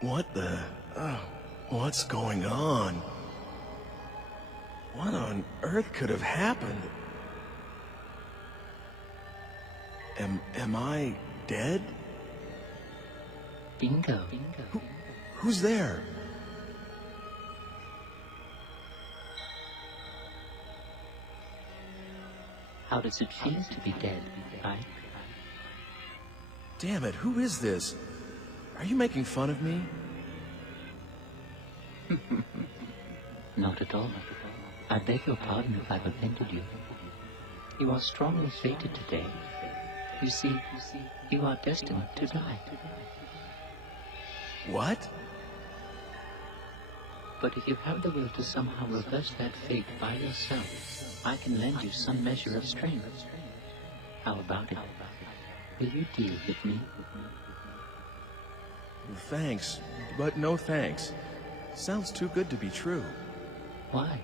What the... what's going on? What on earth could have happened? Am I dead? Bingo. Who's there? How does it feel to be dead, right? Damn it, who is this? Are you making fun of me? Not at all. I beg your pardon if I've offended you. You are strongly fated today. You see, you are destined to die. What? But if you have the will to somehow reverse that fate by yourself, I can lend you some measure of strength. How about it? Will you deal with me? Thanks, but no thanks. Sounds too good to be true. Why?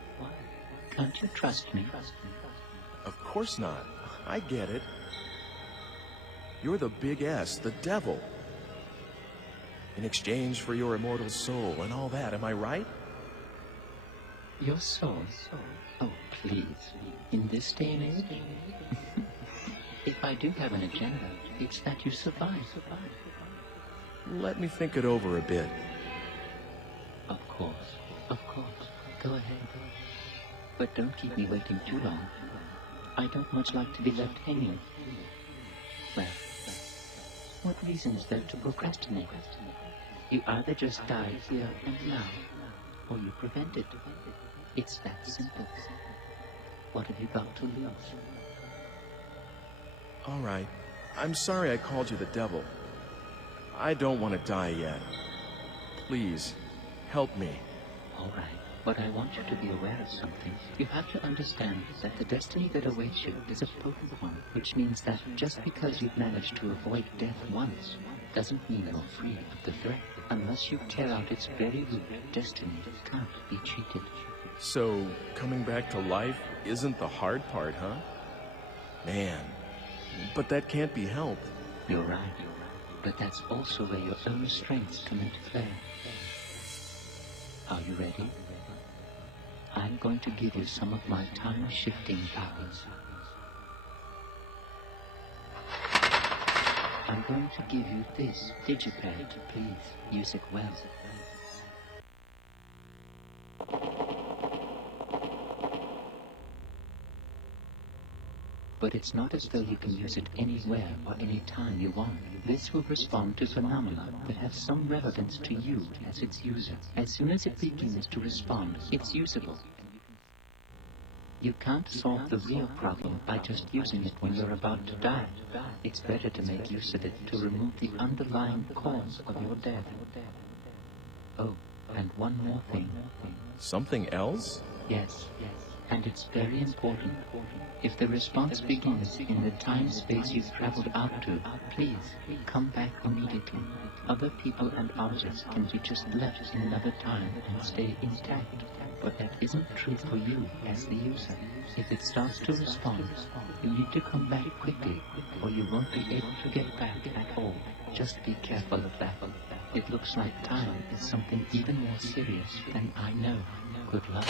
Can't you trust me? Of course not. I get it. You're the Big S, the devil. In exchange for your immortal soul and all that, am I right? Your soul? Oh, please. In this day and age? If I do have an agenda, it's that you survive. Let me think it over a bit. Of course. Go ahead. But don't keep me waiting too long. I don't much like to be left hanging. Well, what reason is there to procrastinate? You either just die here and now, or you prevent it. It's that simple. What have you got to lose? All right. I'm sorry I called you the devil. I don't want to die yet. Please, help me. All right. But I want you to be aware of something. You have to understand that the destiny that awaits you is a potent one, which means that just because you've managed to avoid death once, doesn't mean you're free of the threat. Unless you tear out its very root, destiny can't be cheated. So, coming back to life isn't the hard part, huh? Man, but that can't be helped. You're right. But that's also where your own strengths come into play. Are you ready? I'm going to give you some of my time-shifting powers. I'm going to give you this digipad. Please use it well. But it's not as though you can use it anywhere or any time you want. This will respond to phenomena that have some relevance to you as its user. As soon as it begins to respond, it's usable. You can't solve the real problem by just using it when you're about to die. It's better to make use of it to remove the underlying cause of your death. Oh, and one more thing. Something else? Yes. And it's very important. If the response begins in the time-space you've traveled out to, please come back immediately. Other people and objects can be just left in another time and stay intact. But that isn't true for you as the user. If it starts to respond, you need to come back quickly, or you won't be able to get back at all. Just be careful of that. It looks like time is something even more serious than I know. Good luck.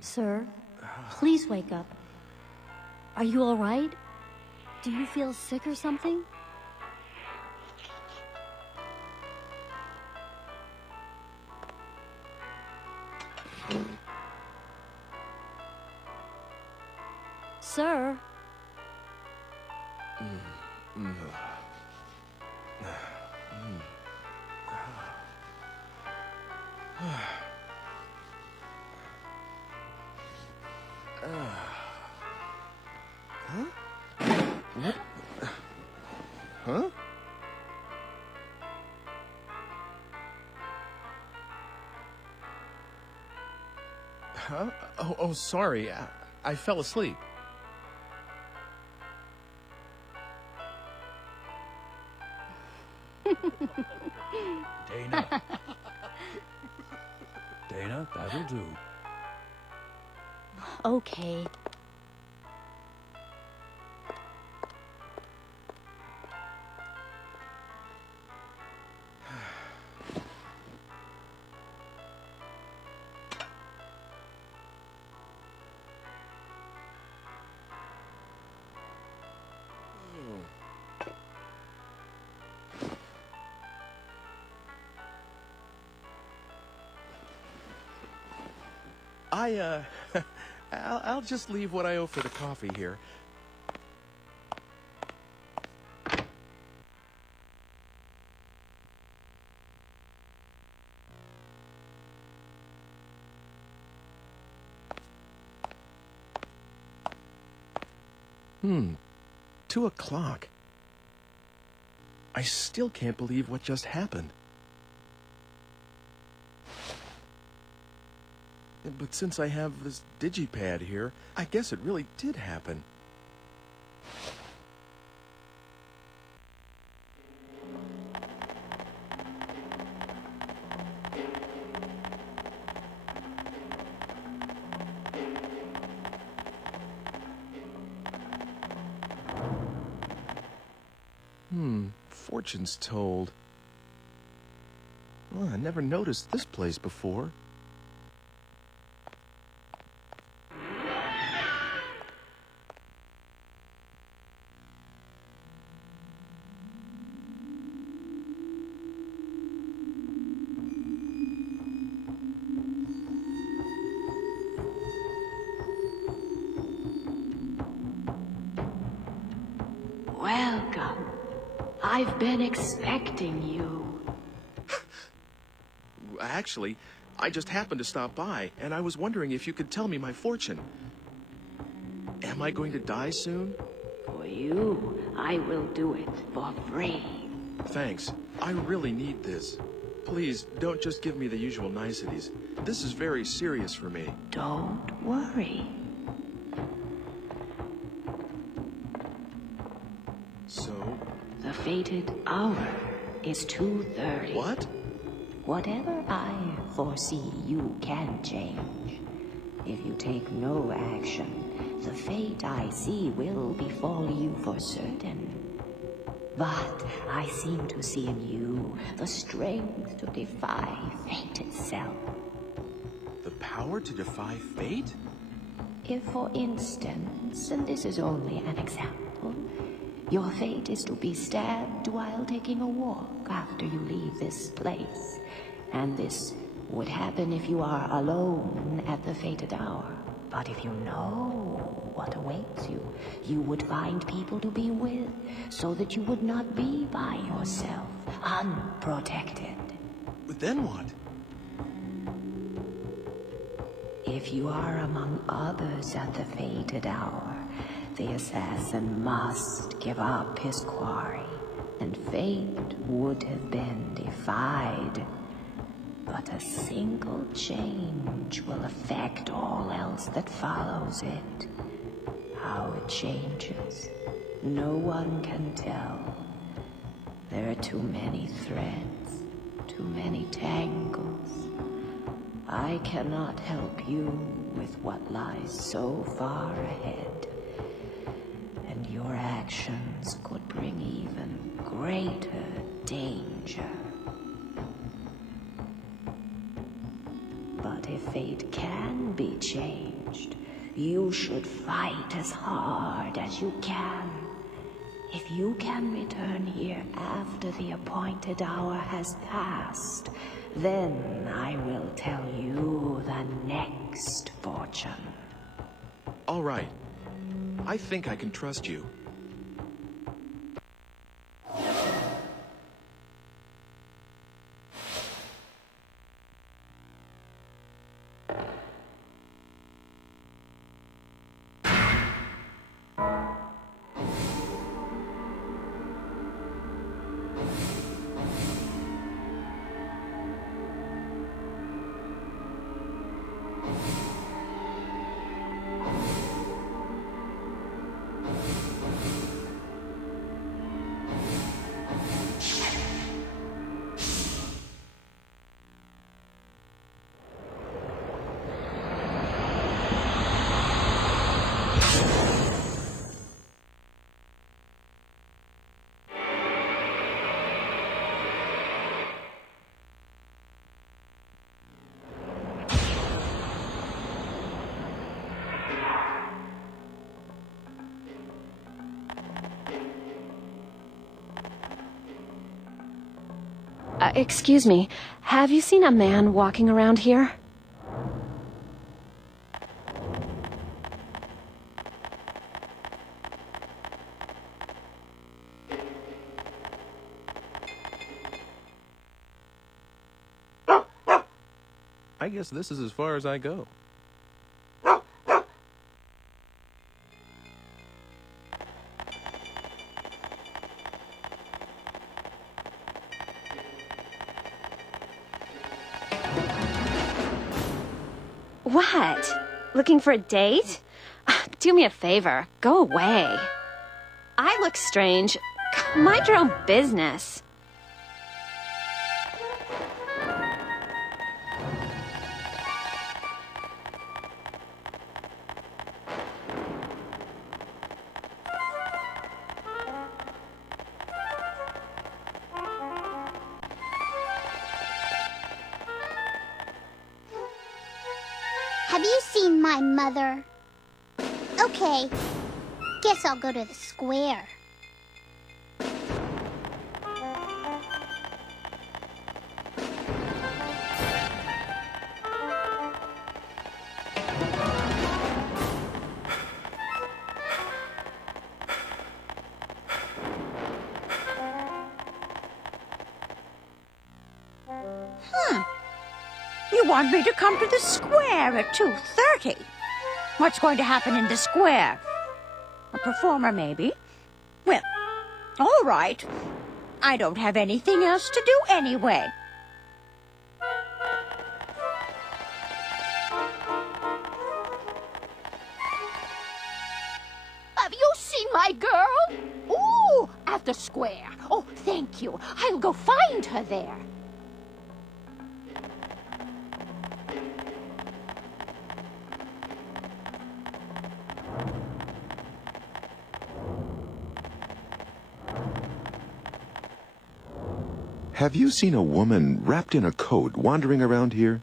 Sir, please wake up. Are you all right? Do you feel sick or something? Sir? Huh? What? Huh? Huh? Oh, sorry. I fell asleep. Dana. Dana, that'll do. Okay. I'll just leave what I owe for the coffee here. Hmm. 2 o'clock. I still can't believe what just happened. But since I have this digipad here, I guess it really did happen. Fortunes told. Well, I never noticed this place before. Welcome. I've been expecting you. Actually, I just happened to stop by, and I was wondering if you could tell me my fortune. Am I going to die soon? For you, I will do it for free. Thanks. I really need this. Please, don't just give me the usual niceties. This is very serious for me. Don't worry. So? The fated hour is 2:30. What? Whatever I foresee, you can change. If you take no action, the fate I see will befall you for certain. But I seem to see in you the strength to defy fate itself. The power to defy fate? If, for instance, and this is only an example, your fate is to be stabbed while taking a walk after you leave this place, and this would happen if you are alone at the fated hour. But if you know what awaits you, you would find people to be with, so that you would not be by yourself, unprotected. But then what? If you are among others at the fated hour, the assassin must give up his quarry, and fate would have been defied. But a single change will affect all else that follows it. How it changes, no one can tell. There are too many threads, too many tangles. I cannot help you with what lies so far ahead. And your actions could bring even greater danger. But if fate can be changed, you should fight as hard as you can. If you can return here after the appointed hour has passed, then I will tell you the next fortune. All right. I think I can trust you. Excuse me, have you seen a man walking around here? I guess this is as far as I go. What? Looking for a date? Do me a favor. Go away. I look strange. Mind your own business. Have you seen my mother? Okay, guess I'll go to the square. You want me to come to the square at 2:30? What's going to happen in the square? A performer, maybe? Well, all right. I don't have anything else to do anyway. Have you seen my girl? Ooh, at the square. Oh, thank you. I'll go find her there. Have you seen a woman wrapped in a coat wandering around here?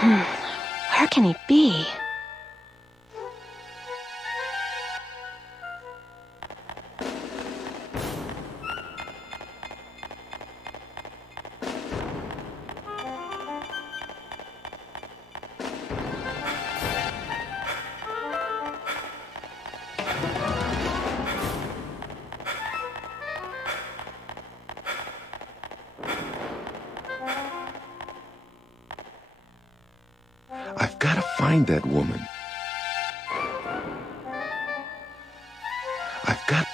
Where can he be? I've got to find that woman. I've got...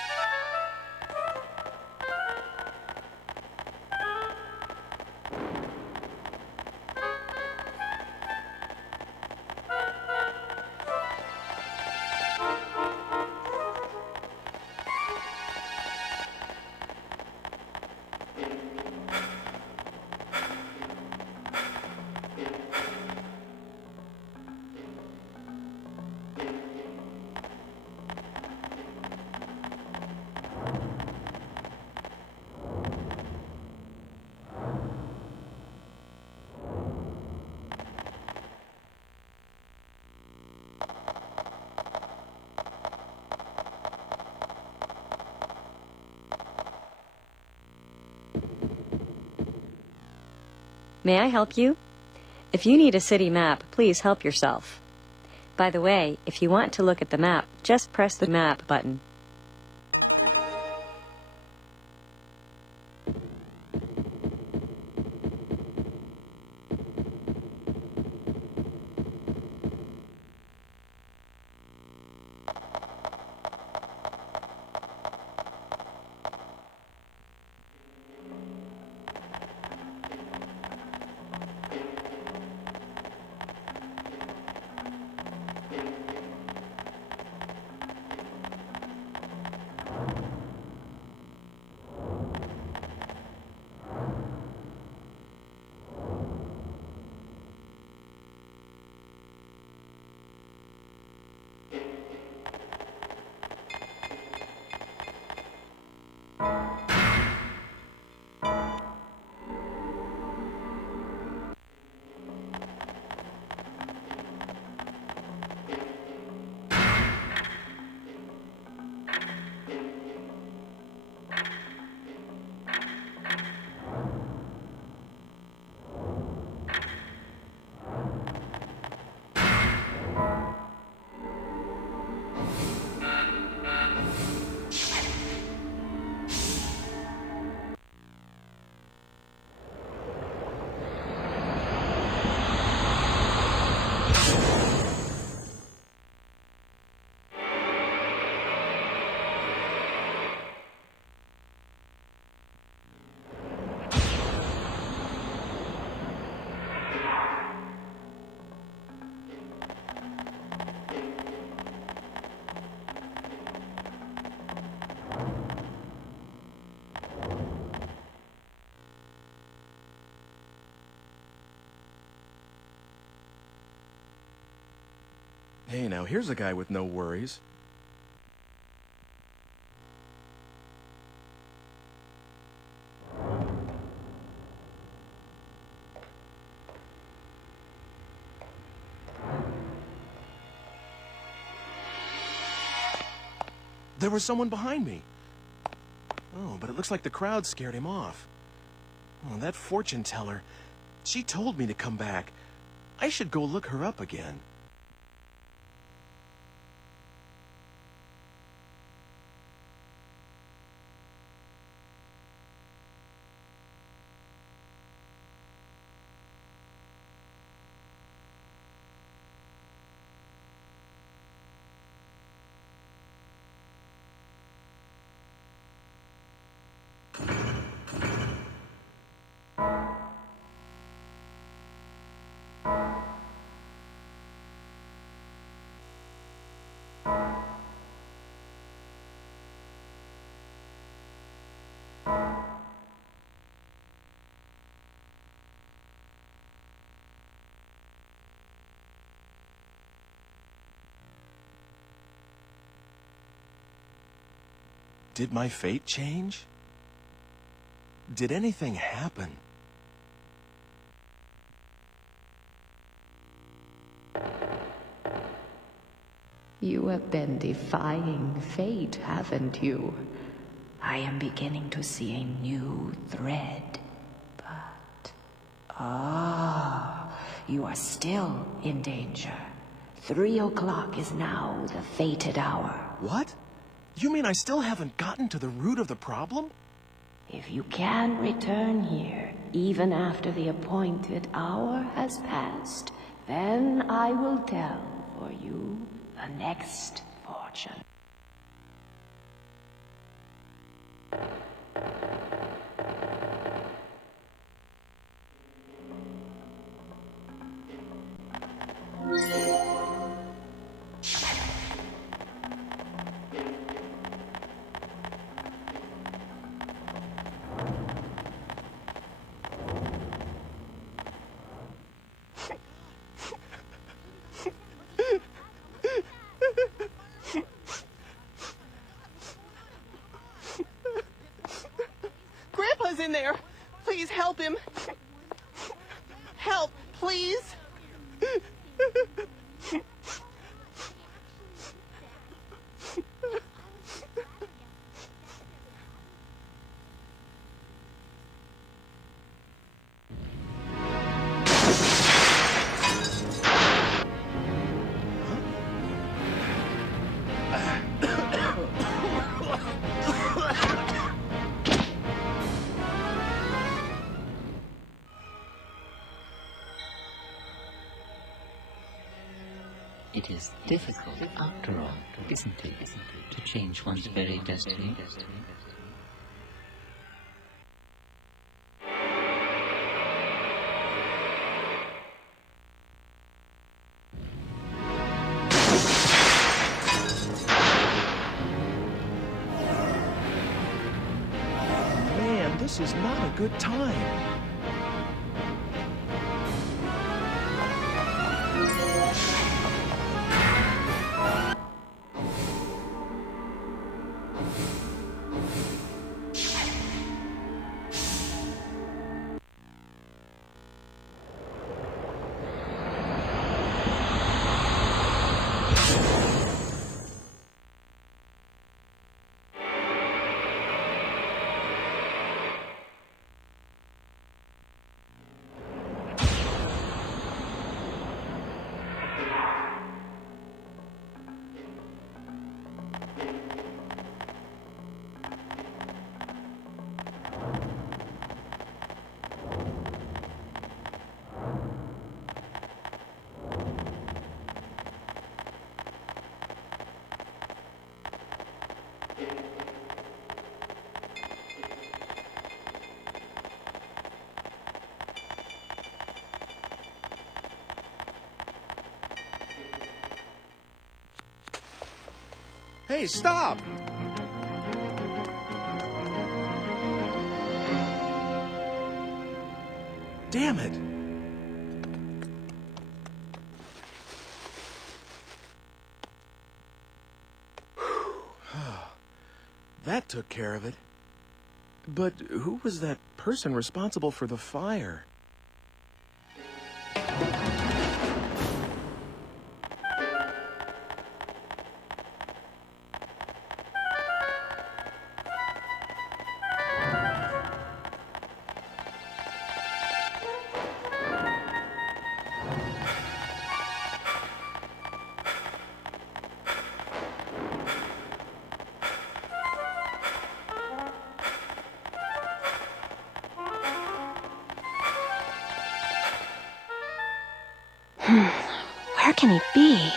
May I help you? If you need a city map, please help yourself. By the way, if you want to look at the map, just press the map button. Hey, now here's a guy with no worries. There was someone behind me. Oh, but it looks like the crowd scared him off. Oh, that fortune teller. She told me to come back. I should go look her up again. Did my fate change? Did anything happen? You have been defying fate, haven't you? I am beginning to see a new thread. But... you are still in danger. 3 o'clock is now the fated hour. What? You mean I still haven't gotten to the root of the problem? If you can return here, even after the appointed hour has passed, then I will tell for you the next fortune. Grandpa's in there. Please help him. Help, please. It is difficult, after all, isn't it, to change one's very destiny? Man, this is not a good time. Hey, stop! Damn it! that took care of it. But who was that person responsible for the fire? Where can he be?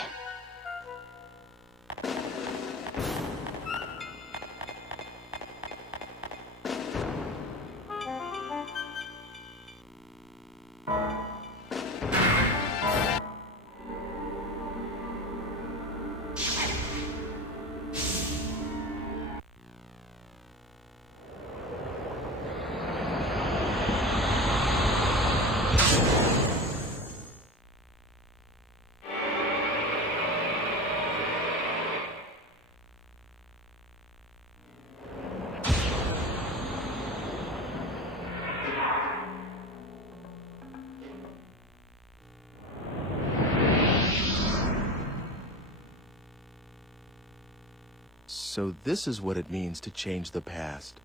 So this is what it means to change the past.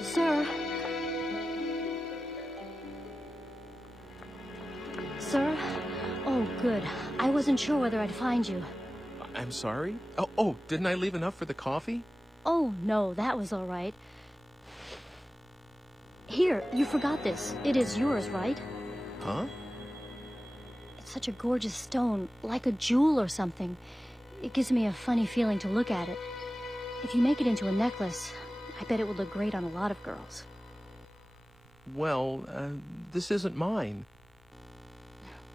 Sir? Sir? Oh, good. I wasn't sure whether I'd find you. I'm sorry? Oh, didn't I leave enough for the coffee? Oh, no, that was all right. Here, you forgot this. It is yours, right? Huh? It's such a gorgeous stone, like a jewel or something. It gives me a funny feeling to look at it. If you make it into a necklace, I bet it would look great on a lot of girls. Well, this isn't mine.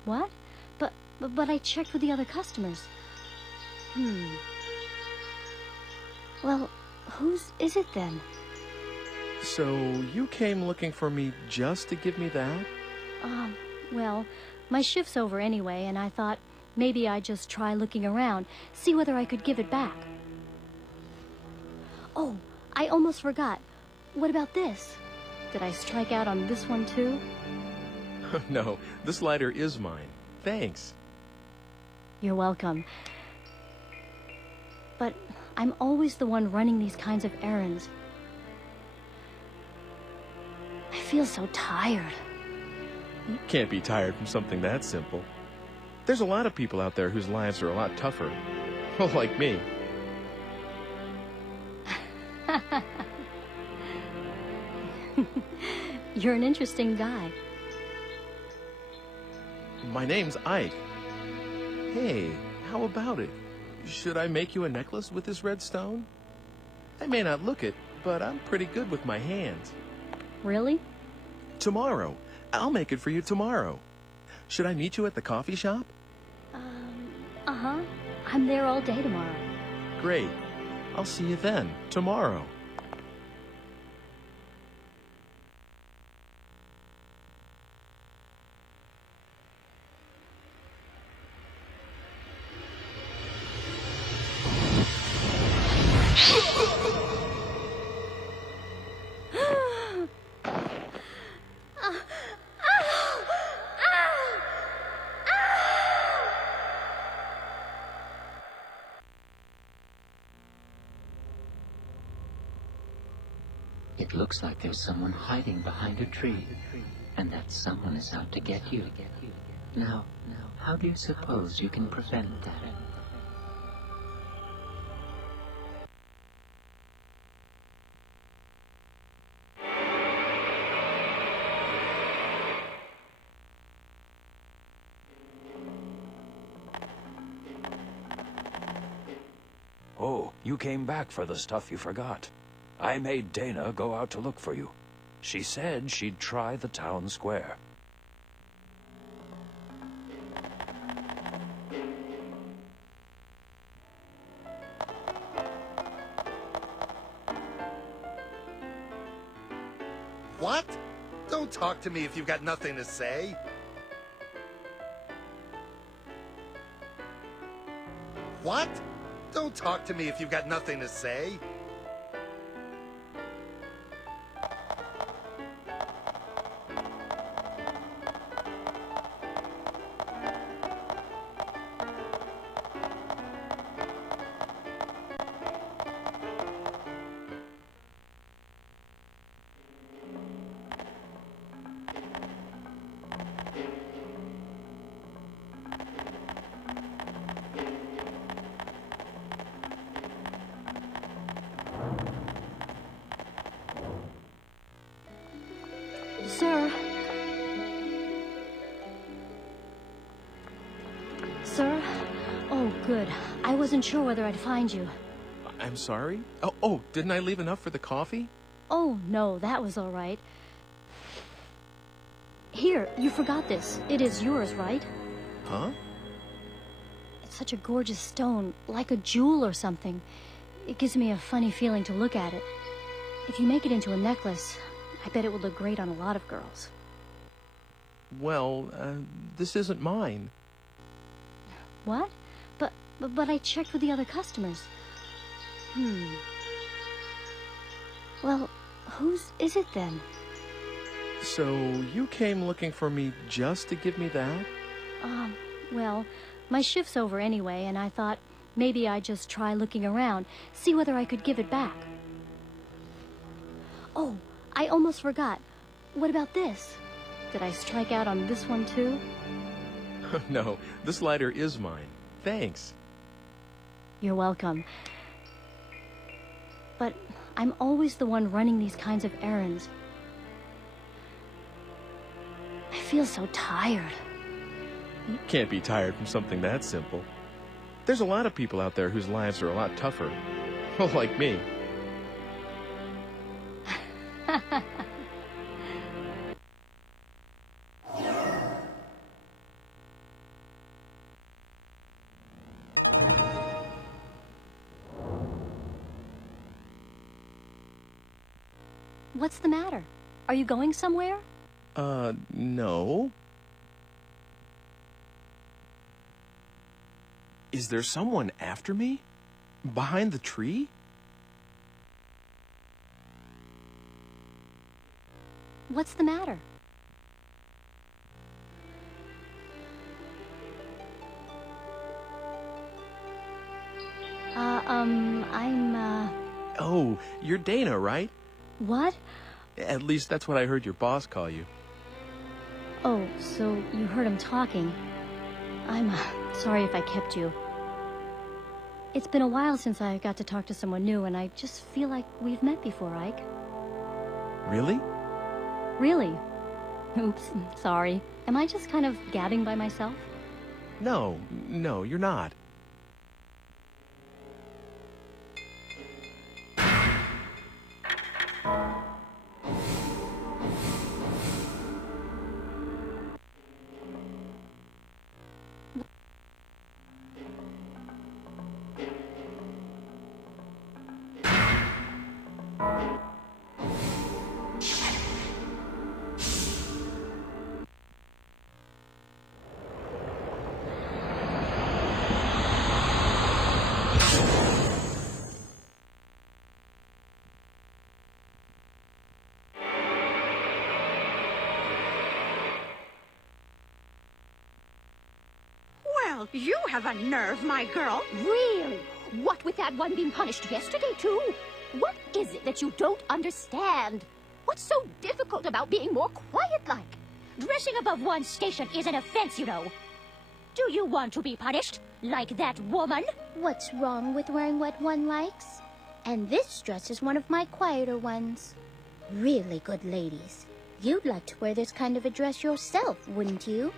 What? But I checked with the other customers. Well, whose is it then? So you came looking for me just to give me that? Well, my shift's over anyway, and I thought maybe I'd just try looking around, see whether I could give it back. Oh, I almost forgot. What about this? Did I strike out on this one too? No, this lighter is mine. Thanks. You're welcome. But I'm always the one running these kinds of errands. I feel so tired. You can't be tired from something that simple. There's a lot of people out there whose lives are a lot tougher. Well, like me. You're an interesting guy. My name's Ike. Hey, how about it? Should I make you a necklace with this red stone? I may not look it, but I'm pretty good with my hands. Really? Tomorrow. I'll make it for you tomorrow. Should I meet you at the coffee shop? Uh-huh. I'm there all day tomorrow. Great. I'll see you then, tomorrow. It looks like there's someone hiding behind a tree, and that someone is out to get you. Now, how do you suppose you can prevent that? Oh, you came back for the stuff you forgot. I made Dana go out to look for you. She said she'd try the town square. What? Don't talk to me if you've got nothing to say. What? Don't talk to me if you've got nothing to say. Sir? Sir? Oh, good. I wasn't sure whether I'd find you. I'm sorry? Oh, didn't I leave enough for the coffee? Oh, no, that was all right. Here, you forgot this. It is yours, right? Huh? It's such a gorgeous stone, like a jewel or something. It gives me a funny feeling to look at it. If you make it into a necklace, I bet it would look great on a lot of girls. Well, this isn't mine. What? But I checked with the other customers. Well, whose is it then? So, you came looking for me just to give me that? Well, my shift's over anyway, and I thought maybe I'd just try looking around, see whether I could give it back. Oh, I almost forgot. What about this? Did I strike out on this one too? No, this lighter is mine. Thanks. You're welcome. But I'm always the one running these kinds of errands. I feel so tired. You can't be tired from something that simple. There's a lot of people out there whose lives are a lot tougher. Like me. What's the matter? Are you going somewhere? No. Is there someone after me? Behind the tree? What's the matter? Oh, you're Dana, right? What? At least that's what I heard your boss call you. Oh, so you heard him talking. I'm sorry if I kept you. It's been a while since I got to talk to someone new, and I just feel like we've met before, Ike. Really? Really? Oops, sorry. Am I just kind of gabbing by myself? No, you're not. Well, you have a nerve, my girl. Really? What with that one being punished yesterday, too? What is it that you don't understand? What's so difficult about being more quiet-like? Dressing above one's station is an offense, you know. Do you want to be punished, like that woman? What's wrong with wearing what one likes? And this dress is one of my quieter ones. Really good ladies. You'd like to wear this kind of a dress yourself, wouldn't you?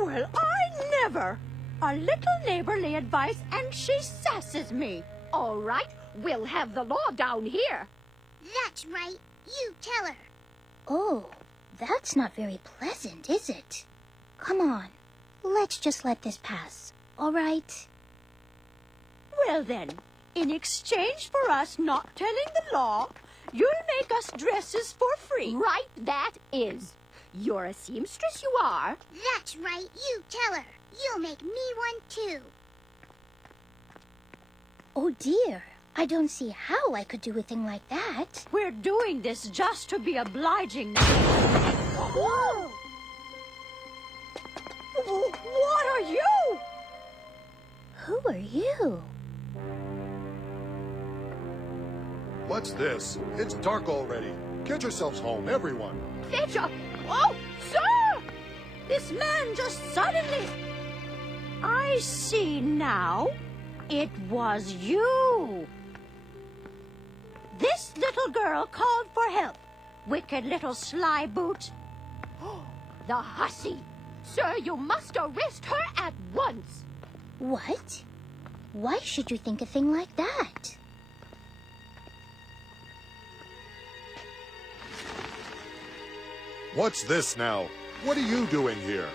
Well, I never. A little neighborly advice, and she sasses me. All right, we'll have the law down here. That's right. You tell her. Oh, that's not very pleasant, is it? Come on. Let's just let this pass, all right? Well then, in exchange for us not telling the law, you'll make us dresses for free. Right, that is. You're a seamstress, you are. That's right. You tell her. You'll make me one, too. Oh, dear. I don't see how I could do a thing like that. We're doing this just to be obliging. Whoa! What are you? Who are you? What's this? It's dark already. Get yourselves home, everyone. Fetcher! Oh, sir! This man just suddenly... I see now. It was you. This little girl called for help. Wicked little sly boot. The hussy! Sir, you must arrest her at once. What? Why should you think a thing like that? What's this now? What are you doing here?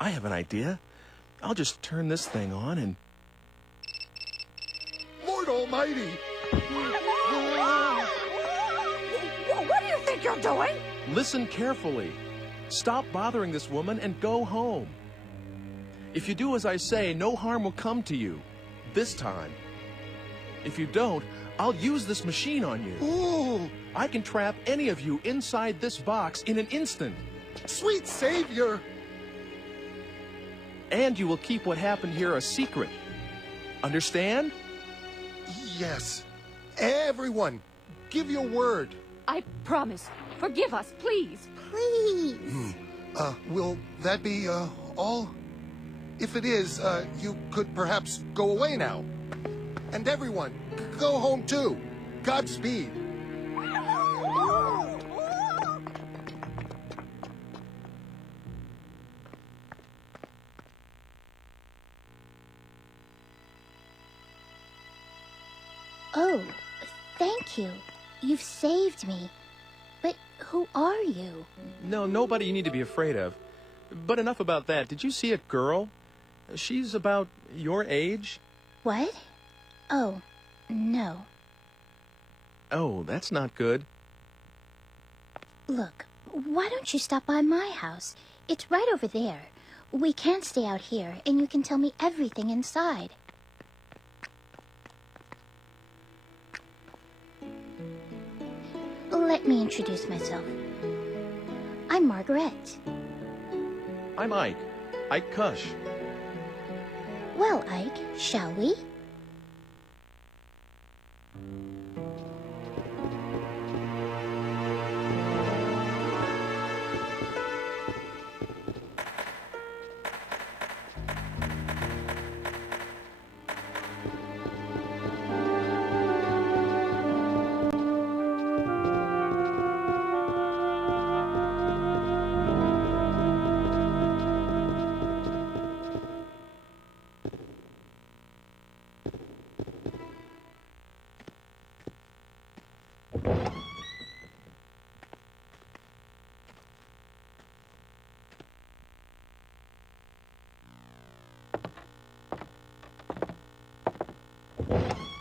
I have an idea. I'll just turn this thing on and... Lord Almighty! What do you think you're doing? Listen carefully. Stop bothering this woman and go home. If you do as I say, no harm will come to you. This time. If you don't, I'll use this machine on you. Ooh! I can trap any of you inside this box in an instant. Sweet Savior! And you will keep what happened here a secret. Understand? Yes. Everyone, give your word. I promise. Forgive us, please. Please. Will that be, all? If it is, you could perhaps go away now. And everyone, go home too. Godspeed. Oh, thank you. You've saved me. But who are you? No, nobody you need to be afraid of. But enough about that. Did you see a girl? She's about your age. What? Oh, no. Oh, that's not good. Look, why don't you stop by my house? It's right over there. We can't stay out here, and you can tell me everything inside. Let me introduce myself. I'm Margaret. I'm Ike. Ike Cush. Well, Ike, shall we?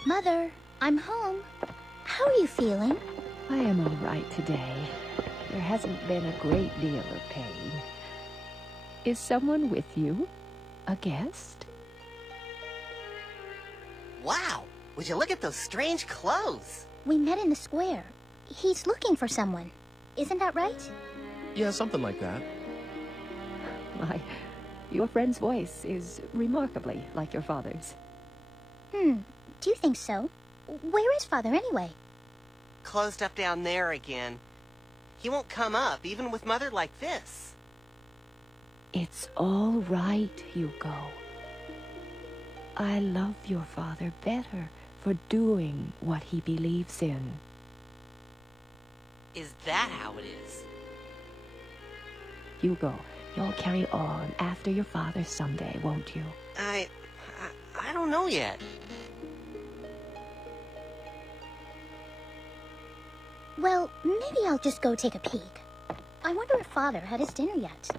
Mother, I'm home. How are you feeling? I am all right today. There hasn't been a great deal of pain. Is someone with you? A guest? Wow! Would you look at those strange clothes? We met in the square. He's looking for someone. Isn't that right? Yeah, something like that. My, your friend's voice is remarkably like your father's. Do you think so? Where is Father anyway? Closed up down there again. He won't come up, even with Mother like this. It's all right, Hugo. I love your father better for doing what he believes in. Is that how it is? Hugo, you'll carry on after your father someday, won't you? I don't know yet. Well, maybe I'll just go take a peek. I wonder if Father had his dinner yet.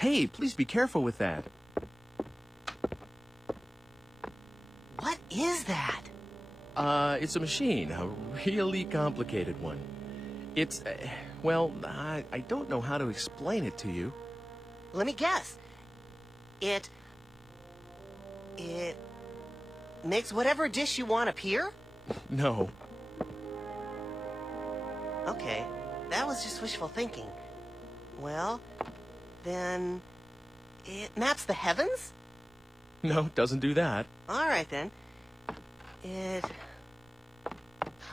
Hey, please be careful with that. What is that? It's a machine, a really complicated one. It's, well, I don't know how to explain it to you. Let me guess. It makes whatever dish you want appear? No. Okay, that was just wishful thinking. Well, then it maps the heavens? No, it doesn't do that. All right, then.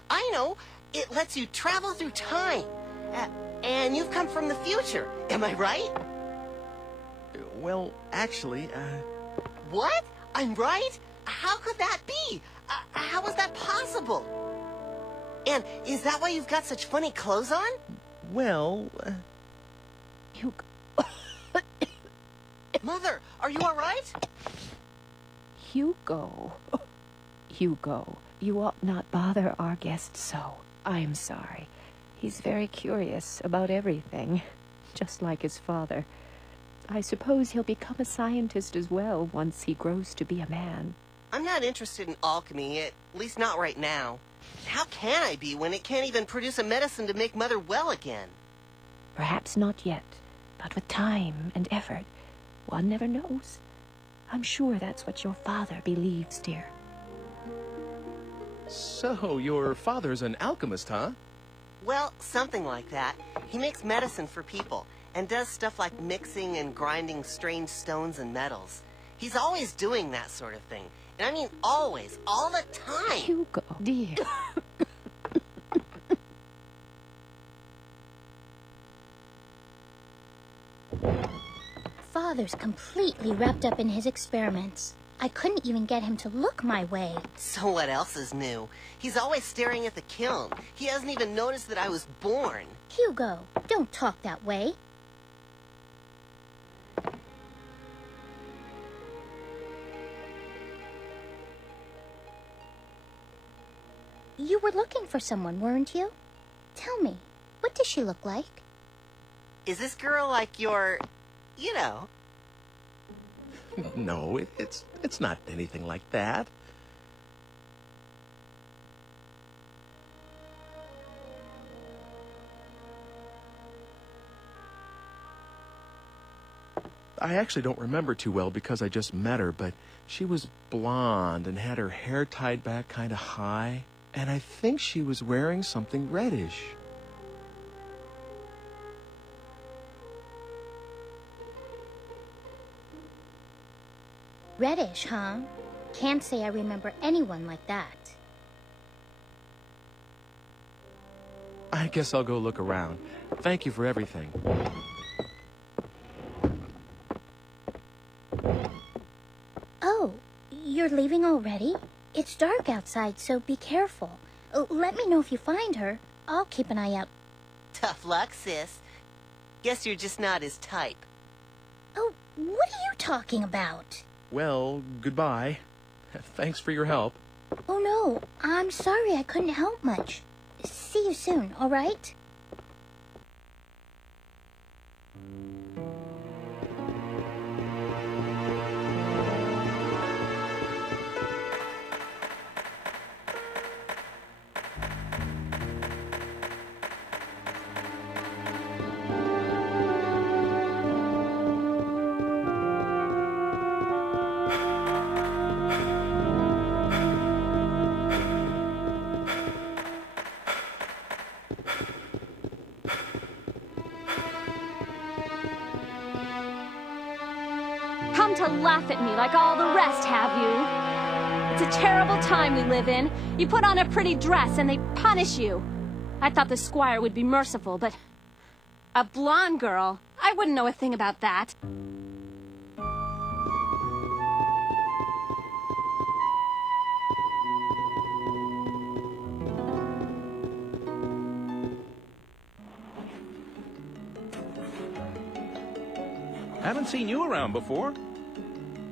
I know! It lets you travel through time. And you've come from the future. Am I right? Well, actually, What? I'm right? How could that be? How is that possible? And is that why you've got such funny clothes on? well... Hugo. Mother, are you all right? Hugo. Hugo, you ought not bother our guest so. I'm sorry. He's very curious about everything, just like his father. I suppose he'll become a scientist as well once he grows to be a man. I'm not interested in alchemy, at least not right now. How can I be when it can't even produce a medicine to make Mother well again? Perhaps not yet, but with time and effort, one never knows. I'm sure that's what your father believes, dear. So, your father's an alchemist, huh? Well, something like that. He makes medicine for people, and does stuff like mixing and grinding strange stones and metals. He's always doing that sort of thing. And I mean always, all the time. Hugo, dear. Father's completely wrapped up in his experiments. I couldn't even get him to look my way. So what else is new? He's always staring at the kiln. He hasn't even noticed that I was born. Hugo, don't talk that way. You were looking for someone, weren't you? Tell me, what does she look like? Is this girl like your... you know? No, it's not anything like that. I actually don't remember too well because I just met her, but she was blonde and had her hair tied back kind of high, and I think she was wearing something reddish. Reddish, huh? Can't say I remember anyone like that. I guess I'll go look around. Thank you for everything. Oh, you're leaving already? It's dark outside, so be careful. Let me know if you find her. I'll keep an eye out. Tough luck, sis. Guess you're just not his type. Oh, what are you talking about? Well, goodbye. Thanks for your help. Oh no, I'm sorry I couldn't help much. See you soon, all right? Come to laugh at me like all the rest, have you? It's a terrible time we live in. You put on a pretty dress and they punish you. I thought the squire would be merciful, but... a blonde girl? I wouldn't know a thing about that. Haven't seen you around before.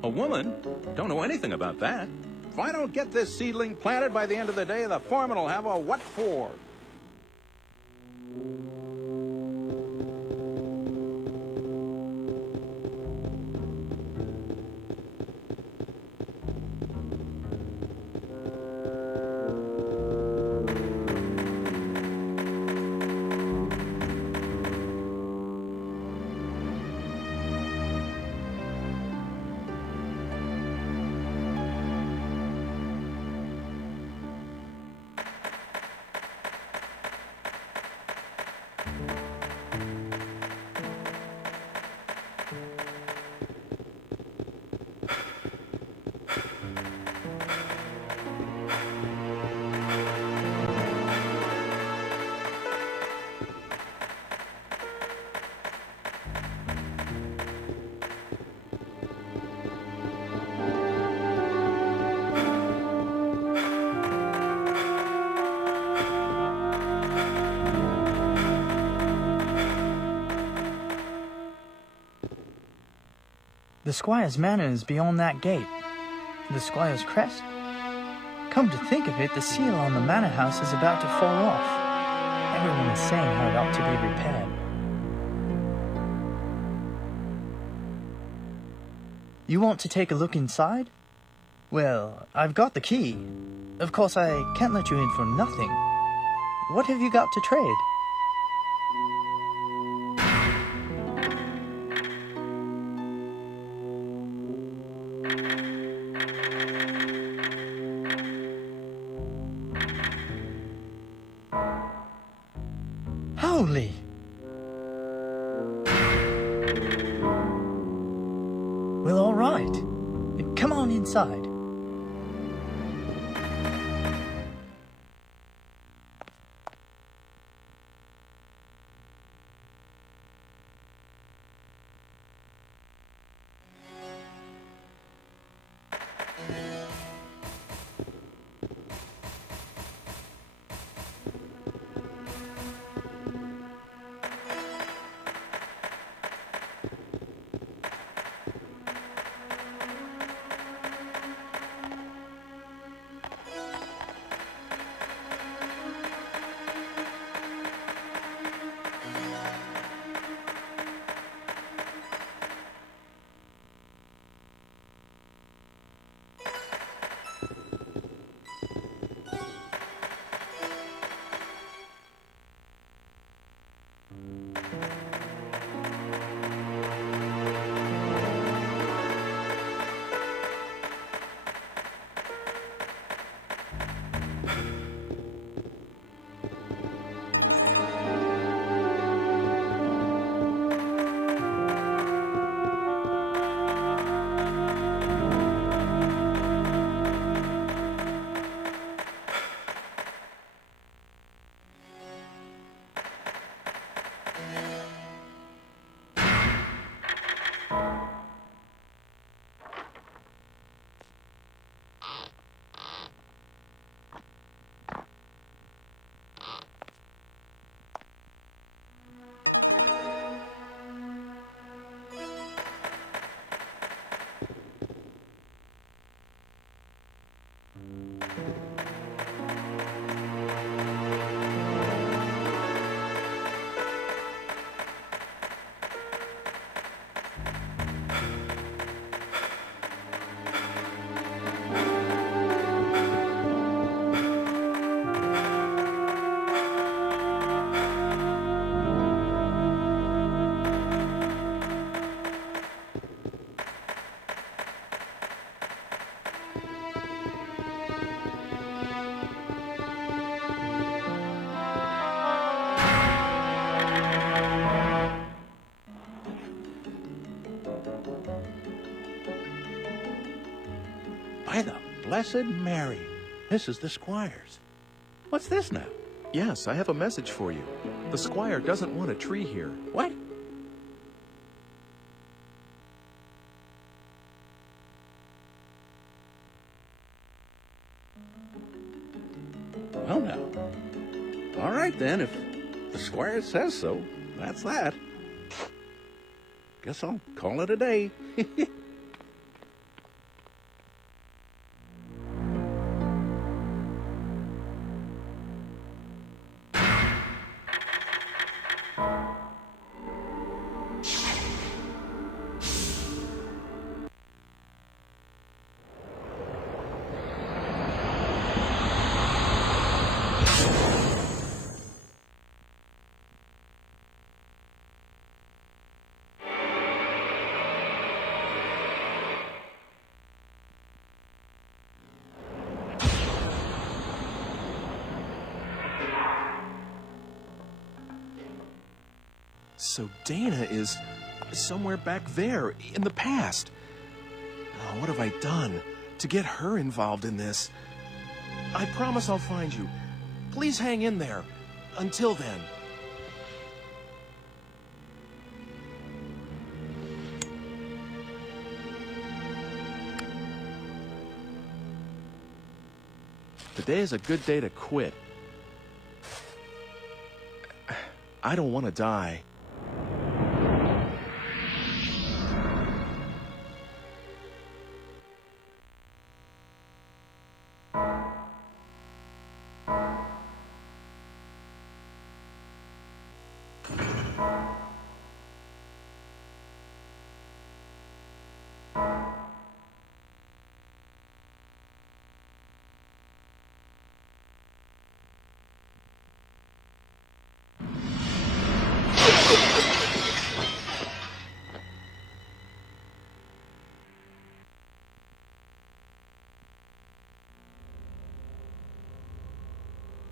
A woman? Don't know anything about that. If I don't get this seedling planted by the end of the day, the foreman will have a what for. The squire's manor is beyond that gate. The squire's crest? Come to think of it, the seal on the manor house is about to fall off. Everyone is saying how it ought to be repaired. You want to take a look inside? Well, I've got the key. Of course, I can't let you in for nothing. What have you got to trade? Holy! Well, all right. Come on inside. By the Blessed Mary, this is the squire's. What's this now? Yes, I have a message for you. The squire doesn't want a tree here. What? Well, now. All right, then, if the squire says so, that's that. Guess I'll call it a day. So Dana is somewhere back there in the past. Oh, what have I done to get her involved in this? I promise I'll find you. Please hang in there. Until then. Today is a good day to quit. I don't want to die.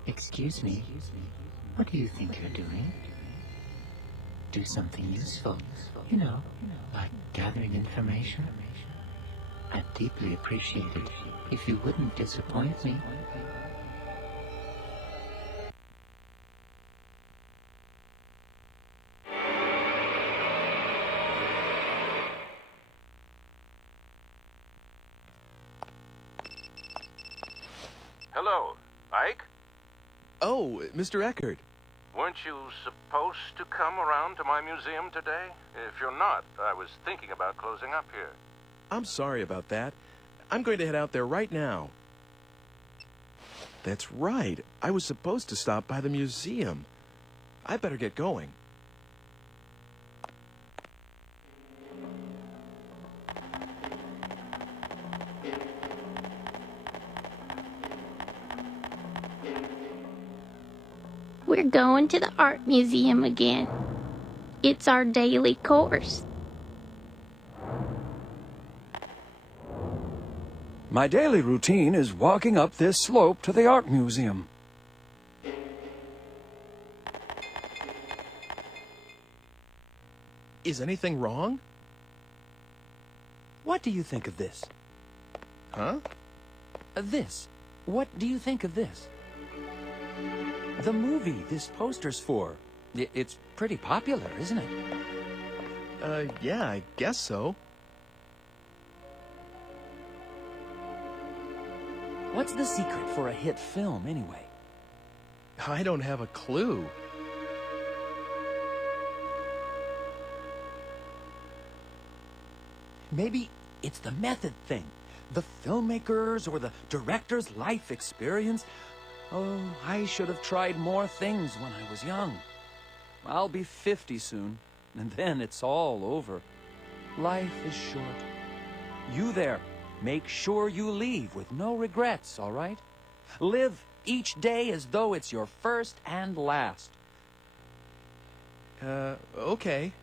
Excuse me. What do you think you're doing? Do something useful. You know, like gathering information. I'd deeply appreciate it if you wouldn't disappoint me. Hello, Ike? Oh, Mr. Eckert. Weren't you supposed to come around to my museum today? If you're not, I was thinking about closing up here. I'm sorry about that. I'm going to head out there right now. That's right. I was supposed to stop by the museum. I better get going. We're going to the art museum again. It's our daily course. My daily routine is walking up this slope to the art museum. Is anything wrong? What do you think of this? Huh? This. What do you think of this? The movie this poster's for. It's pretty popular, isn't it? Yeah, I guess so. What's the secret for a hit film, anyway? I don't have a clue. Maybe it's the method thing. The filmmakers or the director's life experience. Oh, I should have tried more things when I was young. I'll be 50 soon, and then it's all over. Life is short. You there, make sure you leave with no regrets, all right? Live each day as though it's your first and last. Okay.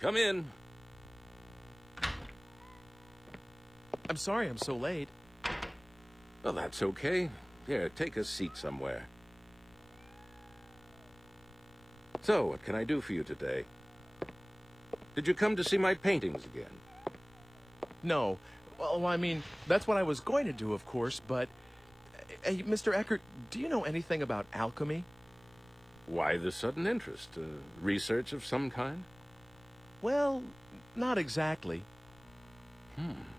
Come in. I'm sorry I'm so late. Well, that's okay. Here, take a seat somewhere. So, what can I do for you today? Did you come to see my paintings again? No. Well, I mean, that's what I was going to do, of course, but... Hey, Mr. Eckert, do you know anything about alchemy? Why the sudden interest? Research of some kind? Well, not exactly.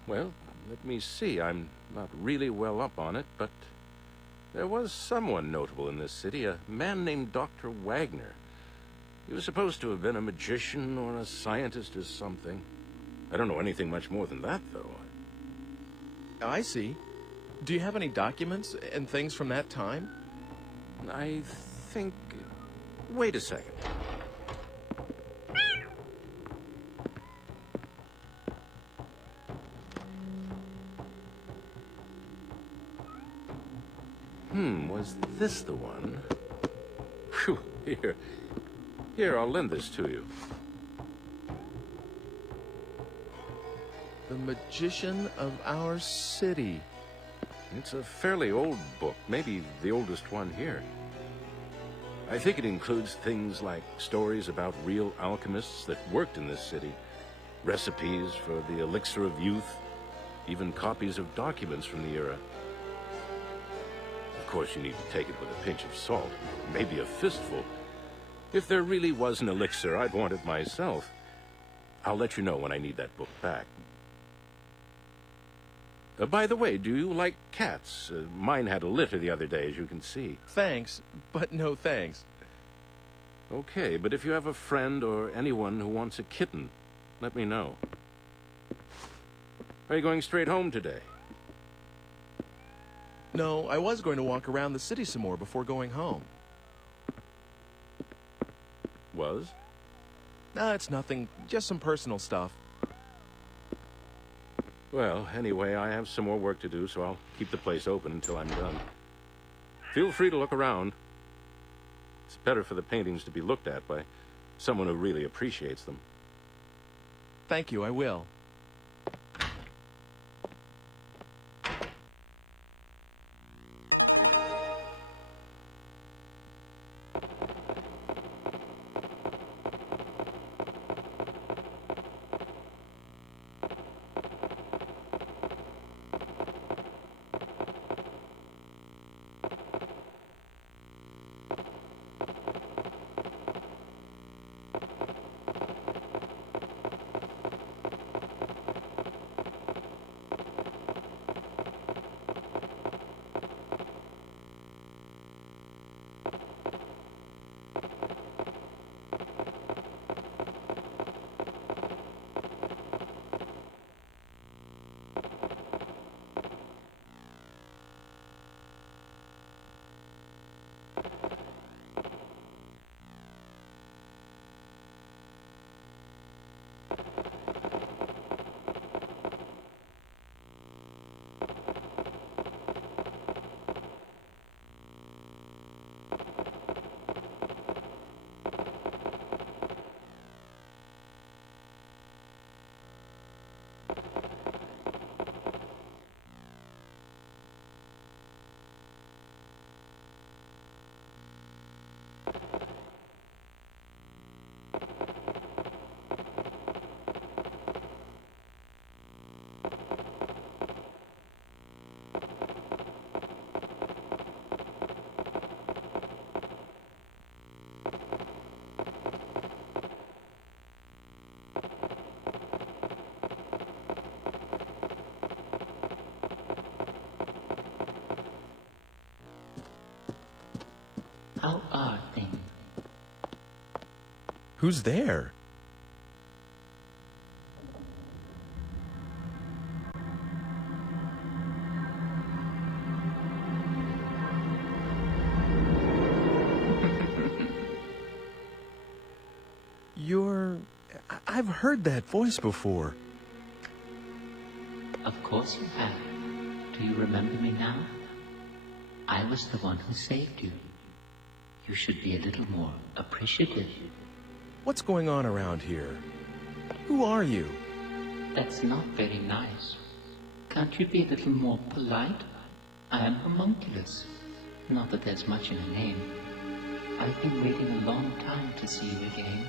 Well, let me see. I'm not really well up on it, but there was someone notable in this city, a man named Dr. Wagner. He was supposed to have been a magician or a scientist or something. I don't know anything much more than that, though. I see. Do you have any documents and things from that time? I think... Wait a second. Was this the one? Phew, Here, I'll lend this to you. The Magician of Our City. It's a fairly old book, maybe the oldest one here. I think it includes things like stories about real alchemists that worked in this city, recipes for the elixir of youth, even copies of documents from the era. Of course, you need to take it with a pinch of salt, maybe a fistful. If there really was an elixir, I'd want it myself. I'll let you know when I need that book back. By the way, do you like cats? Mine had a litter the other day, as you can see. Thanks, but no thanks. Okay, but if you have a friend or anyone who wants a kitten, let me know. Are you going straight home today? No, I was going to walk around the city some more before going home. Was? It's nothing. Just some personal stuff. Well, anyway, I have some more work to do, so I'll keep the place open until I'm done. Feel free to look around. It's better for the paintings to be looked at by someone who really appreciates them. Thank you, I will. How are things? Who's there? I've heard that voice before. Of course you have. Do you remember me now? I was the one who saved you. You should be a little more appreciative. What's going on around here? Who are you? That's not very nice. Can't you be a little more polite? I am homunculus. Not that there's much in a name. I've been waiting a long time to see you again.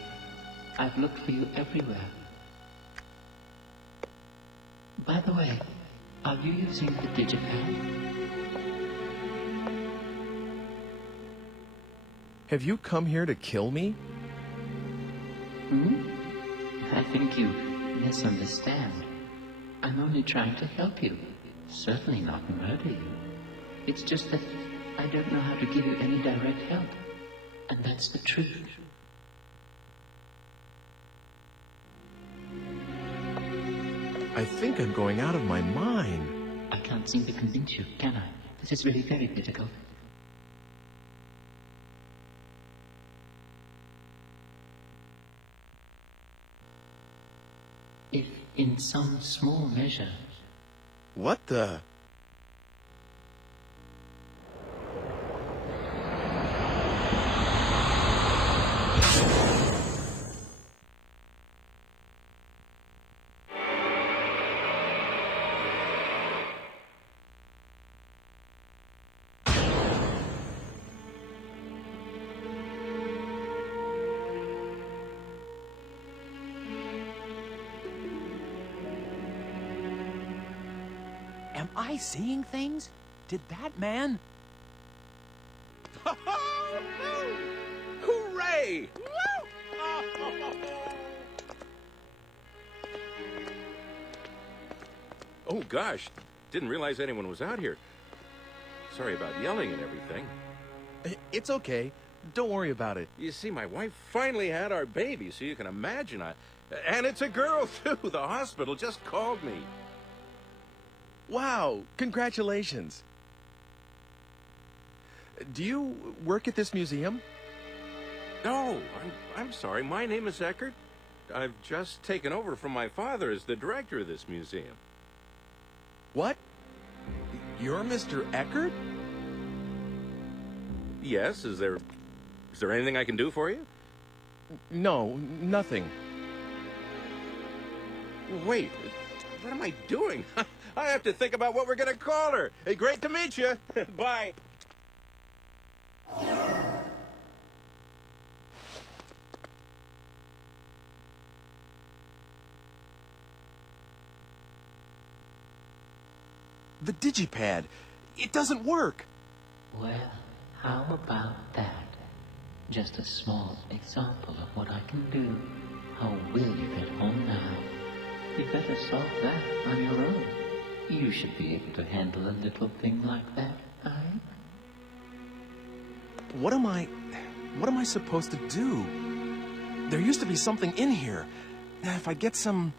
I've looked for you everywhere. By the way, are you using the digipad? Have you come here to kill me? I think you misunderstand. I'm only trying to help you. Certainly not murder you. It's just that I don't know how to give you any direct help. And that's the truth. I think I'm going out of my mind. I can't seem to convince you, can I? This is really very difficult. If, in some small measure... What the... Am I seeing things? Did that man... Hooray! Oh, gosh. Didn't realize anyone was out here. Sorry about yelling and everything. It's okay. Don't worry about it. You see, my wife finally had our baby, so you can imagine. And it's a girl, too. The hospital just called me. Wow, congratulations. Do you work at this museum? No, I'm sorry. My name is Eckert. I've just taken over from my father as the director of this museum. What? You're Mr. Eckert? Yes, is there anything I can do for you? No, nothing. Wait, what am I doing? I have to think about what we're going to call her. Hey, great to meet you. Bye. The digipad. It doesn't work. Well, how about that? Just a small example of what I can do. How will you get home now? You better solve that on your own. You should be able to handle a little thing like that, eh? What am I supposed to do? There used to be something in here. Now, if I get some...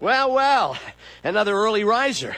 Well, well, another early riser.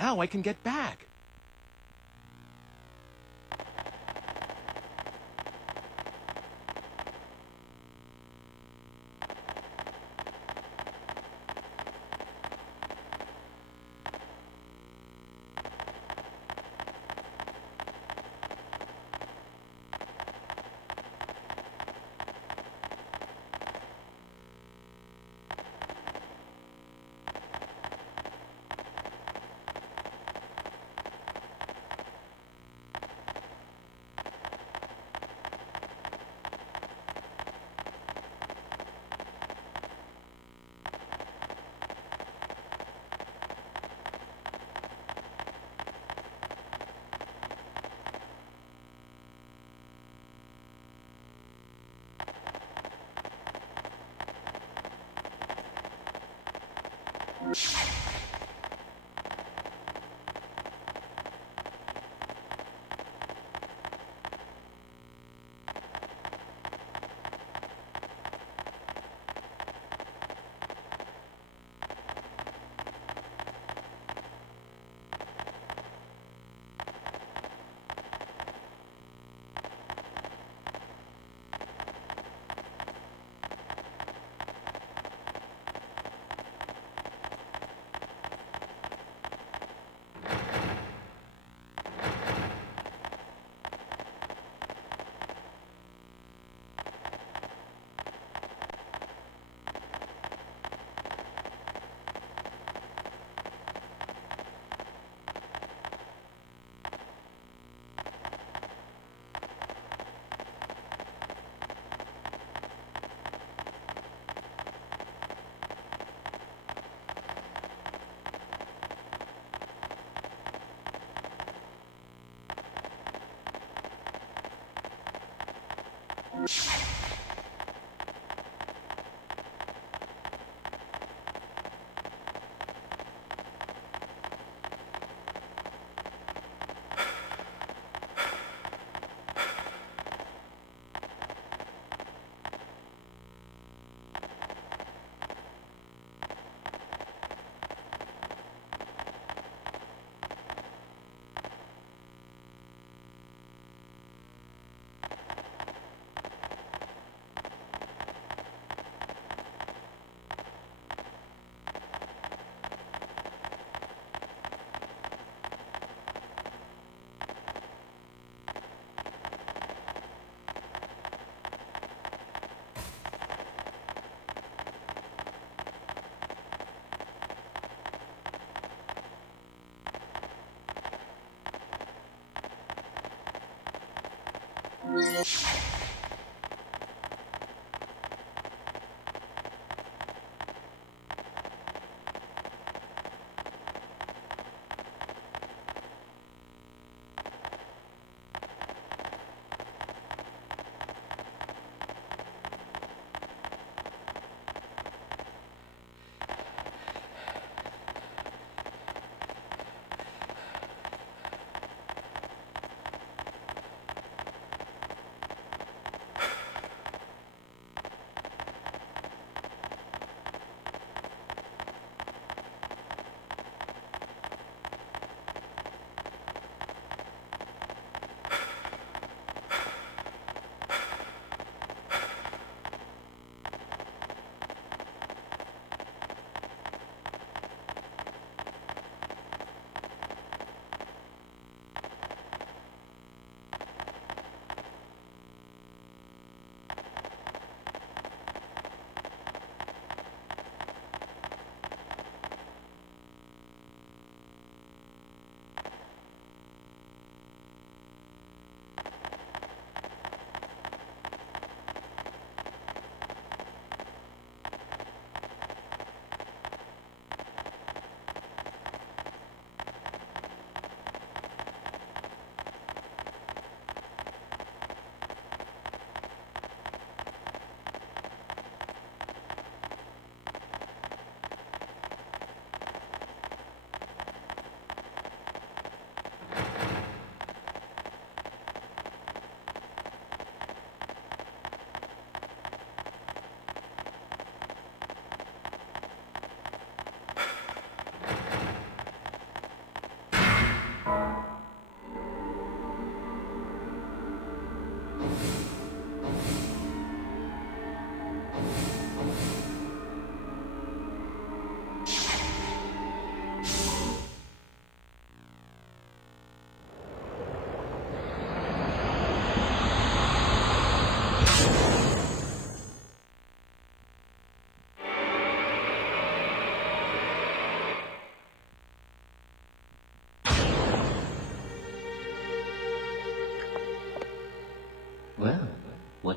Now I can get back.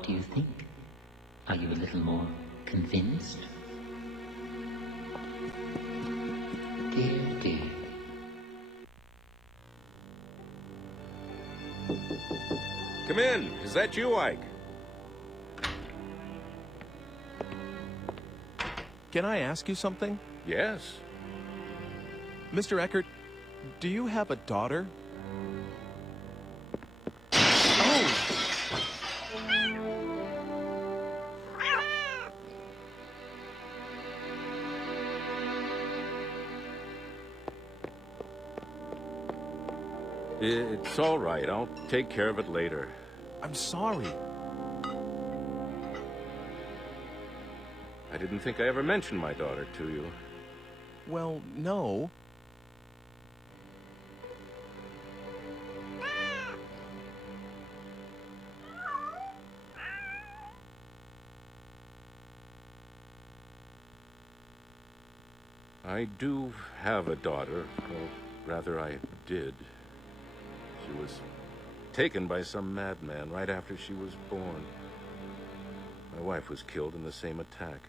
do you think? Are you a little more convinced? Dear, dear. Come in. Is that you, Ike? Can I ask you something? Yes. Mr. Eckert, do you have a daughter? Oh! It's all right. I'll take care of it later. I'm sorry. I didn't think I ever mentioned my daughter to you. Well, no. I do have a daughter. Or rather, I did. She was taken by some madman right after she was born. My wife was killed in the same attack.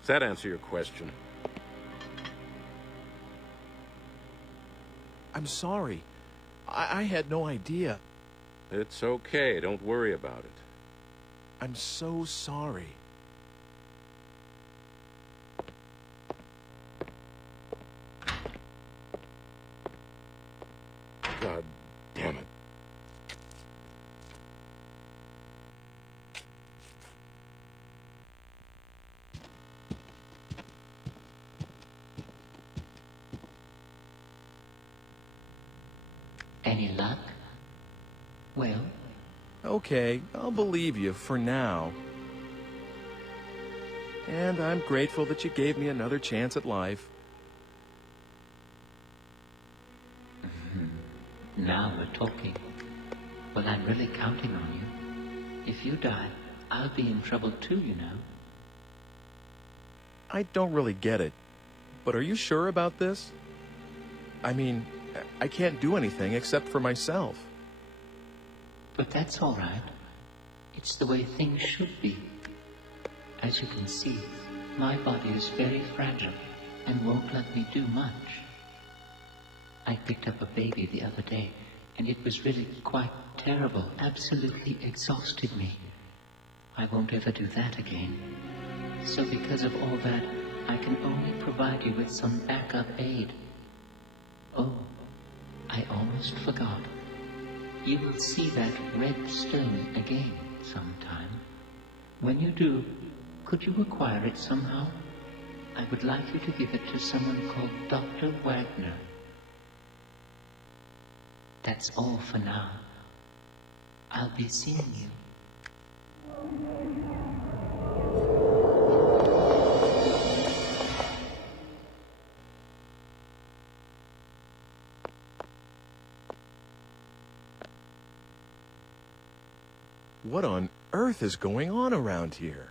Does that answer your question? I'm sorry. I had no idea. It's okay. Don't worry about it. I'm so sorry. God damn it. Any luck? Well? Okay, I'll believe you for now. And I'm grateful that you gave me another chance at life. Now we're talking. Well, I'm really counting on you. If you die, I'll be in trouble too, you know. I don't really get it. But are you sure about this? I mean, I can't do anything except for myself. But that's all right. It's the way things should be. As you can see, my body is very fragile and won't let me do much. I picked up a baby the other day, and it was really quite terrible. Absolutely exhausted me. I won't ever do that again. So because of all that, I can only provide you with some backup aid. Oh, I almost forgot. You will see that red stone again sometime. When you do, could you acquire it somehow? I would like you to give it to someone called Dr. Wagner. That's all for now. I'll be seeing you. What on earth is going on around here?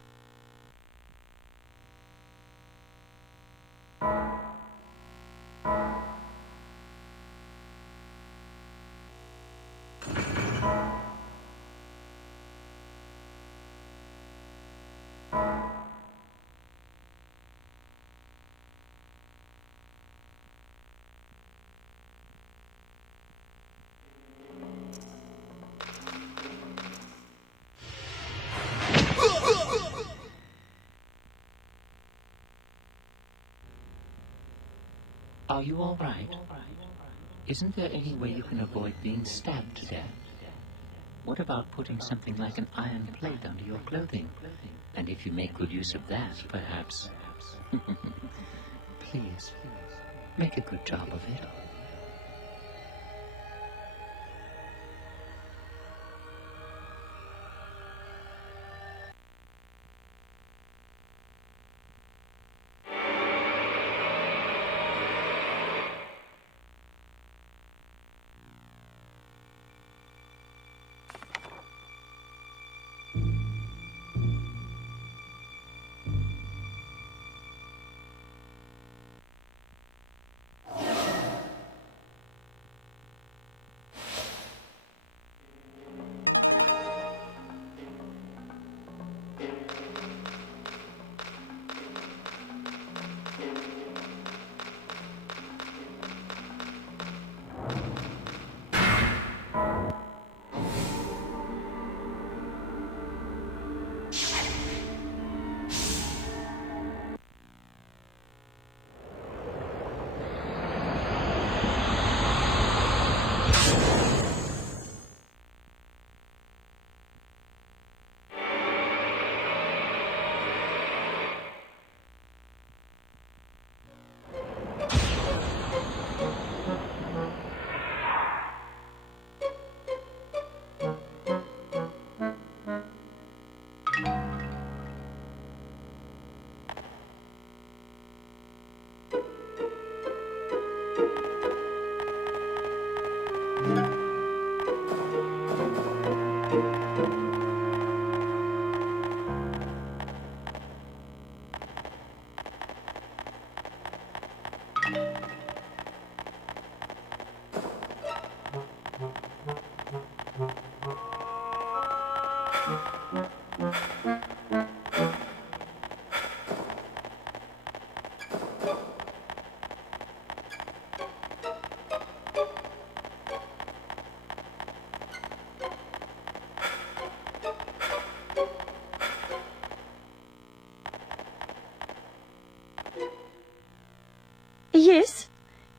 Are you all right? Isn't there any way you can avoid being stabbed to death? What about putting something like an iron plate under your clothing? And if you make good use of that, perhaps... Please, make a good job of it.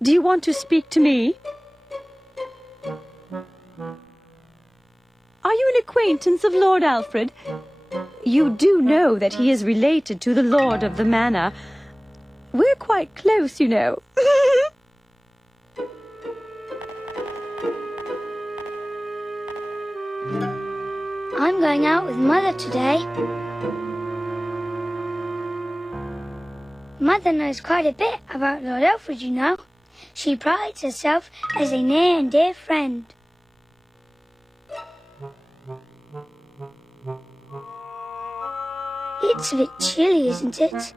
Do you want to speak to me? Are you an acquaintance of Lord Alfred? You do know that he is related to the Lord of the Manor. We're quite close, you know. I'm going out with Mother today. Mother knows quite a bit about Lord Alfred, you know. She prides herself as a near and dear friend. It's a bit chilly, isn't it?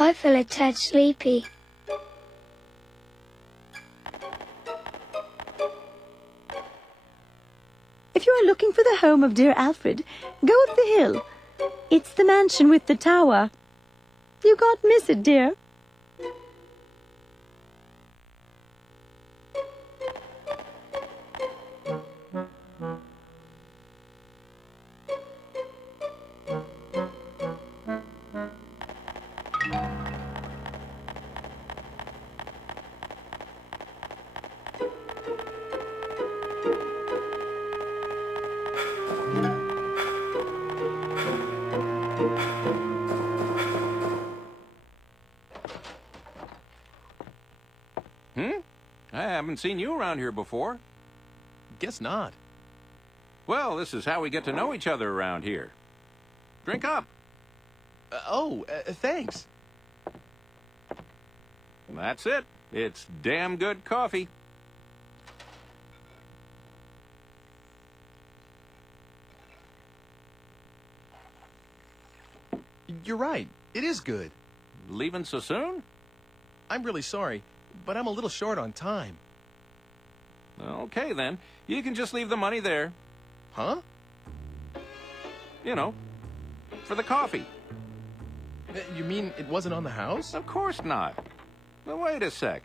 I feel a tad sleepy. If you are looking for the home of dear Alfred, go up the hill. It's the mansion with the tower. You can't miss it, dear. I haven't seen you around here before. Guess not. Well, this is how we get to know each other around here. Drink up. Thanks. That's it. It's damn good coffee. You're right. It is good. Leaving so soon? I'm really sorry, but I'm a little short on time. Okay, then. You can just leave the money there. Huh? You know, for the coffee. You mean it wasn't on the house? Of course not. Now, wait a sec.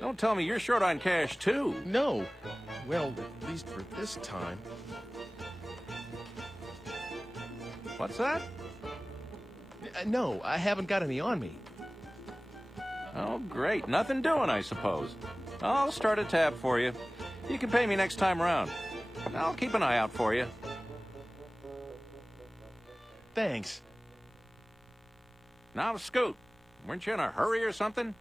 Don't tell me you're short on cash, too. No. Well, at least for this time. What's that? No, I haven't got any on me. Oh, great. Nothing doing, I suppose. I'll start a tab for you. You can pay me next time around. I'll keep an eye out for you. Thanks. Now, Scoot, weren't you in a hurry or something?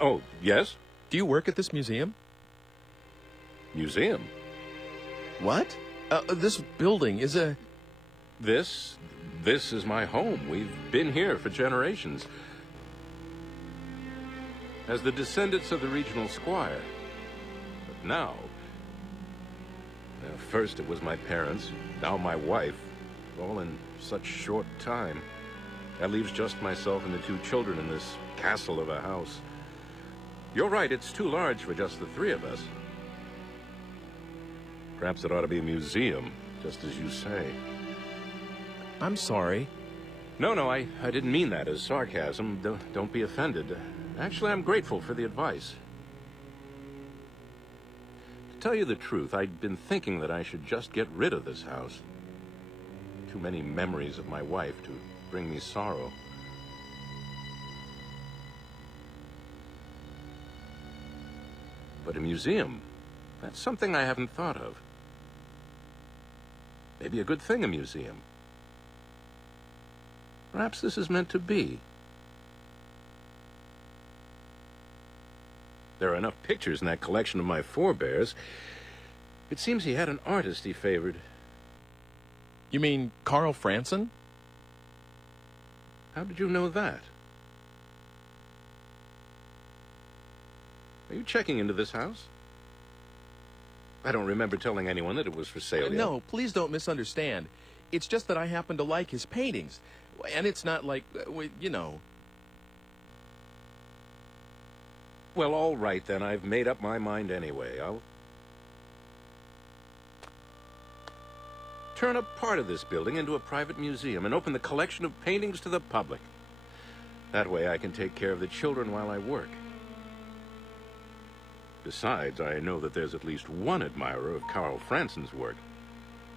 Oh, yes? Do you work at this museum? Museum? What? This building is a... This is my home. We've been here for generations. As the descendants of the regional squire. But now... First it was my parents, now my wife, all in such short time. That leaves just myself and the two children in this castle of a house. You're right, it's too large for just the three of us. Perhaps it ought to be a museum, just as you say. I'm sorry. No, I didn't mean that as sarcasm. Don't be offended. Actually, I'm grateful for the advice. To tell you the truth, I'd been thinking that I should just get rid of this house. Too many memories of my wife to bring me sorrow. But a museum, that's something I haven't thought of. Maybe a good thing, a museum. Perhaps this is meant to be. There are enough pictures in that collection of my forebears. It seems he had an artist he favored. You mean Carl Franson? How did you know that? Are you checking into this house? I don't remember telling anyone that it was for sale yet. No, please don't misunderstand. It's just that I happen to like his paintings. And it's not like, you know... Well, all right then. I've made up my mind anyway. I'll turn a part of this building into a private museum and open the collection of paintings to the public. That way I can take care of the children while I work. Besides, I know that there's at least one admirer of Carl Franson's work.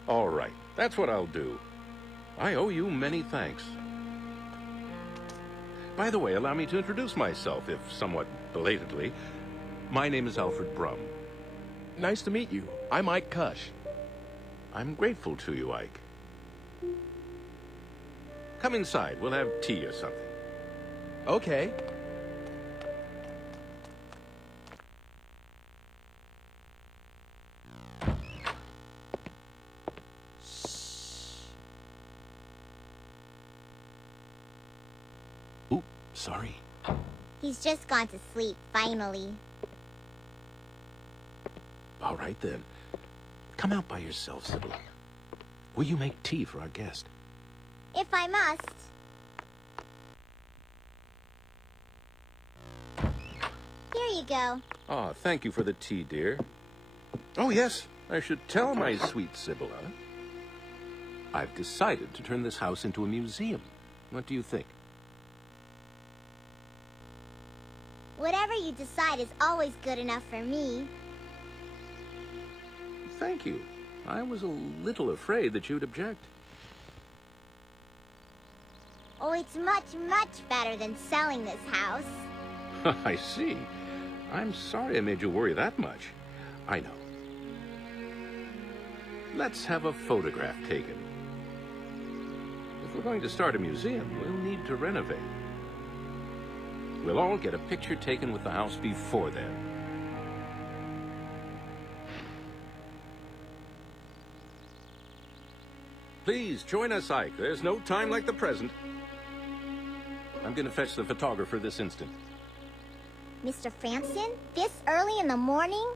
All right, that's what I'll do. I owe you many thanks. By the way, allow me to introduce myself, if somewhat belatedly. My name is Alfred Brum. Nice to meet you. I'm Ike Kush. I'm grateful to you, Ike. Come inside. We'll have tea or something. Okay. Ooh, sorry. He's just gone to sleep, finally. All right, then. Come out by yourself, Sybil. Will you make tea for our guest? If I must. Here you go. Ah, thank you for the tea, dear. Oh, yes, I should tell my sweet Sibylla. I've decided to turn this house into a museum. What do you think? Whatever you decide is always good enough for me. Thank you. I was a little afraid that you'd object. Oh, it's much, much better than selling this house. I see. I'm sorry I made you worry that much. I know. Let's have a photograph taken. If we're going to start a museum, we'll need to renovate. We'll all get a picture taken with the house before then. Please, join us, Ike. There's no time like the present. I'm going to fetch the photographer this instant. Mr. Franson? This early in the morning?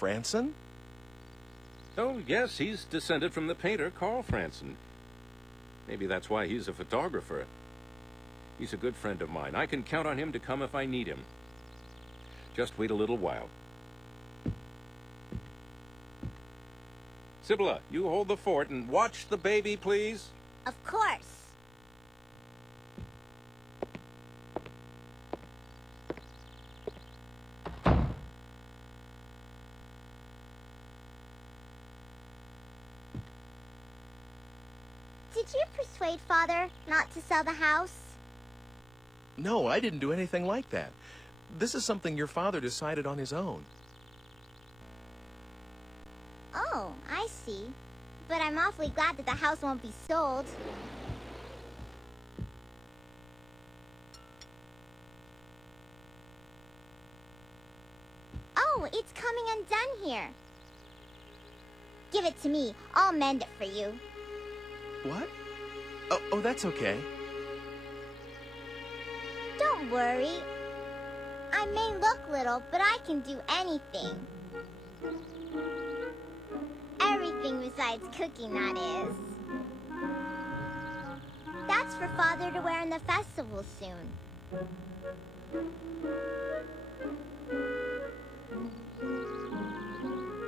Franson? Oh, yes, he's descended from the painter Carl Franson. Maybe that's why he's a photographer. He's a good friend of mine. I can count on him to come if I need him. Just wait a little while. Sibylla, you hold the fort and watch the baby, please. Of course. Did you persuade Father not to sell the house? No, I didn't do anything like that. This is something your father decided on his own. Oh, I see. But I'm awfully glad that the house won't be sold. Oh, it's coming undone here. Give it to me. I'll mend it for you. What? Oh, that's okay. Don't worry. I may look little, but I can do anything. Everything besides cooking, that is. That's for Father to wear in the festival soon.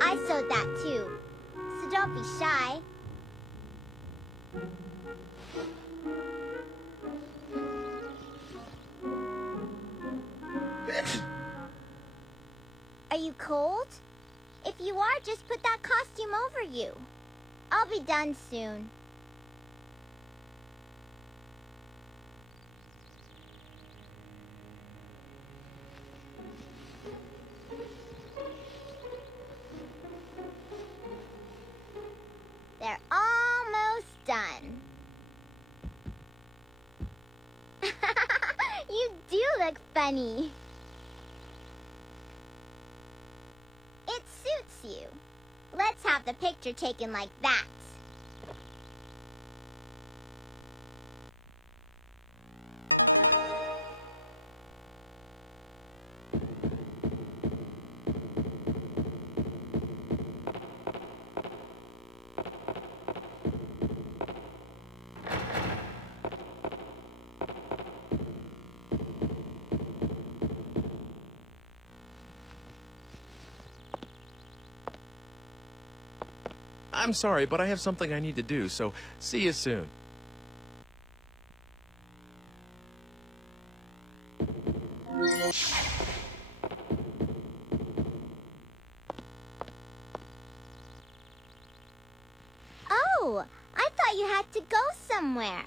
I sewed that too, so don't be shy. Are you cold? If you are, just put that costume over you. I'll be done soon. They're almost done. You do look funny. the picture taken like that. I'm sorry, but I have something I need to do, so see you soon. Oh, I thought you had to go somewhere.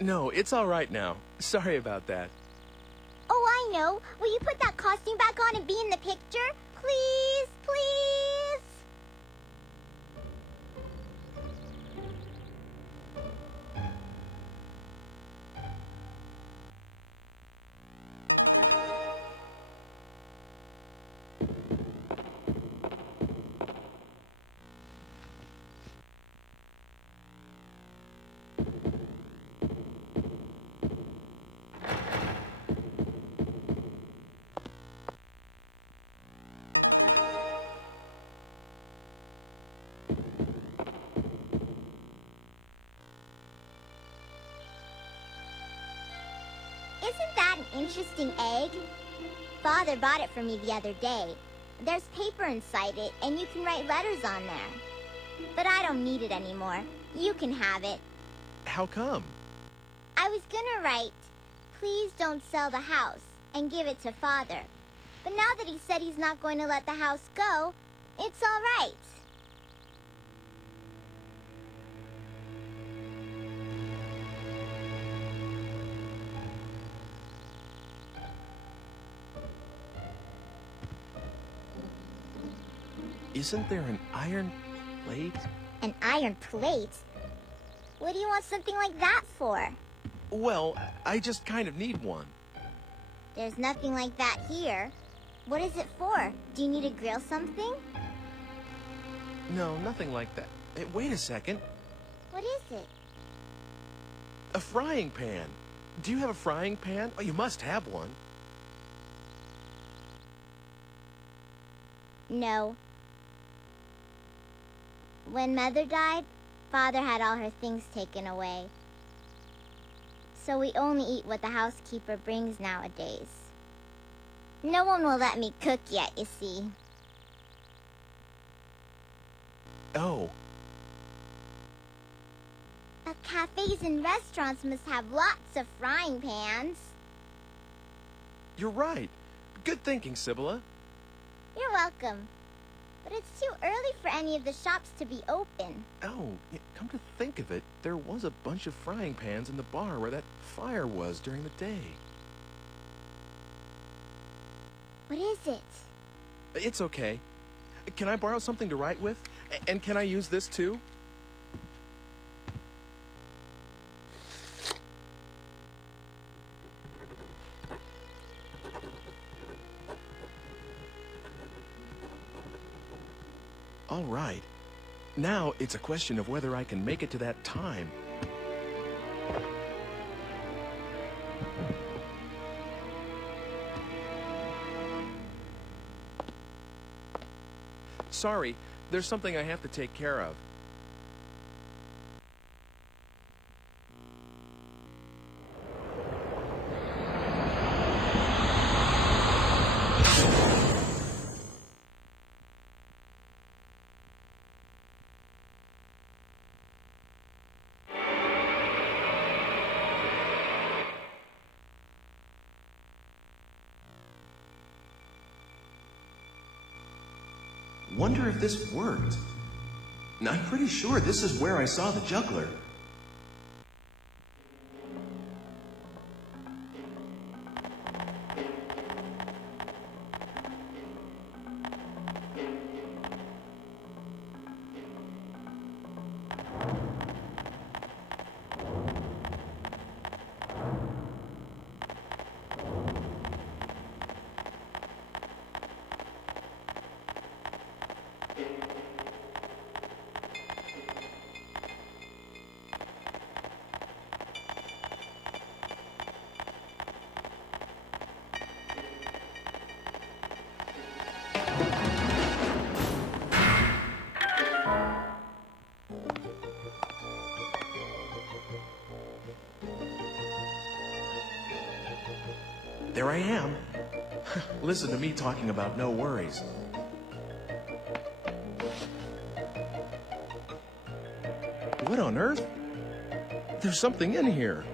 No, it's all right now. Sorry about that. Oh, I know. Will you put that costume back on and be in the picture? Please, please. Isn't that an interesting egg? Father bought it for me the other day. There's paper inside it, and you can write letters on there. But I don't need it anymore. You can have it. How come? I was gonna write, "Please don't sell the house," and give it to Father. But now that he said he's not going to let the house go, it's all right. Isn't there an iron plate? An iron plate? What do you want something like that for? Well, I just kind of need one. There's nothing like that here. What is it for? Do you need to grill something? No, nothing like that. Hey, wait a second. What is it? A frying pan. Do you have a frying pan? Oh, you must have one. No. When Mother died, Father had all her things taken away. So we only eat what the housekeeper brings nowadays. No one will let me cook yet, you see. Oh. But cafes and restaurants must have lots of frying pans. You're right. Good thinking, Sibylla. You're welcome. But it's too early for any of the shops to be open. Oh, come to think of it, there was a bunch of frying pans in the bar where that fire was during the day. What is it? It's okay. Can I borrow something to write with? And can I use this too? All right. Now it's a question of whether I can make it to that time. Sorry, there's something I have to take care of. Wonder if this worked. I'm pretty sure this is where I saw the juggler. there I am. Listen to me talking about no worries. What on earth? There's something in here.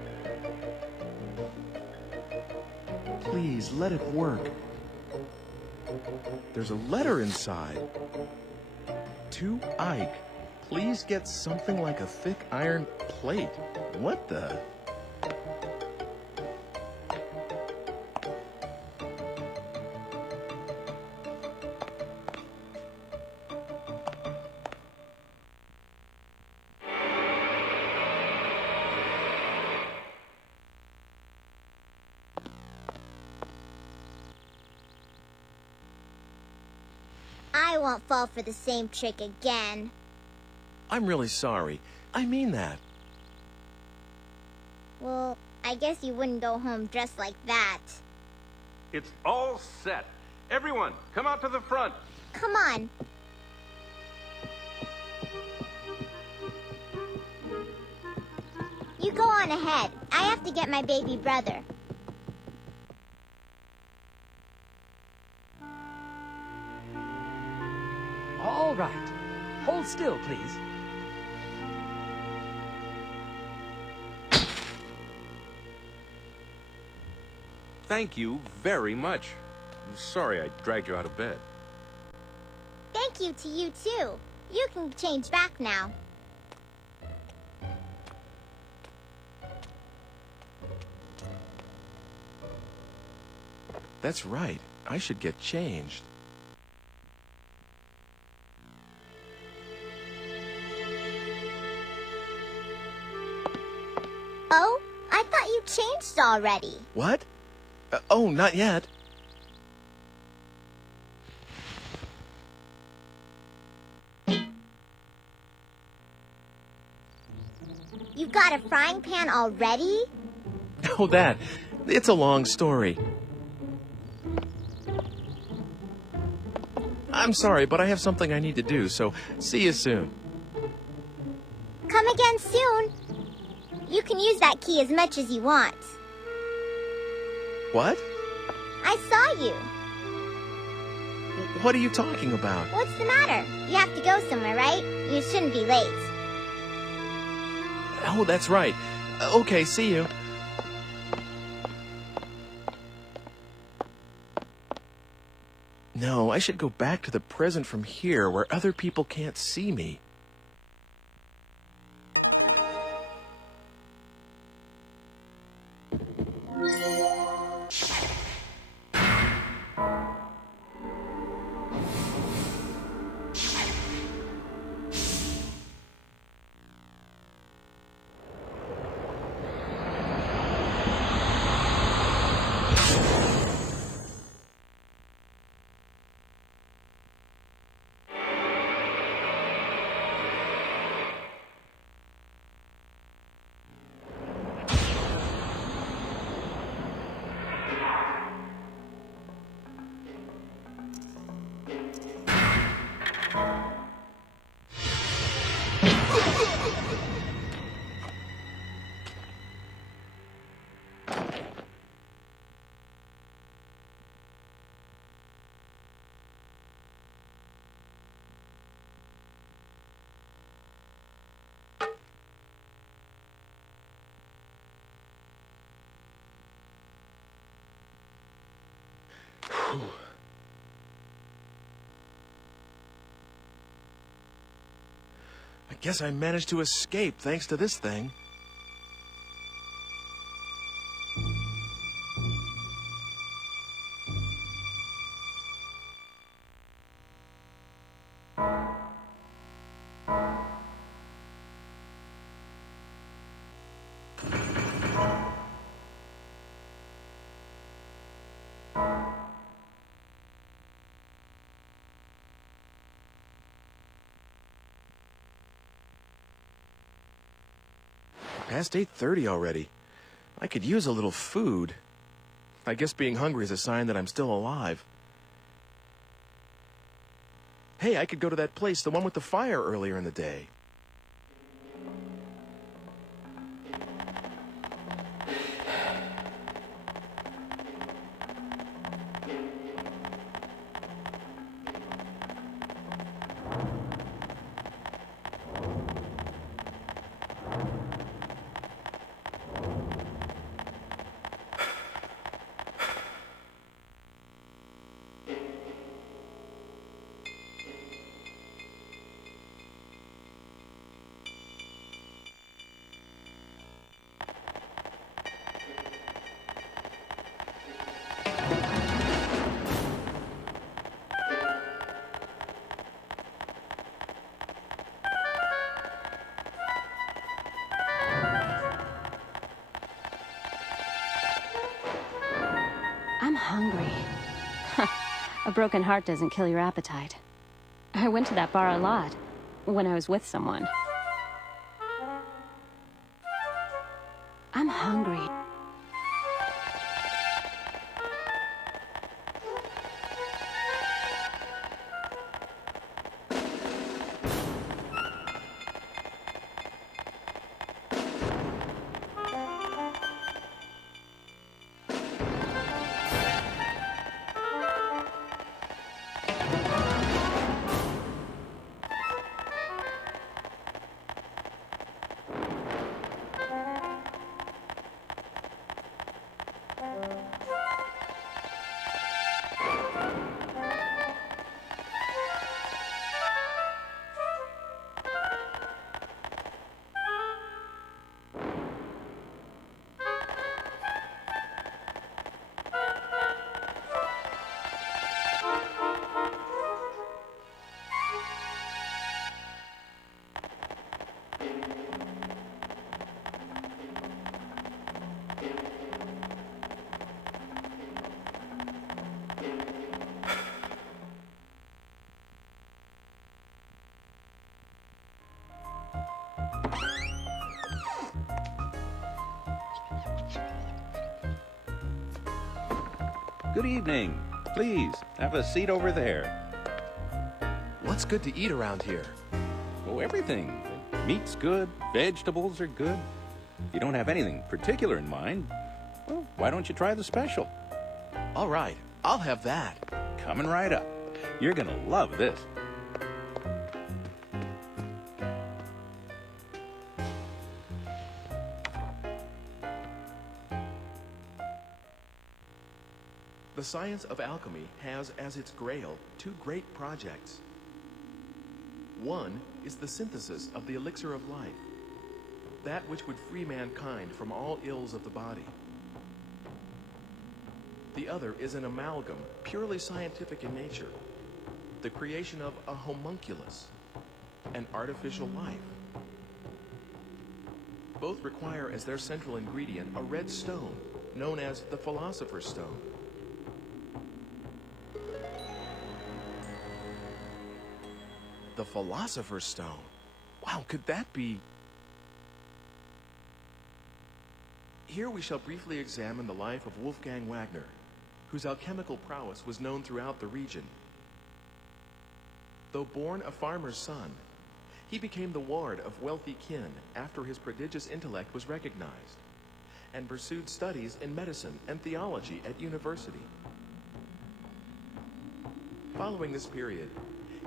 Please, let it work. There's a letter inside. To Ike, please get something like a thick iron plate. What the? I won't fall for the same trick again. I'm really sorry. I mean that. Well, I guess you wouldn't go home dressed like that. It's all set. Everyone, come out to the front. Come on. You go on ahead. I have to get my baby brother. All right. Hold still, please. Thank you very much. I'm sorry I dragged you out of bed. Thank you to you, too. You can change back now. That's right. I should get changed. Oh, I thought you changed already. What? Oh, not yet. You've got a frying pan already? Oh, that. It's a long story. I'm sorry, but I have something I need to do, so see you soon. Come again soon. You can use that key as much as you want. What? I saw you. What are you talking about? What's the matter? You have to go somewhere, right? You shouldn't be late. Oh, that's right. Okay, see you. No, I should go back to the present from here where other people can't see me. I guess I managed to escape thanks to this thing. Past 8:30 already. I could use a little food. I guess being hungry is a sign that I'm still alive. Hey, I could go to that place, the one with the fire earlier in the day. hungry. A broken heart doesn't kill your appetite. I went to that bar a lot when I was with someone. I'm hungry. Good evening. Please, have a seat over there. What's good to eat around here? Oh, everything. Meat's good, vegetables are good. If you don't have anything particular in mind, well, why don't you try the special? All right, I'll have that. Coming right up. You're gonna love this. The science of alchemy has as its grail two great projects. One is the synthesis of the elixir of life, that which would free mankind from all ills of the body. The other is an amalgam, purely scientific in nature, the creation of a homunculus, an artificial life. Both require as their central ingredient a red stone, known as the Philosopher's Stone. The Philosopher's Stone? Wow, could that be... Here we shall briefly examine the life of Wolfgang Wagner, whose alchemical prowess was known throughout the region. Though born a farmer's son, he became the ward of wealthy kin after his prodigious intellect was recognized, and pursued studies in medicine and theology at university. Following this period,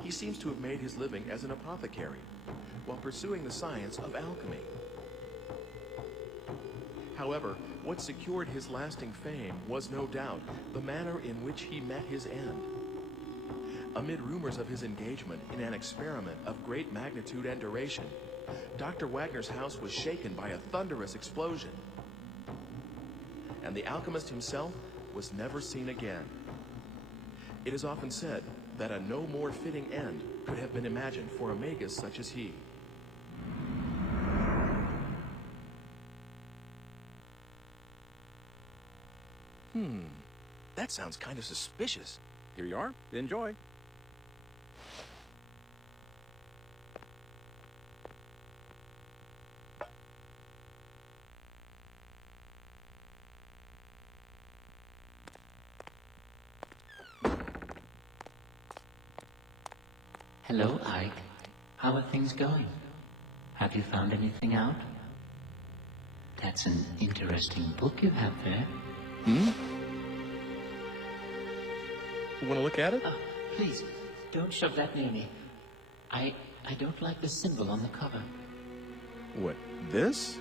he seems to have made his living as an apothecary, while pursuing the science of alchemy. However, what secured his lasting fame was no doubt the manner in which he met his end. Amid rumors of his engagement in an experiment of great magnitude and duration, Dr. Wagner's house was shaken by a thunderous explosion, and the alchemist himself was never seen again. It is often said that a no more fitting end could have been imagined for a magus such as he. That sounds kind of suspicious. Here you are. Enjoy. Hello, Ike. How are things going? Have you found anything out? That's an interesting book you have there. You want to look at it? Oh, please, don't shove that near me. I don't like the symbol on the cover. What, this?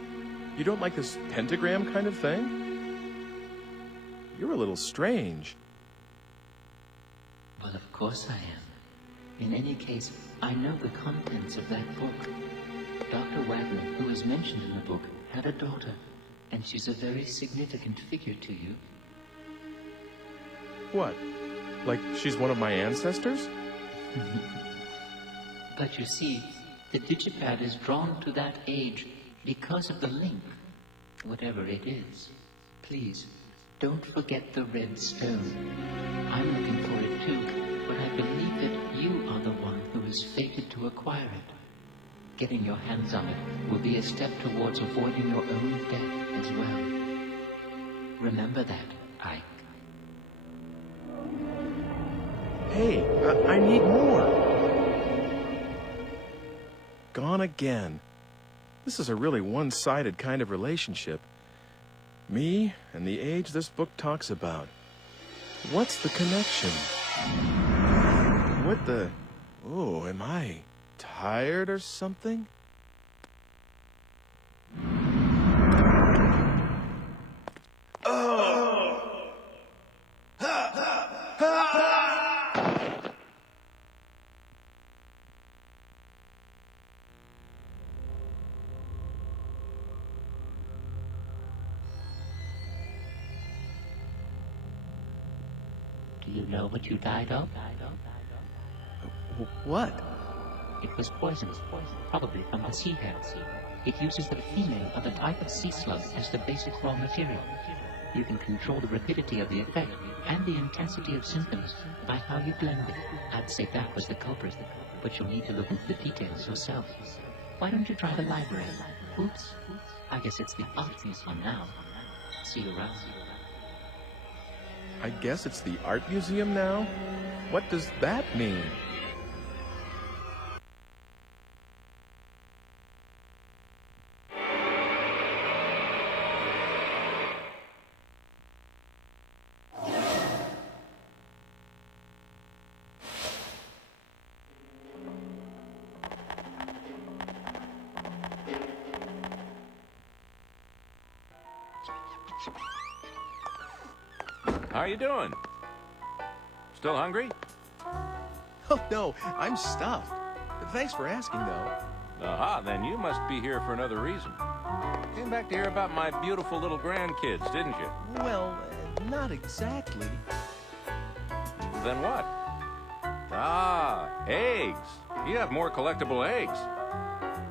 You don't like this pentagram kind of thing? You're a little strange. Well, of course I am. In any case, I know the contents of that book. Dr. Wagner, who is mentioned in the book, had a daughter, and she's a very significant figure to you. What? Like she's one of my ancestors? But you see, the digipad is drawn to that age because of the link, whatever it is. Please, Don't forget the red stone. I'm looking for it too, but I believe that you are the one who is fated to acquire it. Getting your hands on it will be a step towards avoiding your own death as well. Remember that, Ike. Hey, I need more. Gone again. This is a really one-sided kind of relationship. Me and the age this book talks about. What's the connection? What the... Oh, am I tired or something? Do you know what you died of? What? It was poison, probably from a sea hare. It uses the female of a type of sea slug as the basic raw material. You can control the rapidity of the effect and the intensity of symptoms by how you blend it. I'd say that was the culprit, but you'll need to look into the details yourself. Why don't you try the library? Oops, I guess it's the art museum now. See you around. I guess it's the art museum now? What does that mean? How you doing? Still hungry? Oh, no, I'm stuffed. Thanks for asking, though. Aha, then you must be here for another reason. Came back to hear about my beautiful little grandkids, didn't you? Well, not exactly. Then what? Ah, eggs. You have more collectible eggs.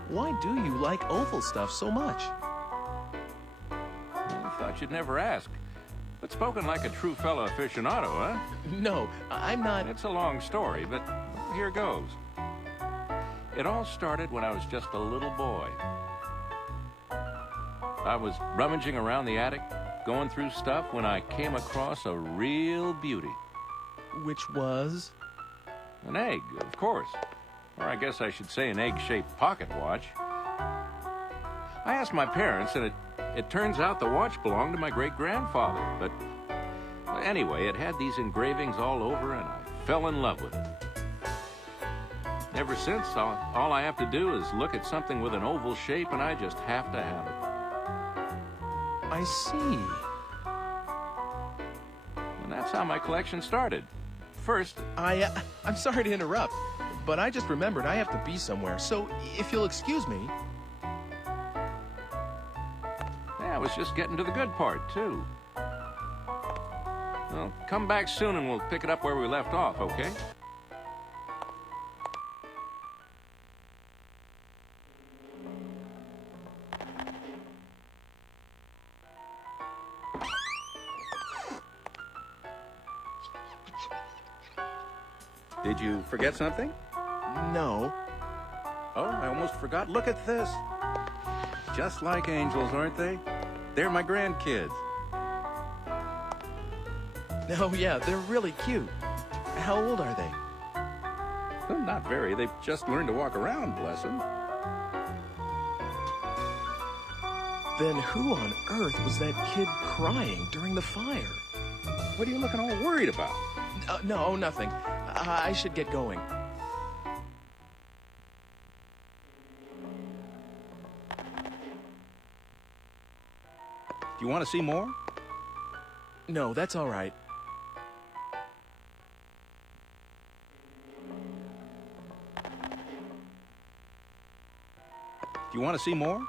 Why do you like oval stuff so much? I thought you'd never ask. But spoken like a true fellow aficionado, huh? No, I'm not... It's a long story, but here goes. It all started when I was just a little boy. I was rummaging around the attic, going through stuff, when I came across a real beauty. Which was? An egg, of course. Or I guess I should say an egg-shaped pocket watch. I asked my parents, and it turns out the watch belonged to my great-grandfather, but anyway, it had these engravings all over, and I fell in love with it. Ever since, all I have to do is look at something with an oval shape, and I just have to have it. I see. And that's how my collection started. First... I'm sorry to interrupt, but I just remembered I have to be somewhere, so if you'll excuse me... I was just getting to the good part, too. Well, come back soon and we'll pick it up where we left off, okay? Did you forget something? No. Oh, I almost forgot. Look at this. Just like angels, aren't they? They're my grandkids. Oh, yeah, they're really cute. How old are they? Well, not very. They've just learned to walk around, bless them. Then who on earth was that kid crying during the fire? What are you looking all worried about? No, nothing. I should get going. Do you want to see more? No, that's all right. Do you want to see more?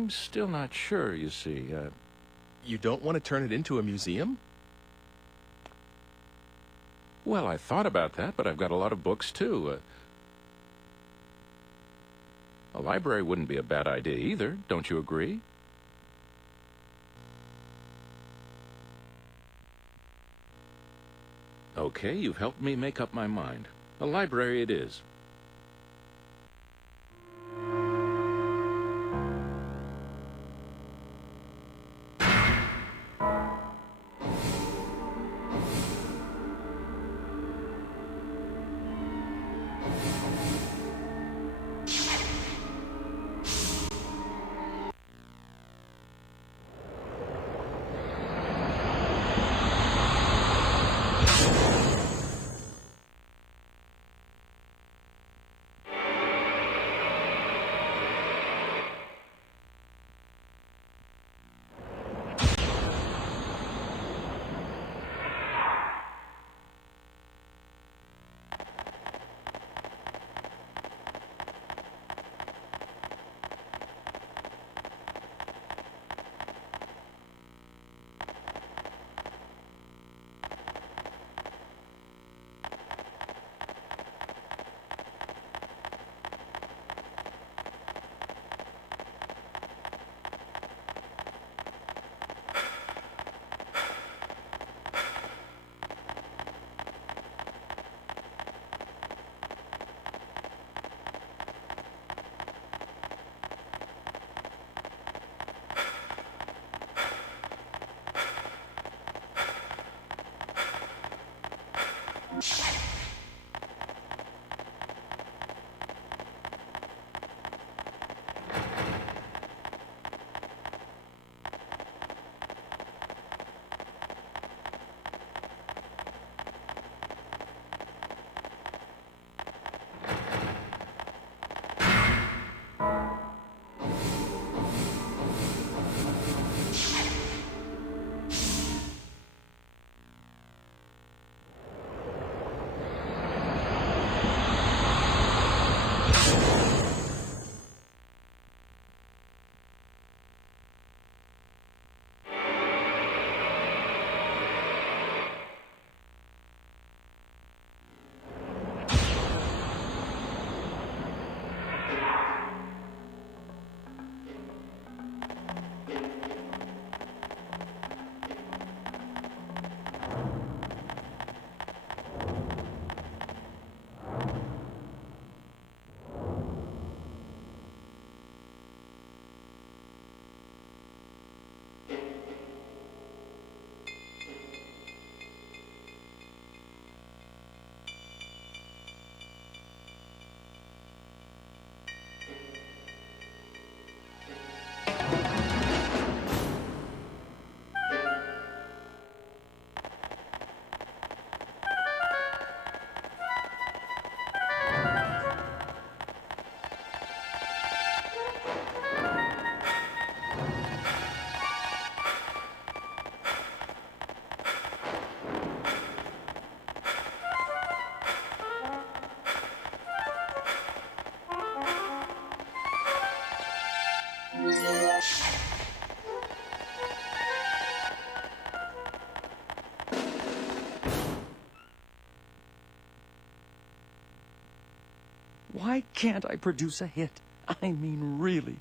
I'm still not sure, you see. You don't want to turn it into a museum? Well, I thought about that, but I've got a lot of books, too. A library wouldn't be a bad idea either, don't you agree? Okay, you've helped me make up my mind. A library it is. Why can't I produce a hit? I mean, really.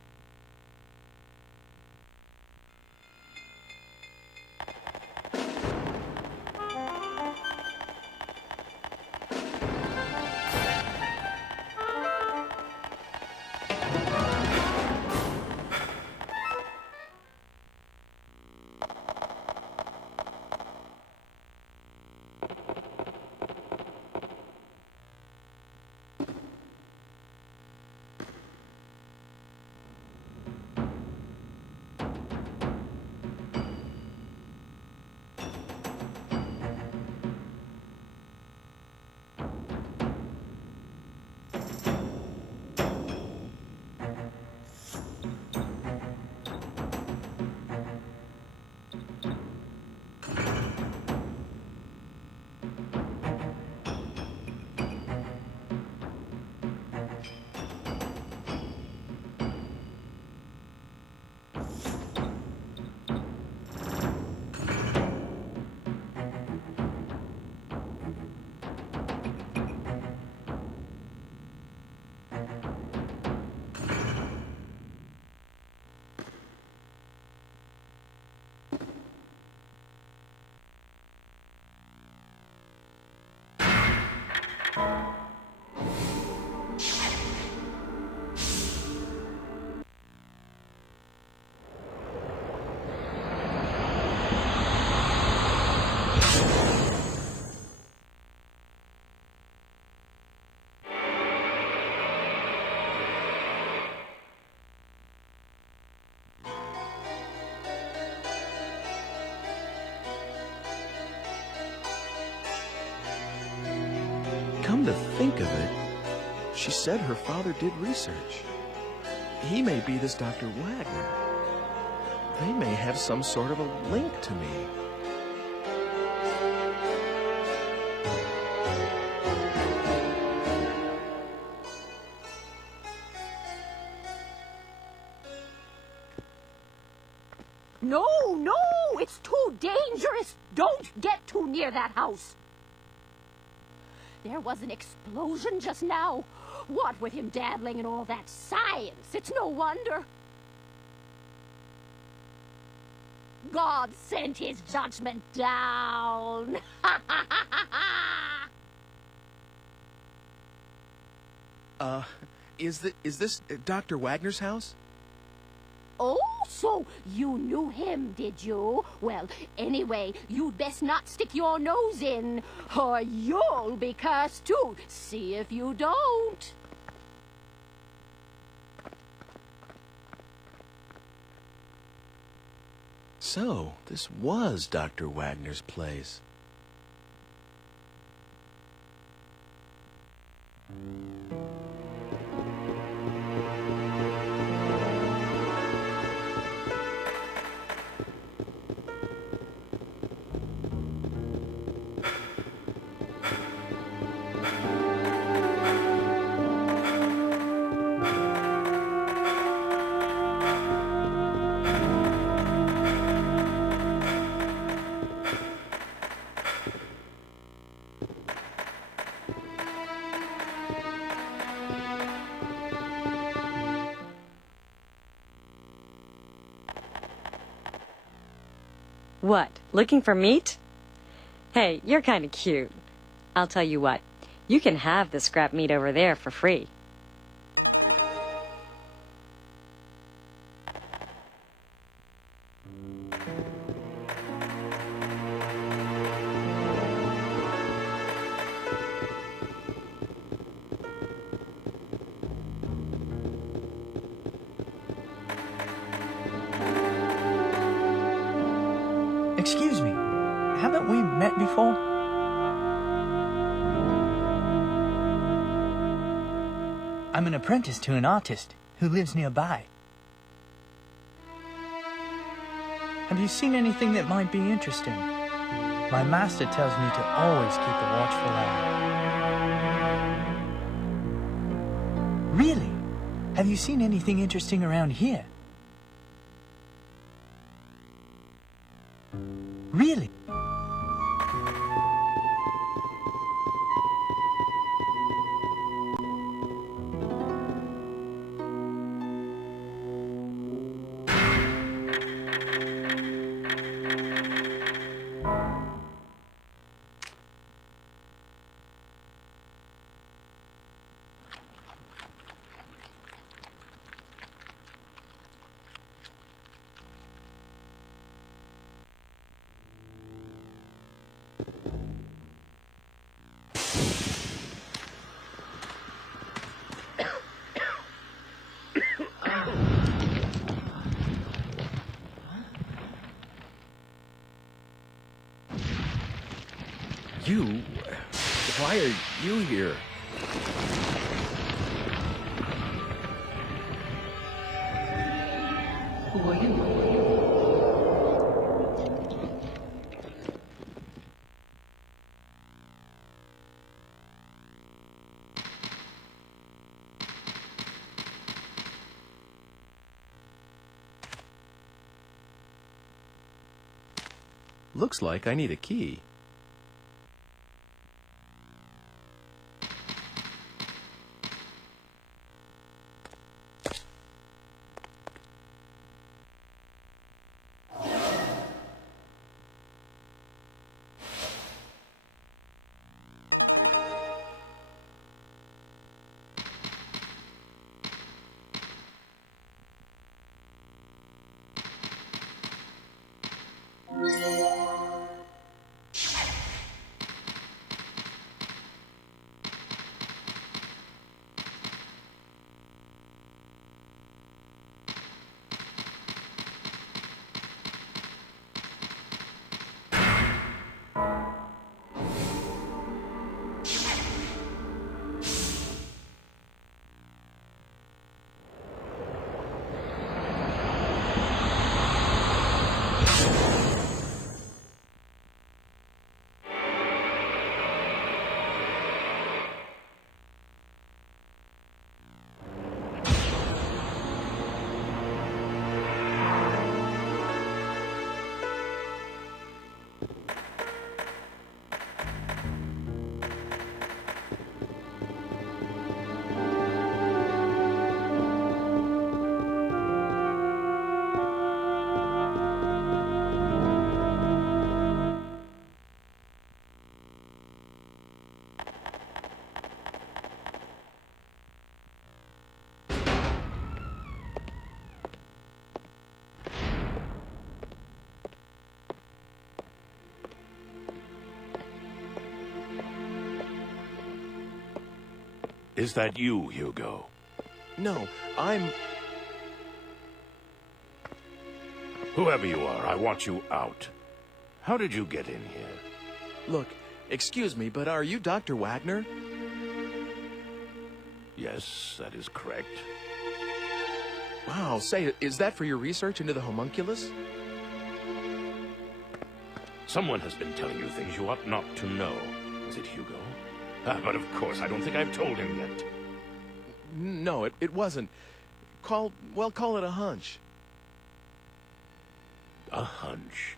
Come to think of it, she said her father did research. He may be this Dr. Wagner. They may have some sort of a link to me. No, no, it's too dangerous. Don't get too near that house. There was an explosion just now. What with him dabbling in all that science, it's no wonder. God sent his judgment down. Is this Dr. Wagner's house? Oh, so you knew him, did you? Well, anyway, you'd best not stick your nose in, or you'll be cursed too. See if you don't. So, this was Dr. Wagner's place. What, looking for meat? Hey, you're kind of cute. I'll tell you what, you can have the scrap meat over there for free. Excuse me, haven't we met before? I'm an apprentice to an artist who lives nearby. Have you seen anything that might be interesting? My master tells me to always keep a watchful eye. Really? Have you seen anything interesting around here? Really? You? Why are you here? Who are you? Looks like I need a key. Is that you, Hugo? No, I'm... Whoever you are, I want you out. How did you get in here? Look, excuse me, but are you Dr. Wagner? Yes, that is correct. Wow, say, is that for your research into the homunculus? Someone has been telling you things you ought not to know. Is it Hugo? But of course, I don't think I've told him yet. No, it wasn't. Call it a hunch. A hunch?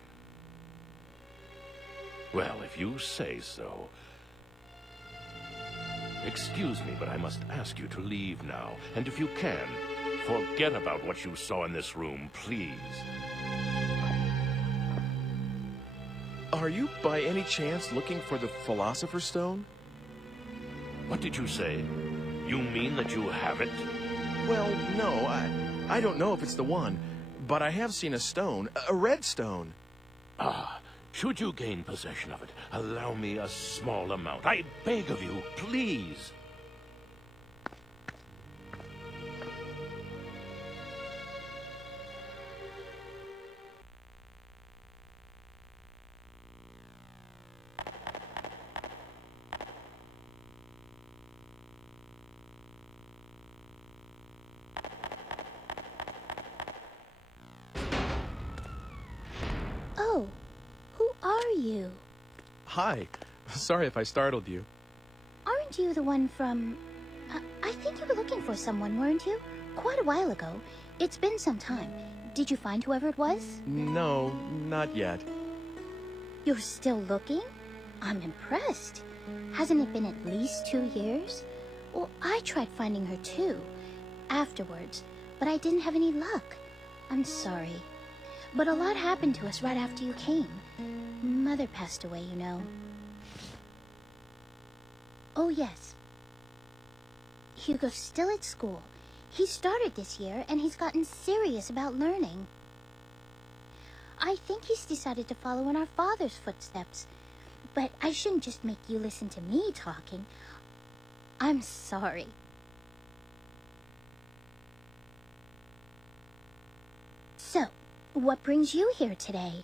Well, if you say so. Excuse me, but I must ask you to leave now. And if you can, forget about what you saw in this room, please. Are you by any chance looking for the Philosopher's Stone? What did you say? You mean that you have it? Well, no, I don't know if it's the one, but I have seen a stone, a red stone. Ah, should you gain possession of it, allow me a small amount. I beg of you, please. Oh, who are you? Hi. Sorry if I startled you. Aren't you the one from... I think you were looking for someone, weren't you? Quite a while ago. It's been some time. Did you find whoever it was? No, not yet. You're still looking? I'm impressed. Hasn't it been at least 2 years? Well, I tried finding her too, afterwards, but I didn't have any luck. I'm sorry. But a lot happened to us right after you came. Mother passed away, you know. Oh, yes. Hugo's still at school. He started this year, and he's gotten serious about learning. I think he's decided to follow in our father's footsteps. But I shouldn't just make you listen to me talking. I'm sorry. So, what brings you here today?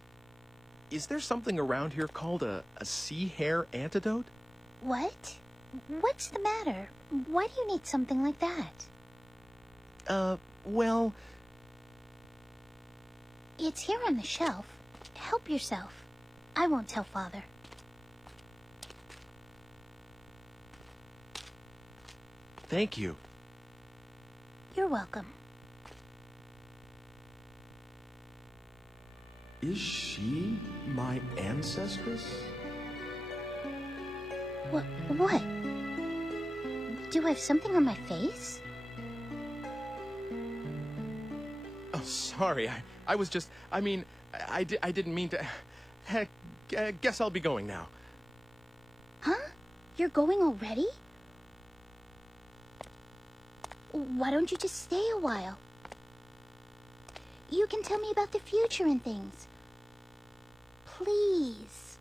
Is there something around here called a sea hare antidote? What? What's the matter? Why do you need something like that? Well... It's here on the shelf. Help yourself. I won't tell Father. Thank you. You're welcome. Is she my ancestress? What? Do I have something on my face? Oh, sorry. I was just... I mean, I didn't mean to... Heck, guess I'll be going now. Huh? You're going already? Why don't you just stay a while? You can tell me about the future and things. Please.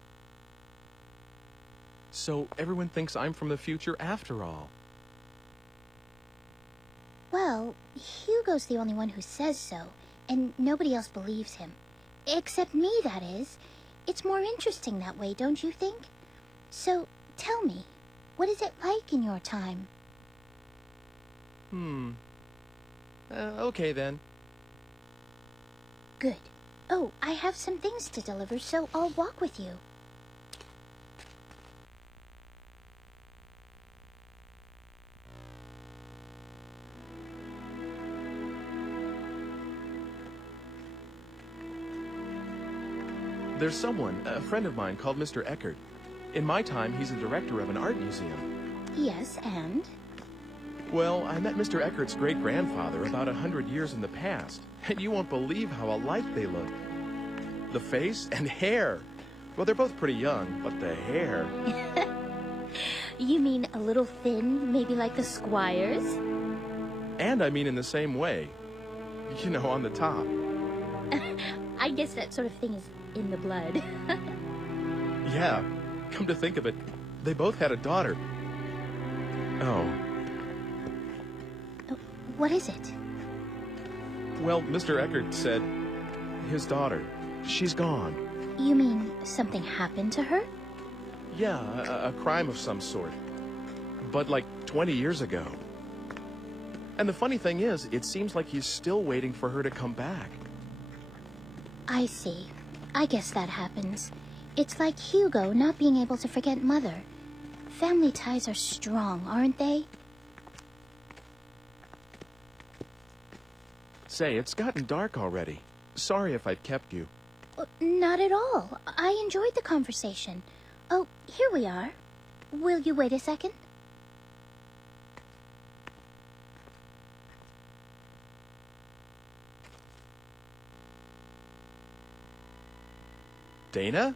So everyone thinks I'm from the future after all. Well, Hugo's the only one who says so, and nobody else believes him. Except me, that is. It's more interesting that way, don't you think? So, tell me, what is it like in your time? Okay then. Good. Oh, I have some things to deliver, so I'll walk with you. There's someone, a friend of mine, called Mr. Eckert. In my time, he's the director of an art museum. Yes, and? Well, I met Mr. Eckert's great-grandfather about 100 years in the past, and you won't believe how alike they look. The face and hair. Well, they're both pretty young, but the hair... You mean a little thin, maybe like the Squires? And I mean in the same way. You know, on the top. I guess that sort of thing is in the blood. Yeah, come to think of it, they both had a daughter. Oh, What is it? Well, Mr. Eckert said his daughter, she's gone. You mean something happened to her? Yeah, a crime of some sort. But like 20 years ago. And the funny thing is, it seems like he's still waiting for her to come back. I see. I guess that happens. It's like Hugo not being able to forget Mother. Family ties are strong, aren't they? Say, it's gotten dark already. Sorry if I've kept you. Not at all. I enjoyed the conversation. Oh, here we are. Will you wait a second? Dana?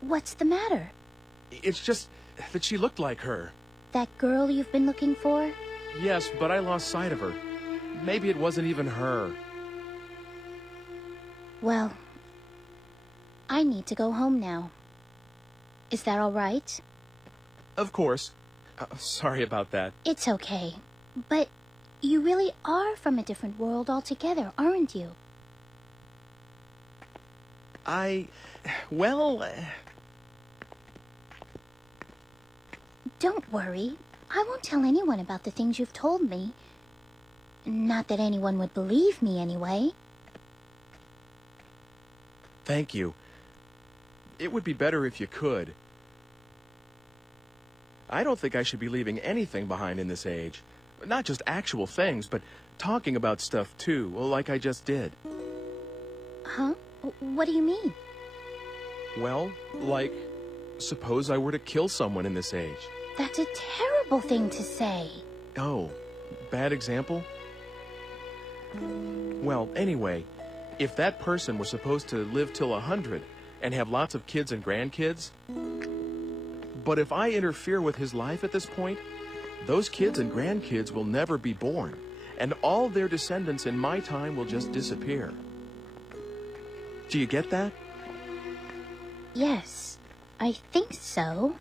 What's the matter? It's just that she looked like her. That girl you've been looking for? Yes, but I lost sight of her. Maybe it wasn't even her. Well, I need to go home now. Is that all right? Of course. Sorry about that. It's okay. But you really are from a different world altogether, aren't you? Well... Don't worry. I won't tell anyone about the things you've told me. Not that anyone would believe me anyway. Thank you. It would be better if you could. I don't think I should be leaving anything behind in this age. Not just actual things, but talking about stuff too, like I just did. Huh? What do you mean? Well, like, suppose I were to kill someone in this age. That's a terrible thing to say. Oh, bad example? Well, anyway, if that person were supposed to live till 100 and have lots of kids and grandkids, but if I interfere with his life at this point, those kids and grandkids will never be born, and all their descendants in my time will just disappear. Do you get that? Yes, I think so.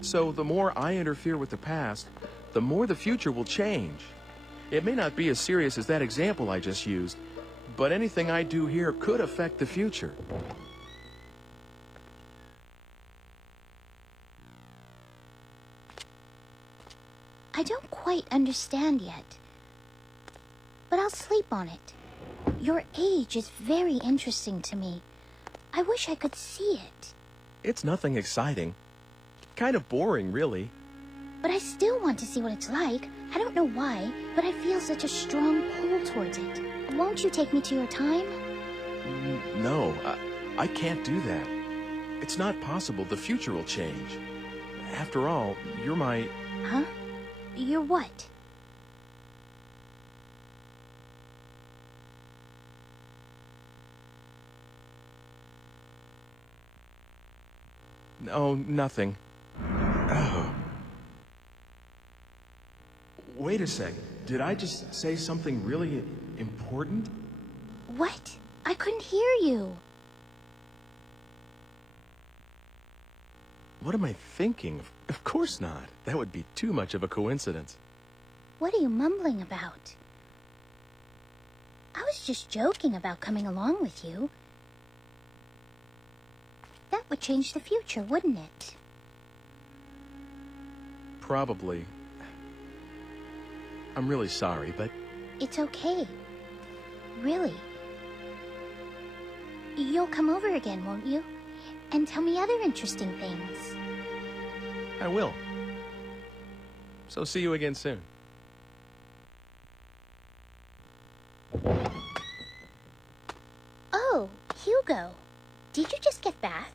So the more I interfere with the past, the more the future will change. It may not be as serious as that example I just used, but anything I do here could affect the future. I don't quite understand yet, but I'll sleep on it. Your age is very interesting to me. I wish I could see it. It's nothing exciting. Kind of boring, really. But I still want to see what it's like. I don't know why, but I feel such a strong pull towards it. Won't you take me to your time? No, I can't do that. It's not possible. The future will change. After all, you're my... Huh? You're what? Oh, nothing. Oh. Wait a sec. Did I just say something really important? What? I couldn't hear you. What am I thinking? Of course not. That would be too much of a coincidence. What are you mumbling about? I was just joking about coming along with you. That would change the future, wouldn't it? Probably. I'm really sorry, but... It's okay. Really. You'll come over again, won't you? And tell me other interesting things. I will. So see you again soon. Hugo, did you just get back?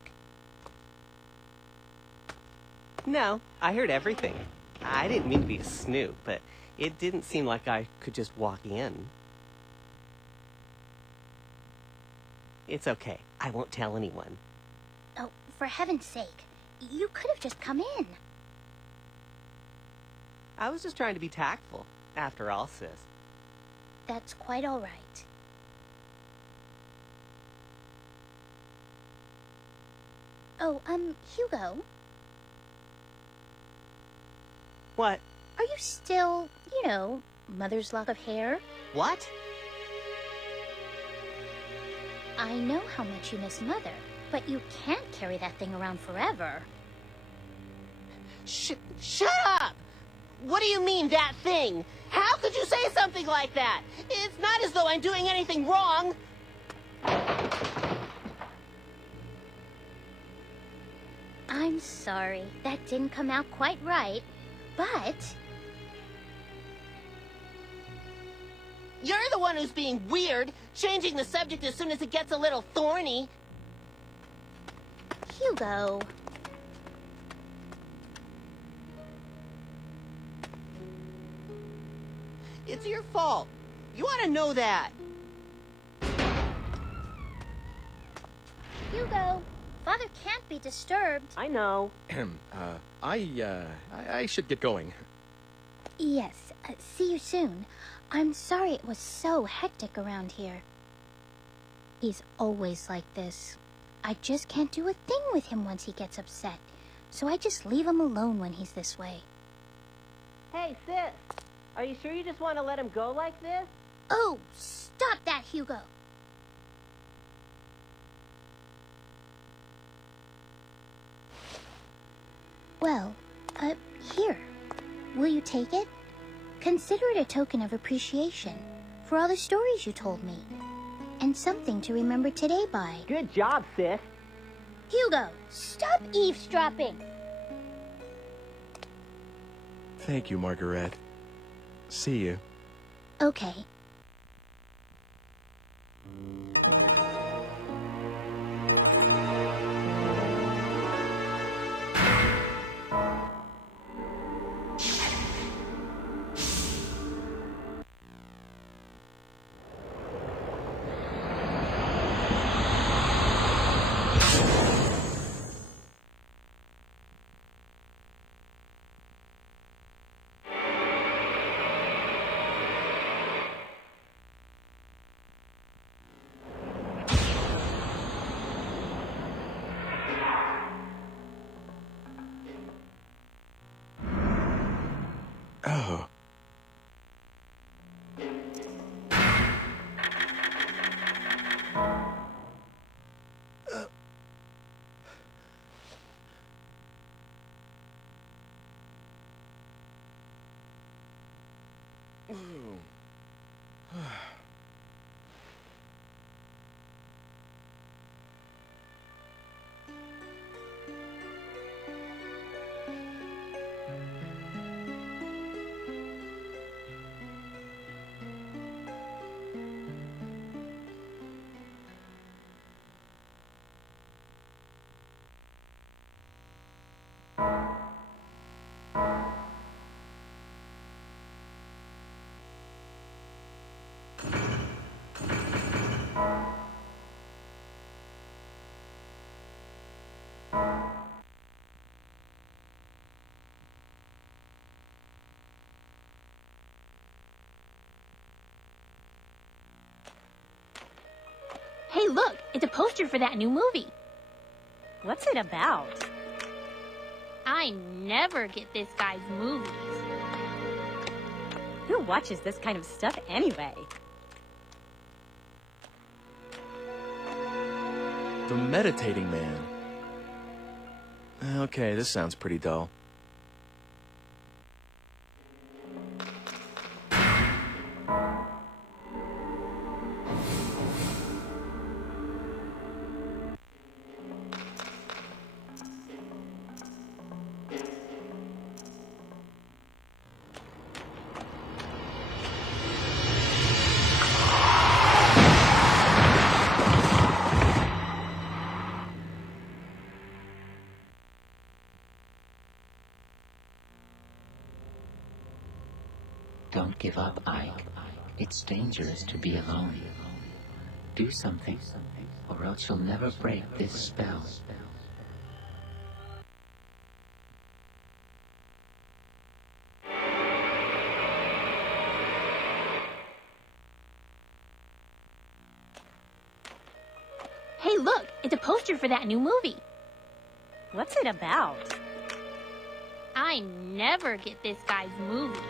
No, I heard everything. I didn't mean to be a snoop, but it didn't seem like I could just walk in. It's okay. I won't tell anyone. Oh, for heaven's sake. You could have just come in. I was just trying to be tactful. After all, sis. That's quite all right. Oh, Hugo? What? Are you still, mother's lock of hair? What? I know how much you miss Mother, but you can't carry that thing around forever. Shut up! What do you mean, that thing? How could you say something like that? It's not as though I'm doing anything wrong. I'm sorry. That didn't come out quite right, but... You're the one who's being weird, changing the subject as soon as it gets a little thorny. Hugo... It's your fault. You ought to know that. Hugo, Father can't be disturbed. I know. I should get going. Yes, see you soon. I'm sorry it was so hectic around here. He's always like this. I just can't do a thing with him once he gets upset. So I just leave him alone when he's this way. Hey, sis. Are you sure you just want to let him go like this? Oh, stop that, Hugo. Well, here. Will you take it? Consider it a token of appreciation for all the stories you told me. And something to remember today by. Good job, sis. Hugo, stop eavesdropping! Thank you, Margaret. See you. Okay. Oh. Hey, look! It's a poster for that new movie. What's it about? I never get this guy's movies. Who watches this kind of stuff anyway? The Meditating Man. Okay, this sounds pretty dull. Don't give up, Ike. It's dangerous to be alone. Do something, or else you'll never break this spell. Hey, look! It's a poster for that new movie. What's it about? I never get this guy's movies.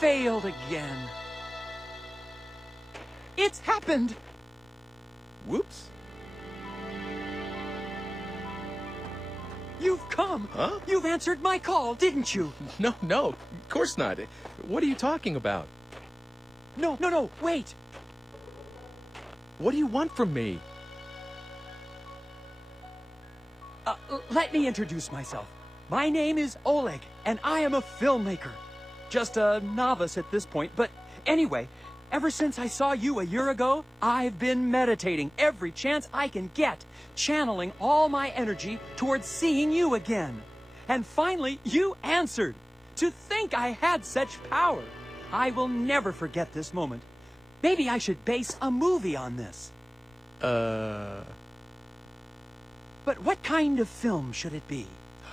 Failed again. It's happened! Whoops. You've come! Huh? You've answered my call, didn't you? No, of course not. What are you talking about? No, wait! What do you want from me? Let me introduce myself. My name is Oleg, and I am a filmmaker. Just a novice at this point, but anyway, ever since I saw you a year ago, I've been meditating every chance I can get, channeling all my energy towards seeing you again. And finally, you answered. To think I had such power. I will never forget this moment. Maybe I should base a movie on this. But what kind of film should it be?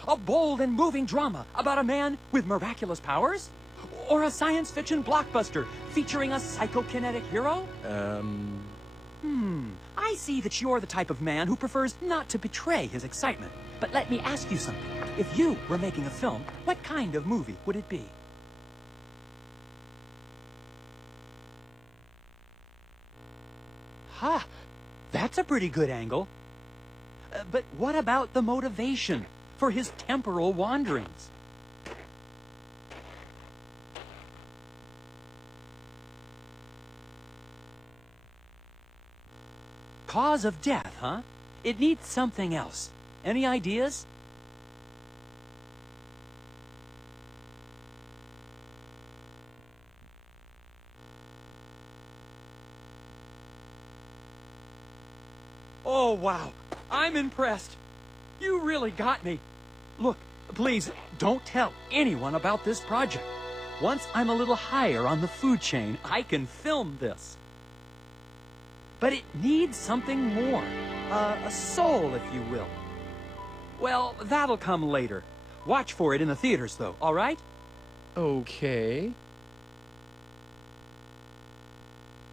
A bold and moving drama about a man with miraculous powers? Or a science fiction blockbuster featuring a psychokinetic hero? I see that you're the type of man who prefers not to betray his excitement. But let me ask you something. If you were making a film, what kind of movie would it be? Ha! That's a pretty good angle. But what about the motivation for his temporal wanderings? Cause of death, huh? It needs something else. Any ideas? Oh, wow. I'm impressed. You really got me. Look, please, don't tell anyone about this project. Once I'm a little higher on the food chain, I can film this. But it needs something more. A soul, if you will. Well, that'll come later. Watch for it in the theaters, though, all right? Okay.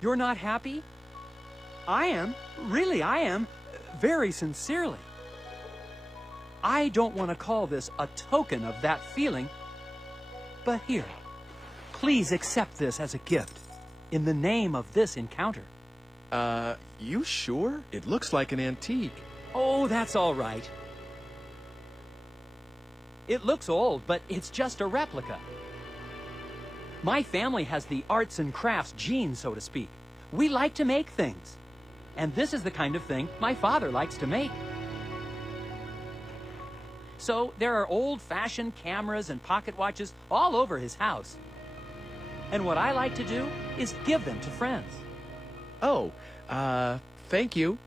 You're not happy? I am. Really, I am. Very sincerely. I don't want to call this a token of that feeling, but here, please accept this as a gift in the name of this encounter. You sure? It looks like an antique. Oh, that's all right. It looks old, but it's just a replica. My family has the arts and crafts gene, so to speak. We like to make things. And this is the kind of thing my father likes to make. So there are old-fashioned cameras and pocket watches all over his house. And what I like to do is give them to friends. Oh, thank you.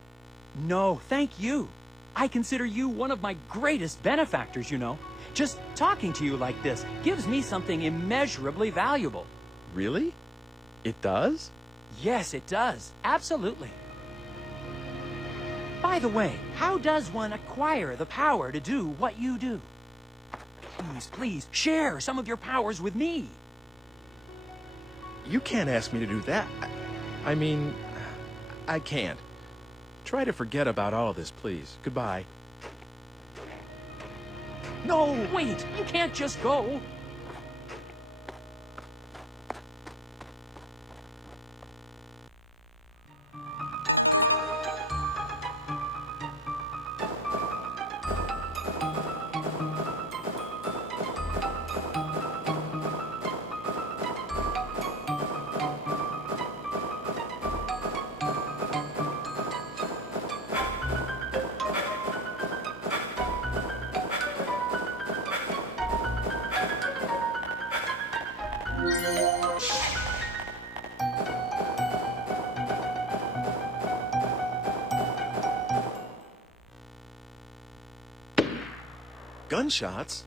No, thank you. I consider you one of my greatest benefactors, you know. Just talking to you like this gives me something immeasurably valuable. Really? It does? Yes, it does. Absolutely. By the way, how does one acquire the power to do what you do? Please, share some of your powers with me. You can't ask me to do that. I mean, I can't. Try to forget about all this, please. Goodbye. No, wait! You can't just go! Gunshots?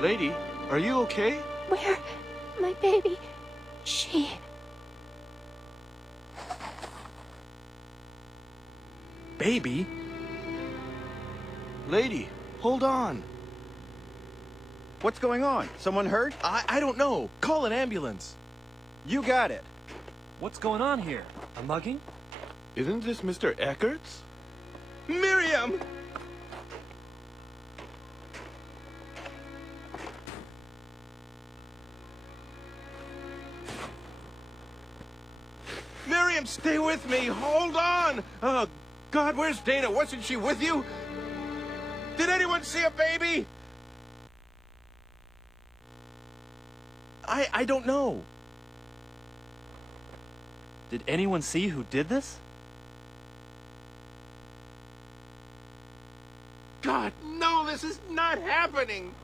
Lady, are you okay? Where? My baby. She. Baby? Lady, hold on. What's going on? Someone hurt? I don't know. Call an ambulance. You got it. What's going on here? A mugging? Isn't this Mr. Eckert's? Miriam! Miriam, stay with me! Hold on! Oh, God, where's Dana? Wasn't she with you? Did anyone see a baby? I don't know. Did anyone see who did this? God, no, this is not happening!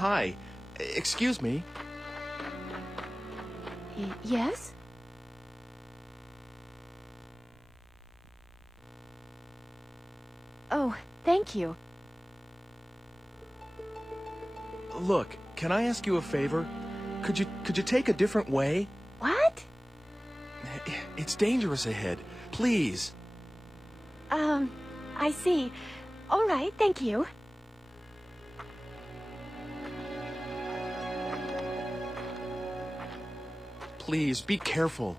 Hi. Excuse me. Yes? Oh, thank you. Look, can I ask you a favor? Could you take a different way? What? It's dangerous ahead. Please. I see. All right, thank you. Please, be careful.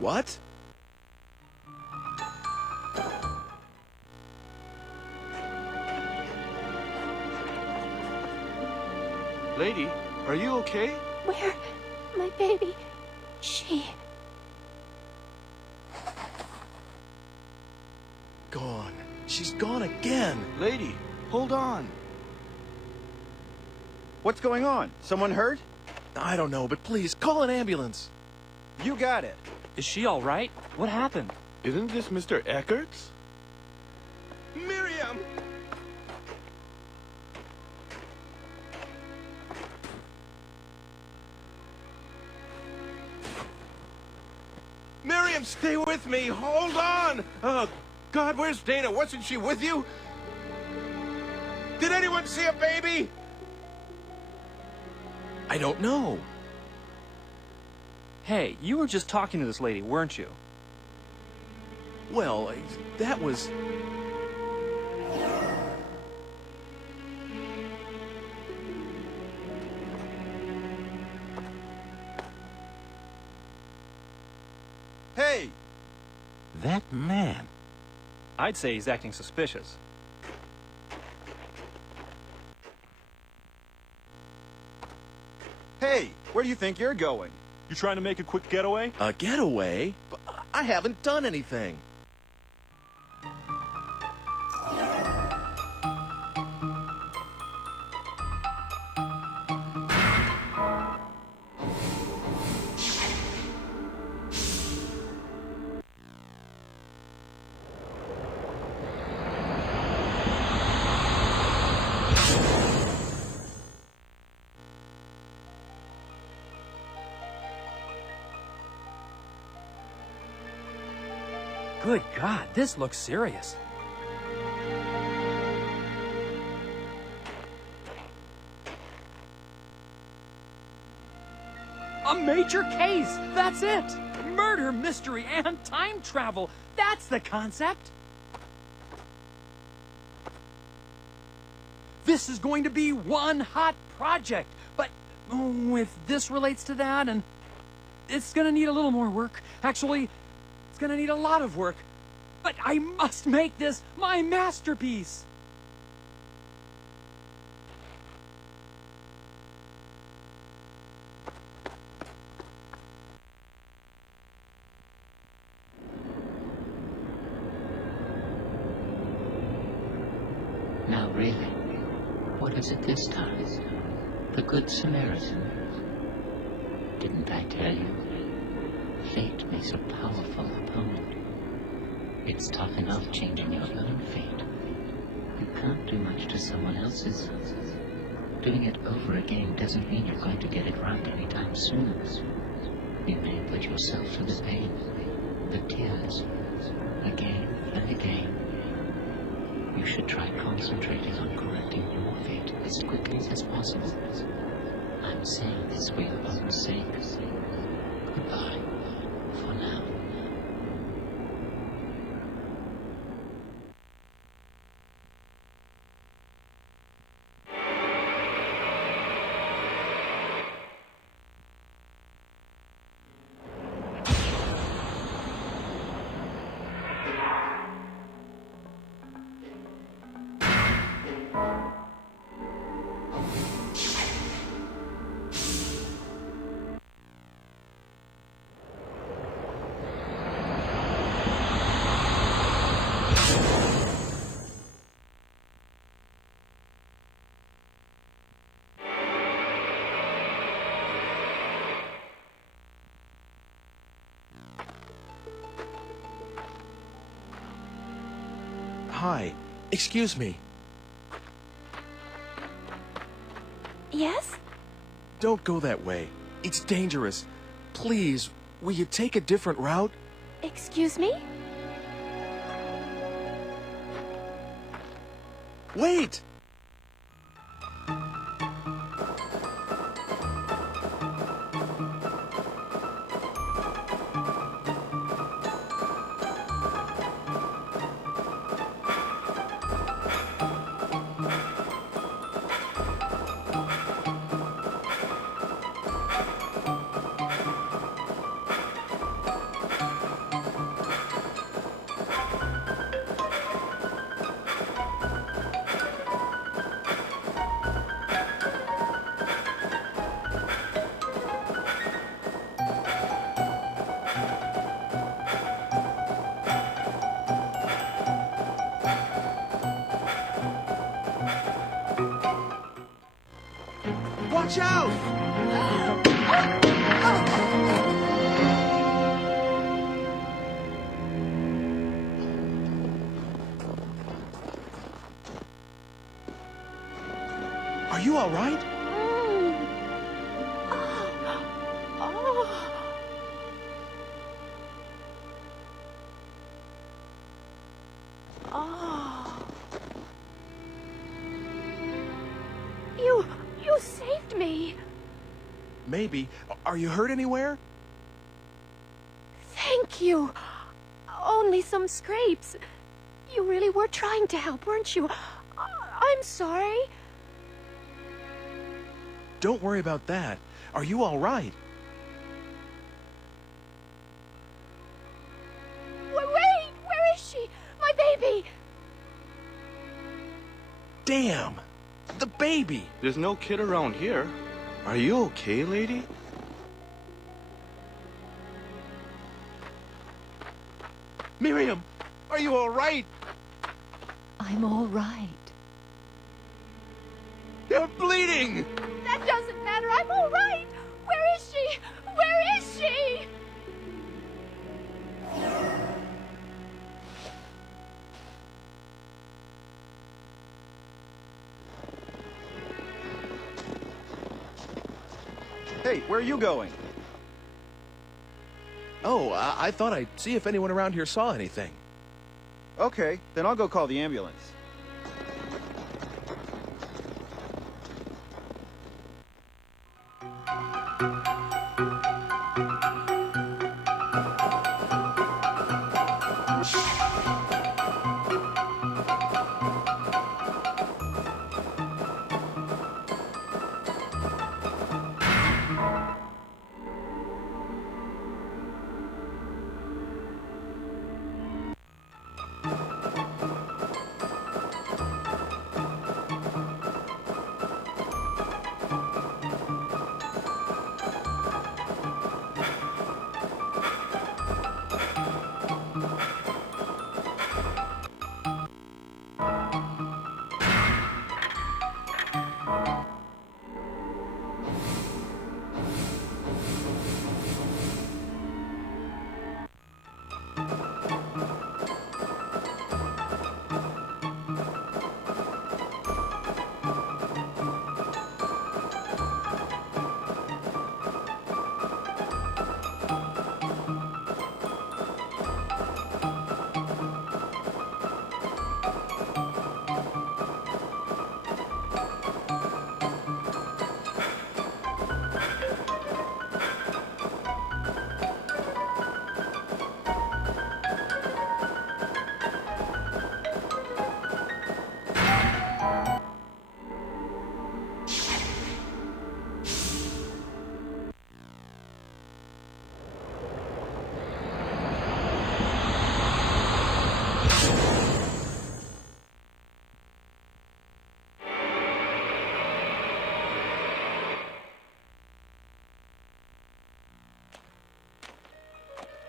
What? Lady, are you okay? Where? My baby. She. Gone. She's gone again. Lady, hold on. What's going on? Someone hurt? I don't know, but please, call an ambulance. You got it. Is she all right? What happened? Isn't this Mr. Eckert's? Miriam! Miriam, stay with me! Hold on! Oh, God, where's Dana? Wasn't she with you? Did anyone see a baby? I don't know. Hey, you were just talking to this lady, weren't you? Well, that was... Hey! That man. I'd say he's acting suspicious. Hey, where do you think you're going? You trying to make a quick getaway? A getaway? But I haven't done anything. Good God, this looks serious. A major case! That's it! Murder, mystery, and time travel! That's the concept! This is going to be one hot project, but if this relates to that, and it's gonna need a little more work. Actually, it's gonna need a lot of work. But I must make this my masterpiece! Now really, what is it this time? The Good Samaritan. Didn't I tell you? Fate makes a powerful opponent. It's tough enough changing your own fate. You can't do much to someone else's. Doing it over again doesn't mean you're going to get it right anytime soon. You may put yourself through the pain, the tears, again and again. You should try concentrating on correcting your fate as quickly as possible. I'm saying this for your own sake. Goodbye, for now. Hi. Excuse me. Yes? Don't go that way. It's dangerous. Please, will you take a different route? Excuse me? Wait! Watch out! Are you all right? You saved me. Maybe. Are you hurt anywhere? Thank you. Only some scrapes. You really were trying to help, weren't you? I'm sorry. Don't worry about that. Are you all right? Wait, where is she? My baby. Damn! The baby! There's no kid around here. Are you okay, lady? Miriam! Are you all right? I'm all right. You're bleeding! That doesn't matter. I'm all right. Where is she? Where is she? Hey, where are you going? Oh, I thought I'd see if anyone around here saw anything. Okay, then I'll go call the ambulance.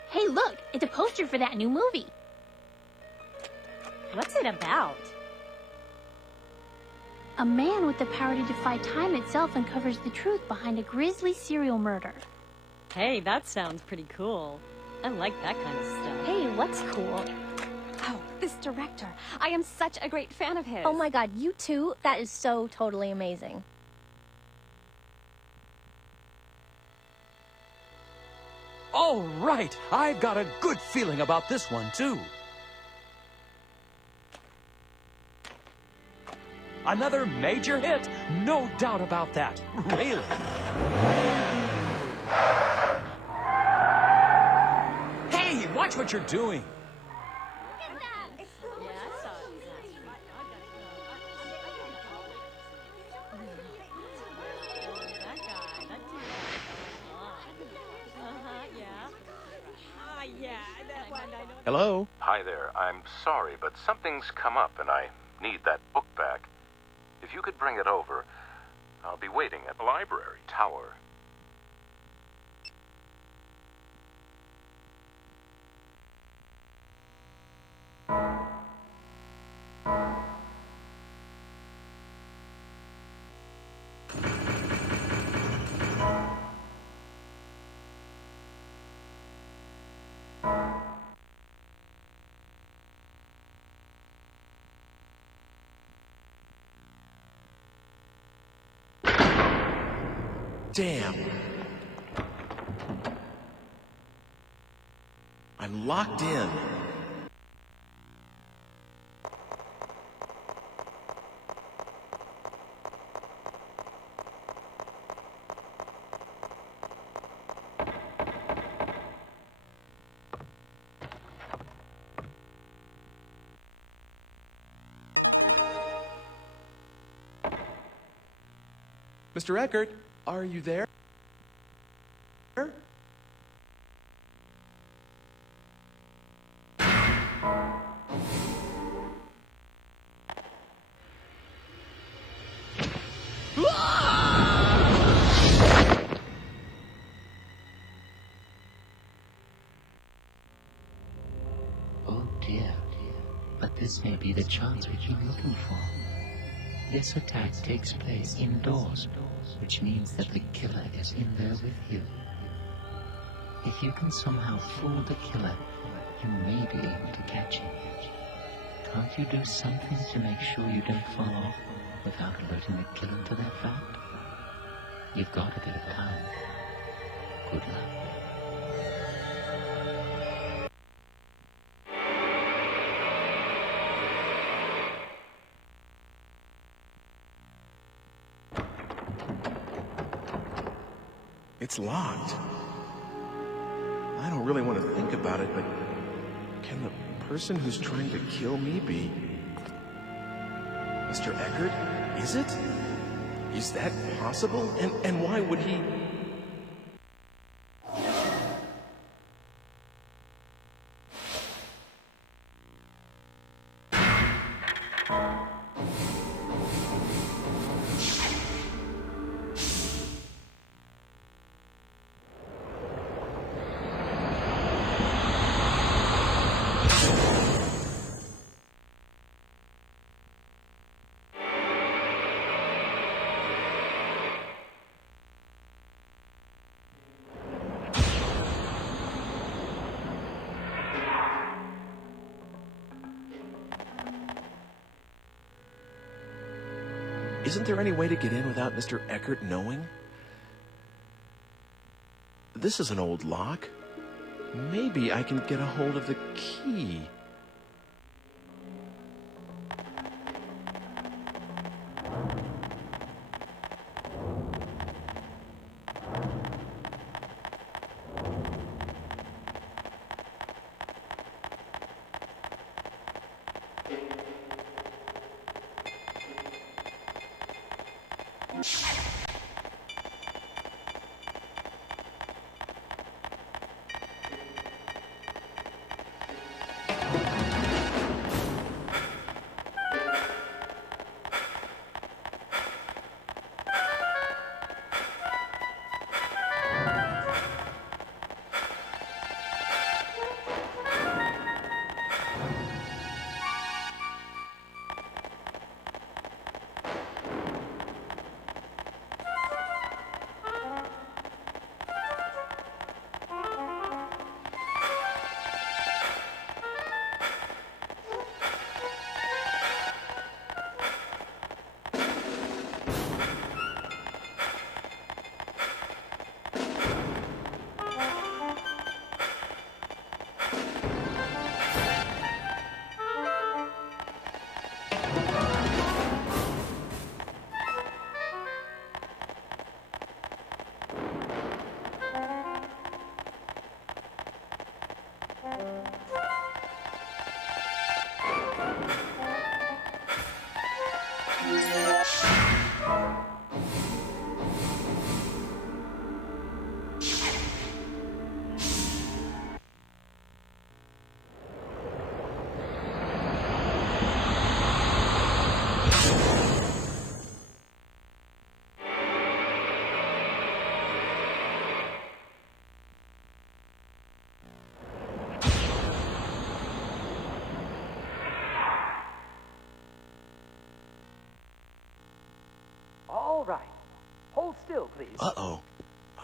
Hey, look! It's a poster for that new movie. What's it about? A man with the power to defy time itself uncovers the truth behind a grisly serial murder. Hey, that sounds pretty cool. I like that kind of stuff. Hey, what's cool? Oh, this director. I am such a great fan of his. Oh my god, you too? That is so totally amazing. All right, I've got a good feeling about this one, too. Another major hit, no doubt about that. Really. Hey, watch what you're doing. Hello? Hi there. I'm sorry, but something's come up and I need that book back. If you could bring it over, I'll be waiting at the library tower. Damn. I'm locked in. Mr. Eckert, are you there? Oh dear, but this may be the chance we've been looking for. This attack takes place indoors, which means that the killer is in there with you. If you can somehow fool the killer, you may be able to catch him. Can't you do something to make sure you don't fall off without alerting the killer to that fact? You've got a bit of time. Good luck. It's locked. I don't really want to think about it, but can the person who's trying to kill me be Mr. Eckert? Is it? Is that possible? And why would he... Isn't there any way to get in without Mr. Eckert knowing? This is an old lock. Maybe I can get a hold of the key. All right. Hold still, please. Uh-oh.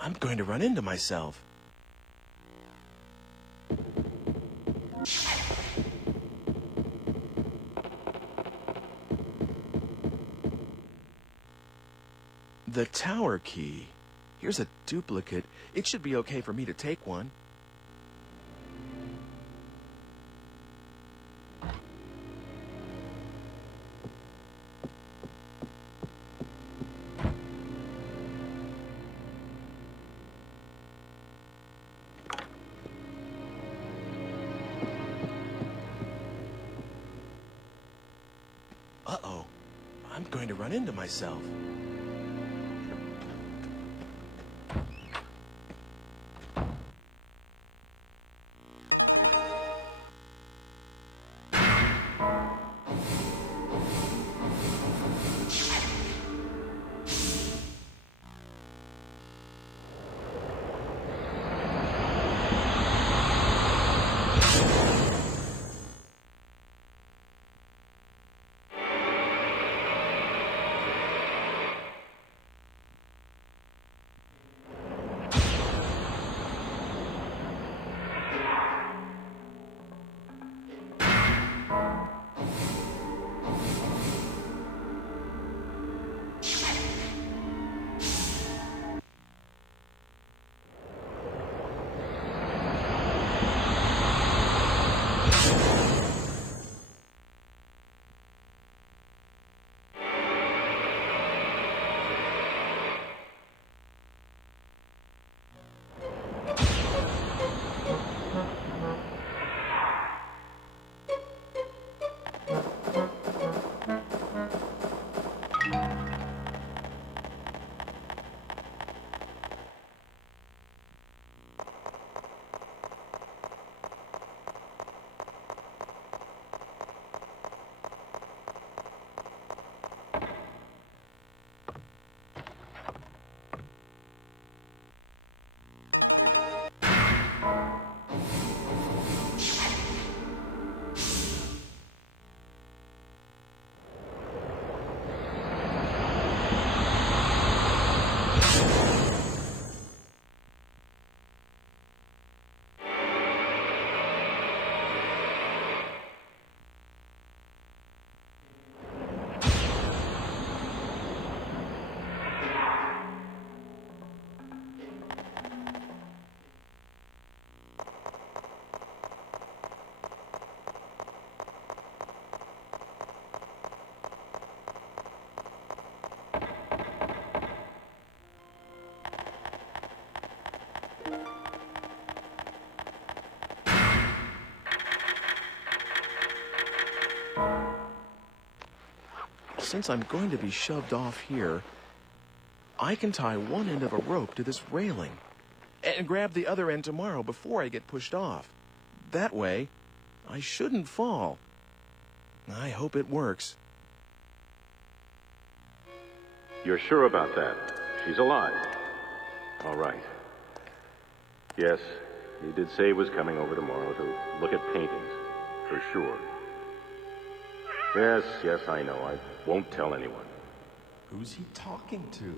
I'm going to run into myself. The tower key. Here's a duplicate. It should be okay for me to take one. Uh-oh. I'm going to run into myself. since I'm going to be shoved off here, I can tie one end of a rope to this railing and grab the other end tomorrow before I get pushed off. That way, I shouldn't fall. I hope it works. You're sure about that? She's alive. All right. Yes, he did say he was coming over tomorrow to look at paintings, for sure. Yes, I know. I won't tell anyone. Who's he talking to?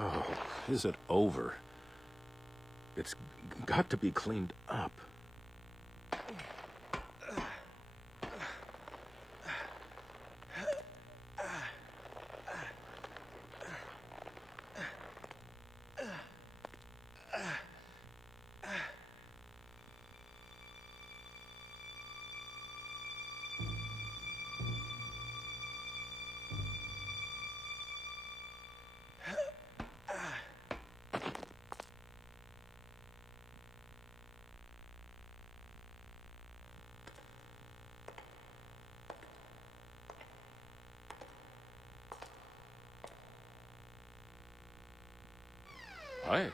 Oh, is it over? It's got to be cleaned up. Hi.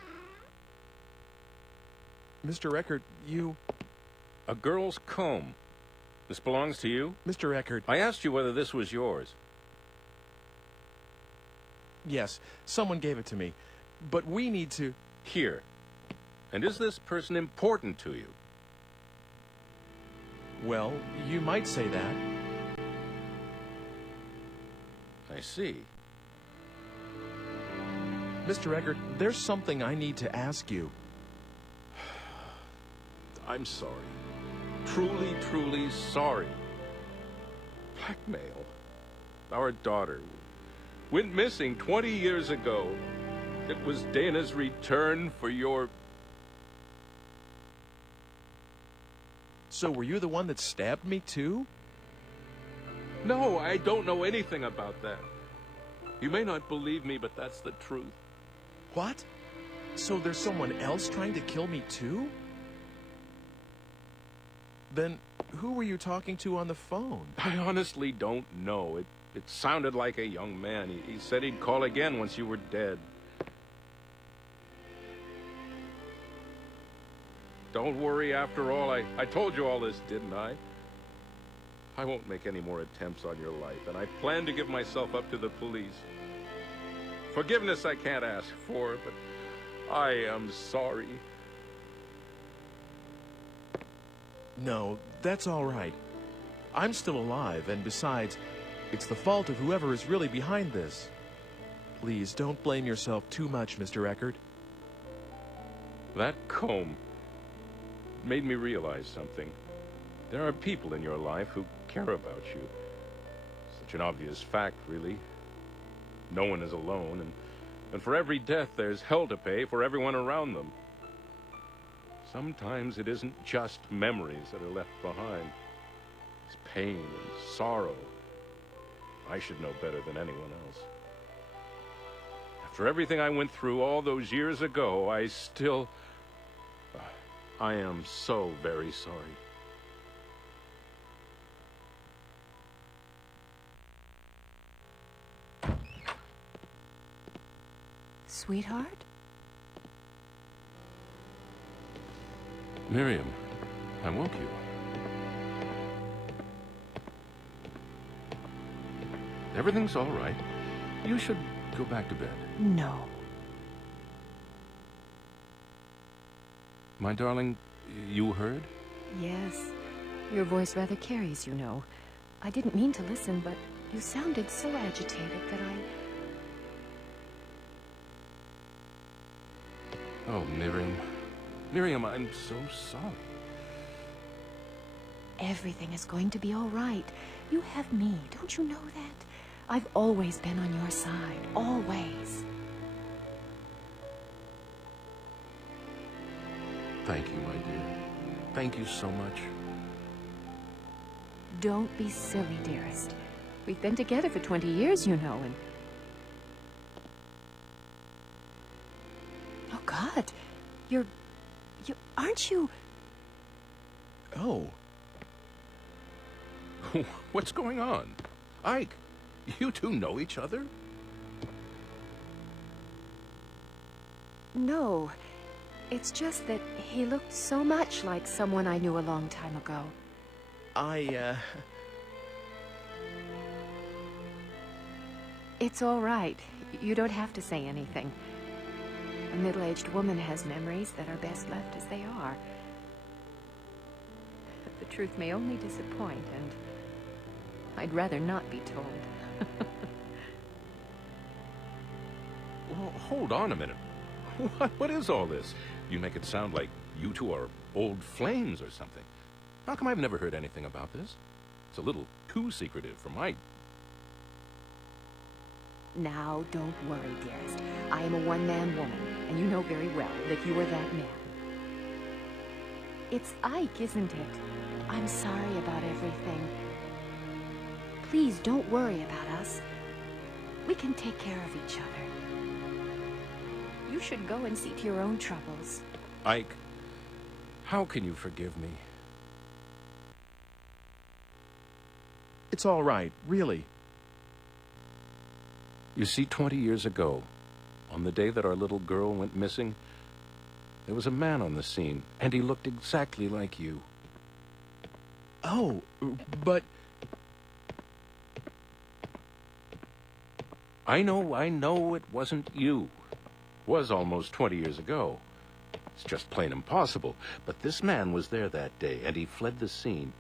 Mr. Eckert, you... A girl's comb. This belongs to you? Mr. Eckert... I asked you whether this was yours. Yes, someone gave it to me. But we need to... Here. And is this person important to you? Well, you might say that. I see. Mr. Eckert, there's something I need to ask you. I'm sorry. Truly, truly sorry. Blackmail. Our daughter went missing 20 years ago. It was Dana's return for your... So were you the one that stabbed me too? No, I don't know anything about that. You may not believe me, but that's the truth. What? So there's someone else trying to kill me too? Then who were you talking to on the phone? I honestly don't know. It sounded like a young man. He said he'd call again once you were dead. Don't worry, after all, I told you all this, didn't I? I won't make any more attempts on your life, and I plan to give myself up to the police. Forgiveness I can't ask for, but I am sorry. No, that's all right. I'm still alive, and besides, it's the fault of whoever is really behind this. Please, don't blame yourself too much, Mr. Eckert. That comb made me realize something. There are people in your life who care about you. Such an obvious fact, really. No one is alone, and for every death, there's hell to pay for everyone around them. Sometimes it isn't just memories that are left behind. It's pain and sorrow. I should know better than anyone else. After everything I went through all those years ago, I still... I am so very sorry. Sweetheart? Miriam, I woke you. Everything's all right. You should go back to bed. No. My darling, you heard? Yes. Your voice rather carries, you know. I didn't mean to listen, but you sounded so agitated that Oh, Miriam. Miriam, I'm so sorry. Everything is going to be all right. You have me, don't you know that? I've always been on your side, always. Thank you, my dear. Thank you so much. Don't be silly, dearest. We've been together for 20 years, you know, and... Oh, God. You... Aren't you... Oh. What's going on? Ike, you two know each other? No. It's just that he looked so much like someone I knew a long time ago. It's all right. You don't have to say anything. A middle-aged woman has memories that are best left as they are. The truth may only disappoint, and I'd rather not be told. Well, hold on a minute. What is all this? You make it sound like you two are old flames or something. How come I've never heard anything about this? It's a little too secretive for my... Now, don't worry, dearest. I am a one-man woman, and you know very well that you are that man. It's Ike, isn't it? I'm sorry about everything. Please don't worry about us. We can take care of each other. You should go and see to your own troubles. Ike, how can you forgive me? It's all right, really. You see, 20 years ago, on the day that our little girl went missing, there was a man on the scene, and he looked exactly like you. Oh, but... I know it wasn't you. It was almost 20 years ago. It's just plain impossible. But this man was there that day, and he fled the scene.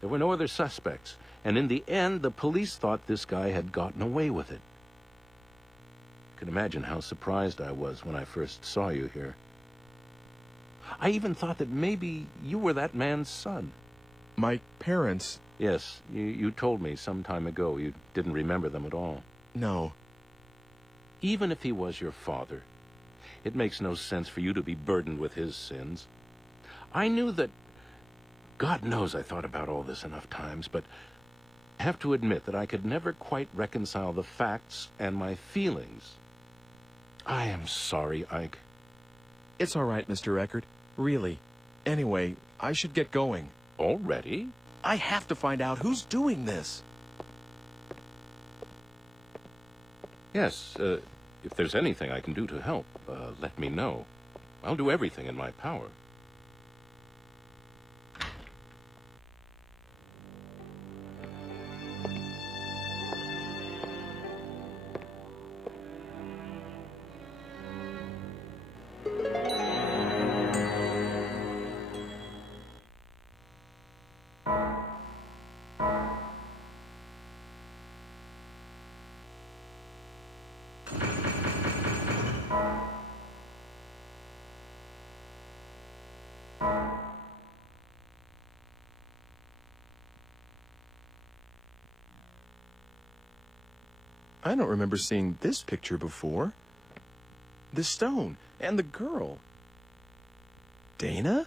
There were no other suspects, and in the end, the police thought this guy had gotten away with it. You can imagine how surprised I was when I first saw you here. I even thought that maybe you were that man's son. My parents... Yes, you told me some time ago you didn't remember them at all. No. Even if he was your father, it makes no sense for you to be burdened with his sins. I knew that... God knows I thought about all this enough times, but I have to admit that I could never quite reconcile the facts and my feelings. I am sorry, Ike. It's all right, Mr. Eckert. Really. Anyway, I should get going. Already? I have to find out who's doing this. Yes, if there's anything I can do to help, let me know. I'll do everything in my power. I don't remember seeing this picture before. The stone and the girl. Dana?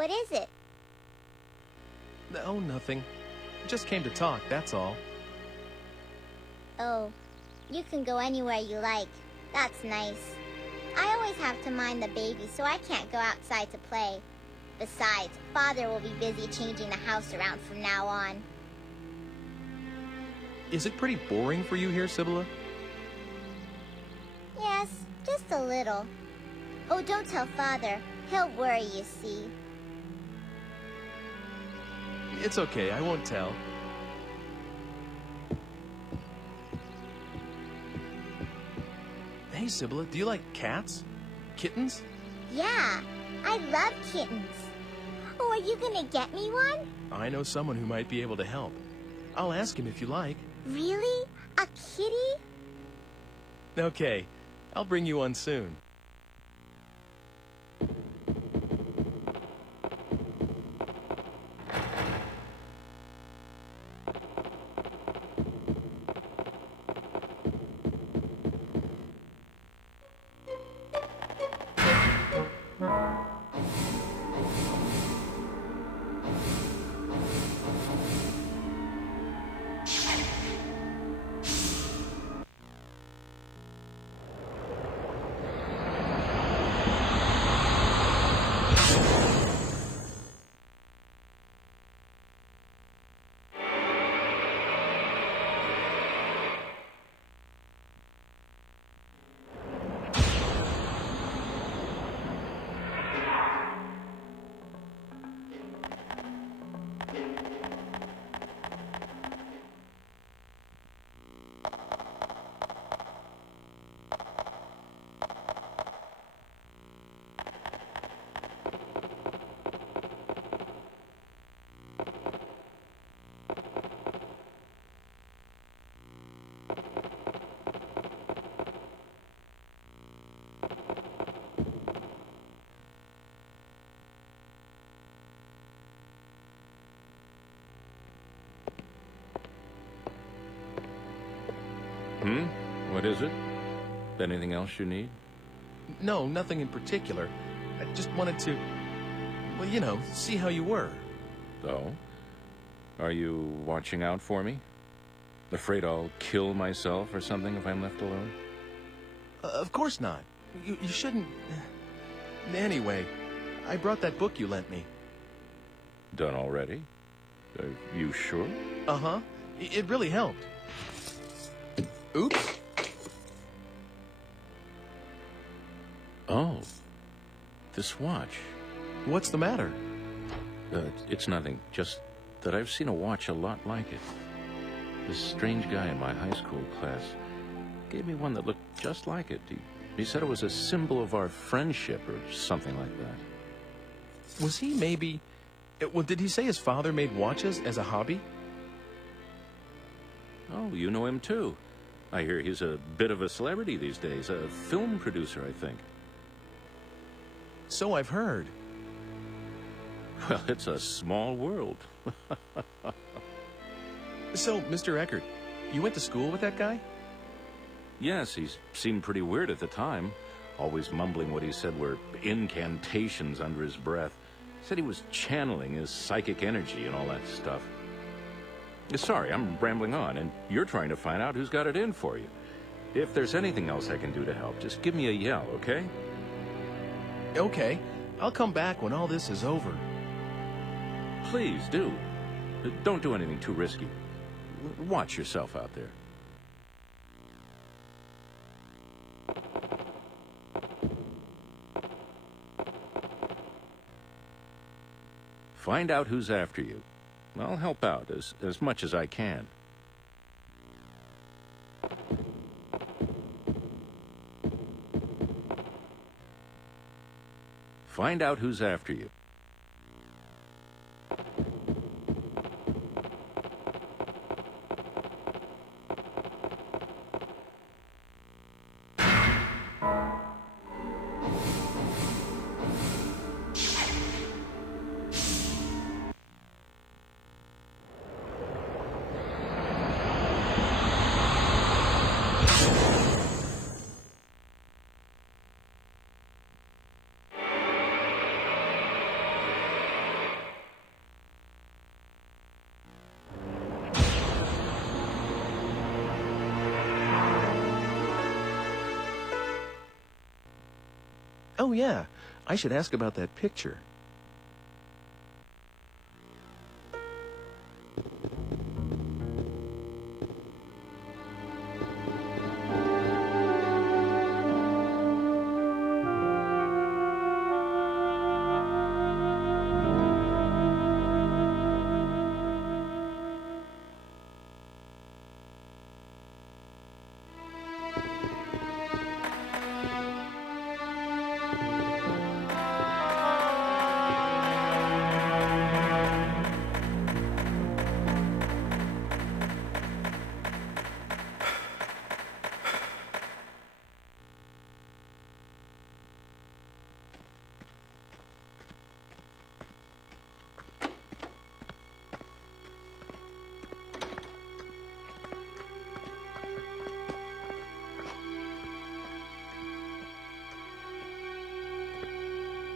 What is it? Oh, nothing. Just came to talk, that's all. Oh, you can go anywhere you like. That's nice. I always have to mind the baby, so I can't go outside to play. Besides, Father will be busy changing the house around from now on. Is it pretty boring for you here, Sibylla? Yes, just a little. Oh, don't tell Father. He'll worry, you see. It's okay, I won't tell. Hey, Sibylla, do you like cats? Kittens? Yeah, I love kittens. Oh, are you gonna get me one? I know someone who might be able to help. I'll ask him if you like. Really? A kitty? Okay, I'll bring you one soon. What is it? Anything else you need? No, nothing in particular. I just wanted to, well, you know, see how you were. Oh? Are you watching out for me? Afraid I'll kill myself or something if I'm left alone? Of course not. You shouldn't... Anyway, I brought that book you lent me. Done already? Are you sure? Uh-huh. It really helped. Oops. Oh. This watch. What's the matter? It's nothing. Just that I've seen a watch a lot like it. This strange guy in my high school class gave me one that looked just like it. He said it was a symbol of our friendship or something like that. Was he maybe... Well, did he say his father made watches as a hobby? Oh, you know him too. I hear he's a bit of a celebrity these days. A film producer, I think. So I've heard. Well, it's a small world. So, Mr. Eckert, you went to school with that guy? Yes, he seemed pretty weird at the time. Always mumbling what he said were incantations under his breath. Said he was channeling his psychic energy and all that stuff. Sorry, I'm rambling on, and you're trying to find out who's got it in for you. If there's anything else I can do to help, just give me a yell, okay? Okay. I'll come back when all this is over. Please do. Don't do anything too risky. Watch yourself out there. Find out who's after you. I'll help out as much as I can. Find out who's after you. Oh, yeah. I should ask about that picture.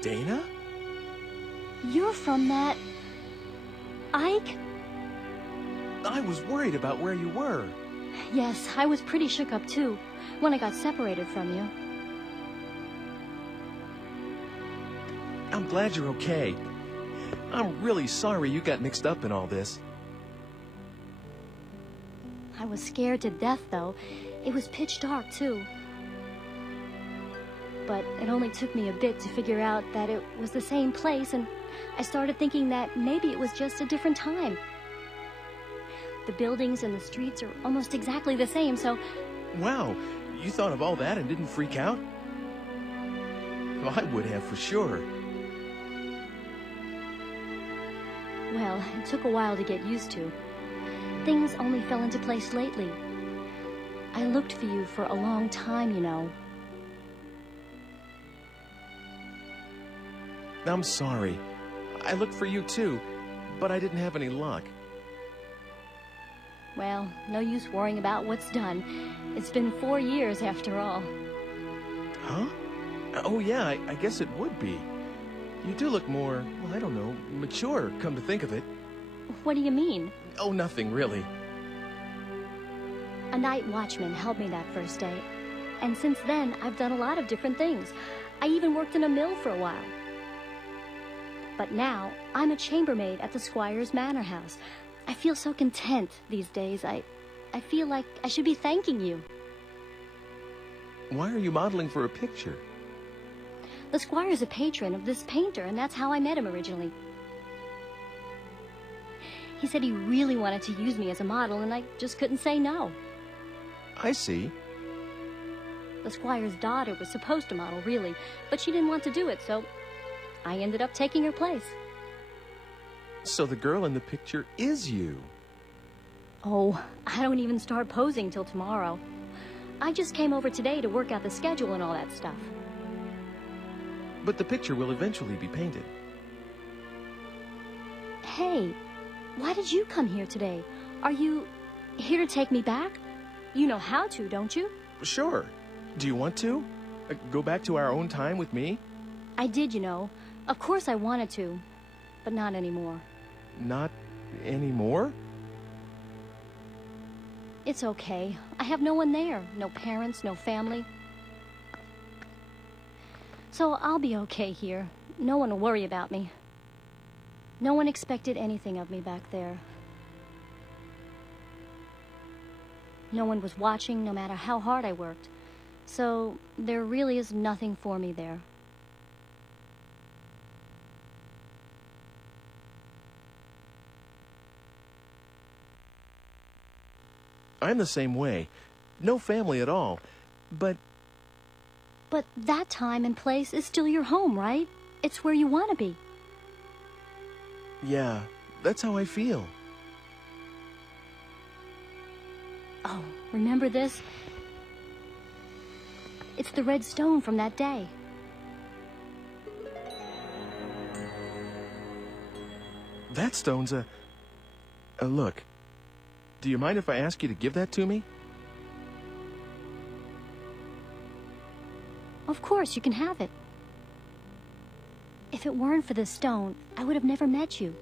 Dana? You're from that... Ike? I was worried about where you were. Yes, I was pretty shook up too, when I got separated from you. I'm glad you're okay. I'm really sorry you got mixed up in all this. I was scared to death, though. It was pitch dark, too. But it only took me a bit to figure out that it was the same place, and I started thinking that maybe it was just a different time. The buildings and the streets are almost exactly the same, so... Wow, you thought of all that and didn't freak out? Well, I would have for sure. Well, it took a while to get used to. Things only fell into place lately. I looked for you for a long time, you know. I'm sorry. I looked for you too, but I didn't have any luck. Well, no use worrying about what's done. It's been 4 years after all. Huh? Oh yeah, I guess it would be. You do look more, well, I don't know, mature, come to think of it. What do you mean? Oh, nothing, really. A night watchman helped me that first day. And since then, I've done a lot of different things. I even worked in a mill for a while. But now, I'm a chambermaid at the Squire's Manor House. I feel so content these days. I feel like I should be thanking you. Why are you modeling for a picture? The Squire's a patron of this painter, and that's how I met him originally. He said he really wanted to use me as a model, and I just couldn't say no. I see. The Squire's daughter was supposed to model, really, but she didn't want to do it, so I ended up taking her place. So the girl in the picture is you? Oh, I don't even start posing till tomorrow. I just came over today to work out the schedule and all that stuff. But the picture will eventually be painted. Hey, why did you come here today? Are you here to take me back? You know how to, don't you? Sure. Do you want to? Go back to our own time with me? I did, you know. Of course I wanted to, but not anymore. Not anymore? It's okay. I have no one there. No parents, no family. So I'll be okay here. No one will worry about me. No one expected anything of me back there. No one was watching, no matter how hard I worked. So there really is nothing for me there. I'm the same way. No family at all. But that time and place is still your home, right? It's where you want to be. yeah, that's how I feel. Oh, remember this? It's the red stone from that day. That stone's a look. Do you mind if I ask you to give that to me? Of course, you can have it. If it weren't for this stone, I would have never met you.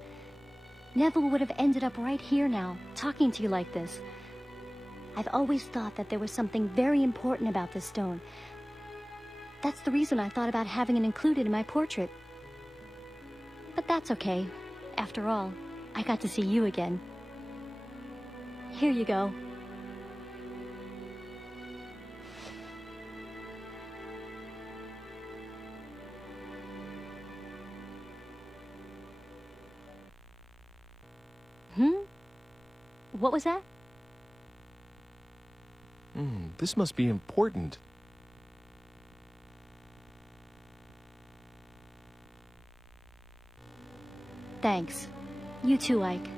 Never would have ended up right here now, talking to you like this. I've always thought that there was something very important about this stone. That's the reason I thought about having it included in my portrait. But that's okay. After all, I got to see you again. Here you go. What was that? This must be important. Thanks. You too, Ike.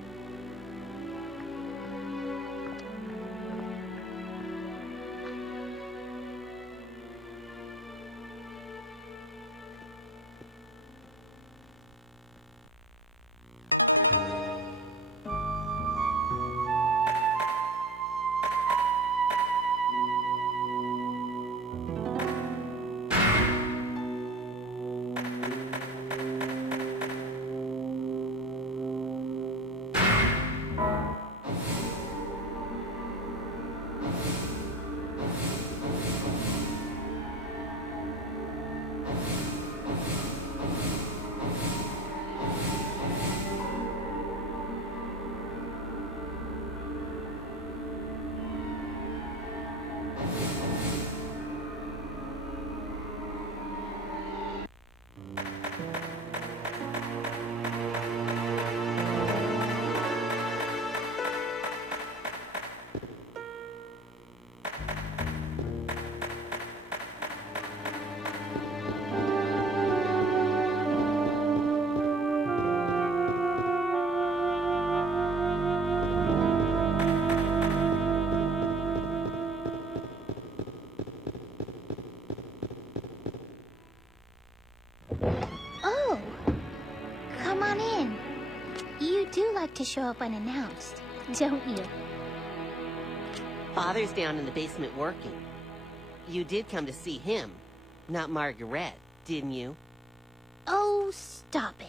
Oh, come on in. You do like to show up unannounced, don't you? Father's down in the basement working. You did come to see him, not Margaret, didn't you? Oh, stop it.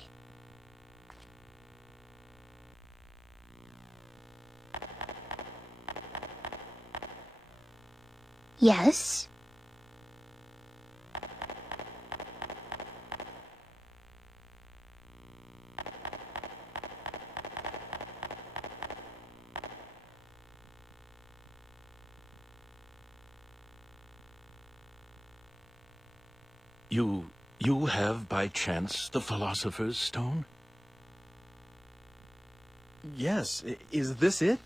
Yes? You have, by chance, the Philosopher's Stone? Yes. Is this it?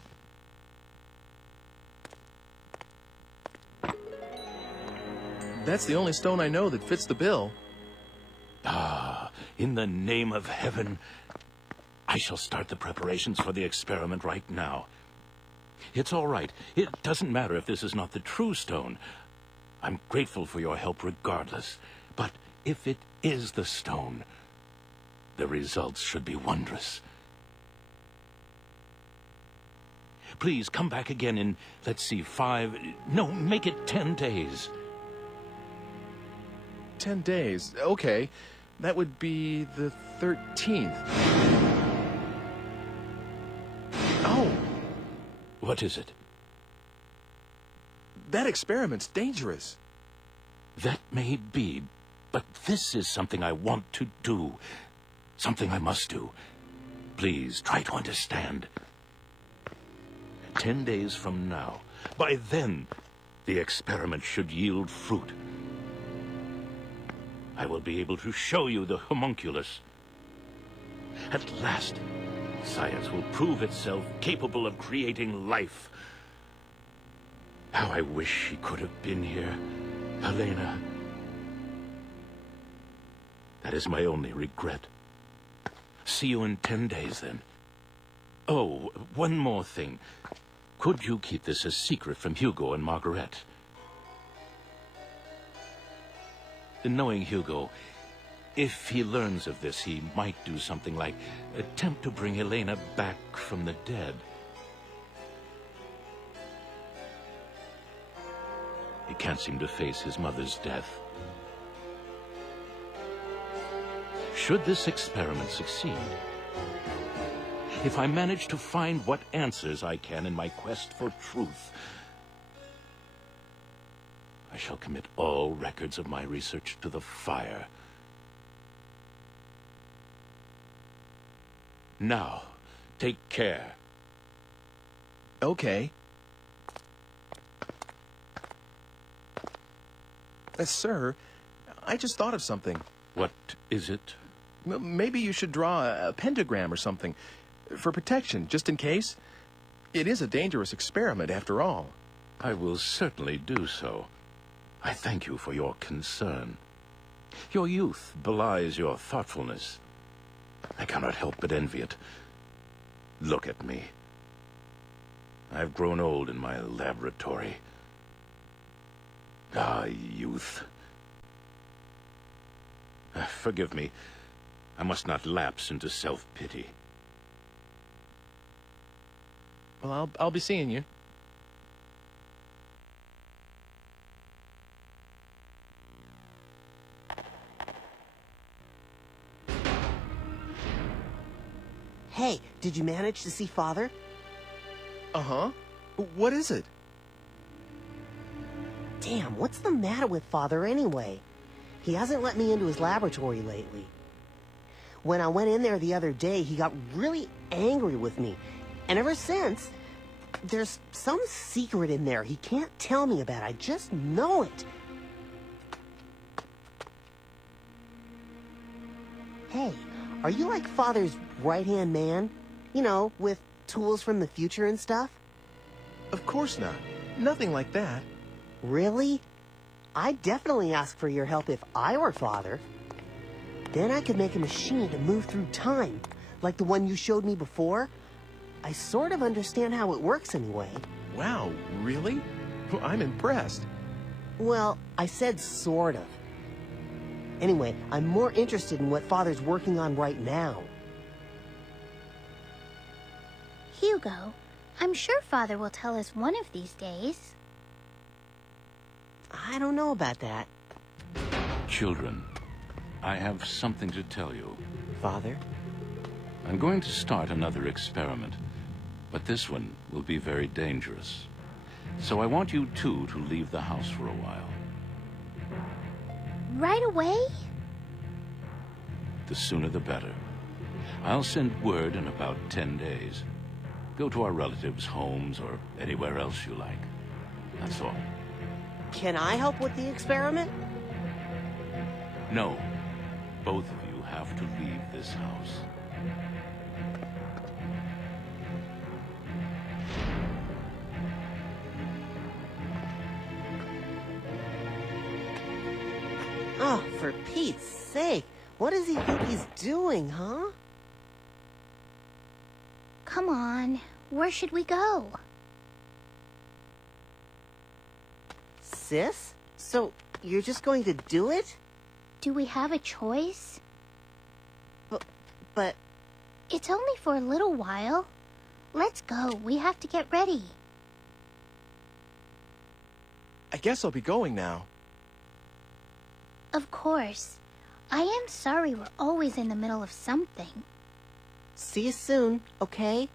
That's the only stone I know that fits the bill. Ah, in the name of heaven, I shall start the preparations for the experiment right now. It's all right. It doesn't matter if this is not the true stone. I'm grateful for your help regardless. But if it is the stone, the results should be wondrous. Please come back again in, let's see, make it 10 days. 10 days. Okay. That would be the 13th. Oh! What is it? That experiment's dangerous. That may be, but this is something I want to do. Something I must do. Please, try to understand. 10 days from now, by then, the experiment should yield fruit. I will be able to show you the homunculus. At last, science will prove itself capable of creating life. How I wish she could have been here, Helena. That is my only regret. See you in 10 days, then. Oh, one more thing. Could you keep this a secret from Hugo and Margaret? Knowing Hugo, if he learns of this, he might do something like attempt to bring Helena back from the dead. He can't seem to face his mother's death. Should this experiment succeed, if I manage to find what answers I can in my quest for truth, I shall commit all records of my research to the fire. Now, take care. Okay. Sir, I just thought of something. What is it? Maybe you should draw a pentagram or something. For protection, just in case. It is a dangerous experiment, after all. I will certainly do so. I thank you for your concern. Your youth belies your thoughtfulness. I cannot help but envy it. Look at me. I've grown old in my laboratory. Ah, youth. Forgive me. I must not lapse into self-pity. Well, I'll be seeing you. Hey, did you manage to see Father? Uh-huh. What is it? Damn, what's the matter with Father anyway? He hasn't let me into his laboratory lately. When I went in there the other day, he got really angry with me. And ever since, there's some secret in there he can't tell me about. I just know it. Hey, are you like Father's right-hand man? You know, with tools from the future and stuff? Of course not. Nothing like that. Really? I'd definitely ask for your help if I were Father. Then I could make a machine to move through time, like the one you showed me before. I sort of understand how it works anyway. Wow, really? I'm impressed. Well, I said sort of. Anyway, I'm more interested in what Father's working on right now. Hugo, I'm sure Father will tell us one of these days. I don't know about that. Children, I have something to tell you. Father? I'm going to start another experiment, but this one will be very dangerous. So I want you two to leave the house for a while. Right away? The sooner the better. I'll send word in about 10 days. Go to our relatives' homes or anywhere else you like. That's all. Can I help with the experiment? No. Both of you have to leave this house. Oh, for Pete's sake. What does he think he's doing, huh? Come on. Where should we go? Sis? So, you're just going to do it? Do we have a choice? But... It's only for a little while. Let's go. We have to get ready. I guess I'll be going now. Of course. I am sorry we're always in the middle of something. See you soon, okay?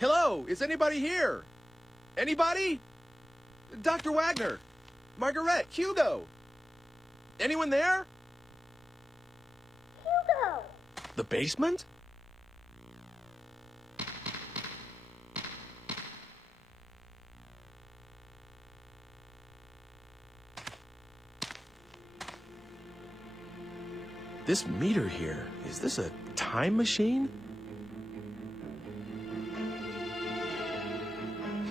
Hello, is anybody here? Anybody? Dr. Wagner, Margaret, Hugo. Anyone there? Hugo! The basement? This meter here, is this a time machine?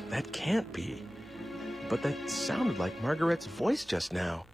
That can't be. But that sounded like Margaret's voice just now.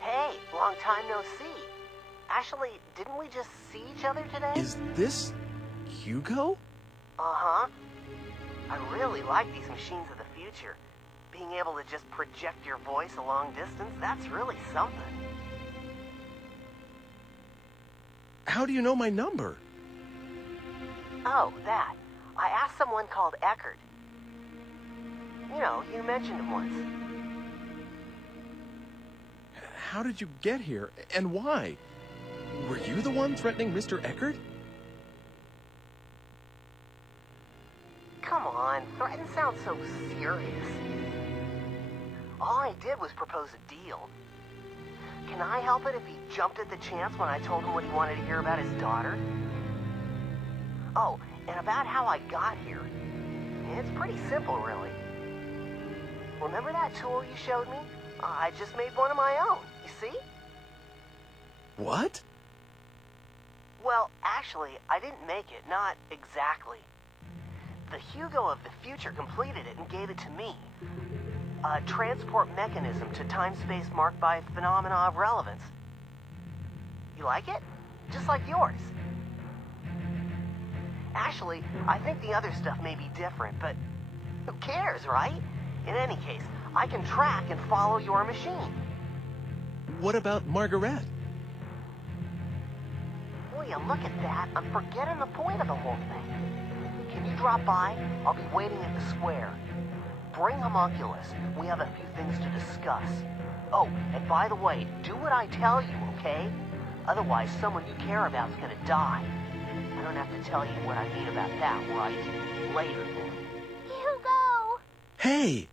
Hey, long time no see. Actually, didn't we just see each other today? Is this Hugo? Uh-huh. I really like these machines of the future. Being able to just project your voice a long distance, that's really something. How do you know my number? Oh, that. I asked someone called Eckert. You know, you mentioned him once. How did you get here, and why? Were you the one threatening Mr. Eckert? Come on, threaten sounds so serious. All I did was propose a deal. Can I help it if he jumped at the chance when I told him what he wanted to hear about his daughter? Oh, and about how I got here. It's pretty simple, really. Remember that tool you showed me? I just made one of my own, you see? What? Well, actually, I didn't make it, not exactly. The Hugo of the future completed it and gave it to me. A transport mechanism to time-space marked by phenomena of relevance. You like it? Just like yours. Actually, I think the other stuff may be different, but who cares, right? In any case, I can track and follow your machine. What about Margaret? Will you look at that? I'm forgetting the point of the whole thing. Can you drop by? I'll be waiting at the square. Bring Homunculus. We have a few things to discuss. Oh, and by the way, do what I tell you, okay? Otherwise, someone you care about's gonna die. I don't have to tell you what I mean about that, right? Later, then. Hugo! Hey!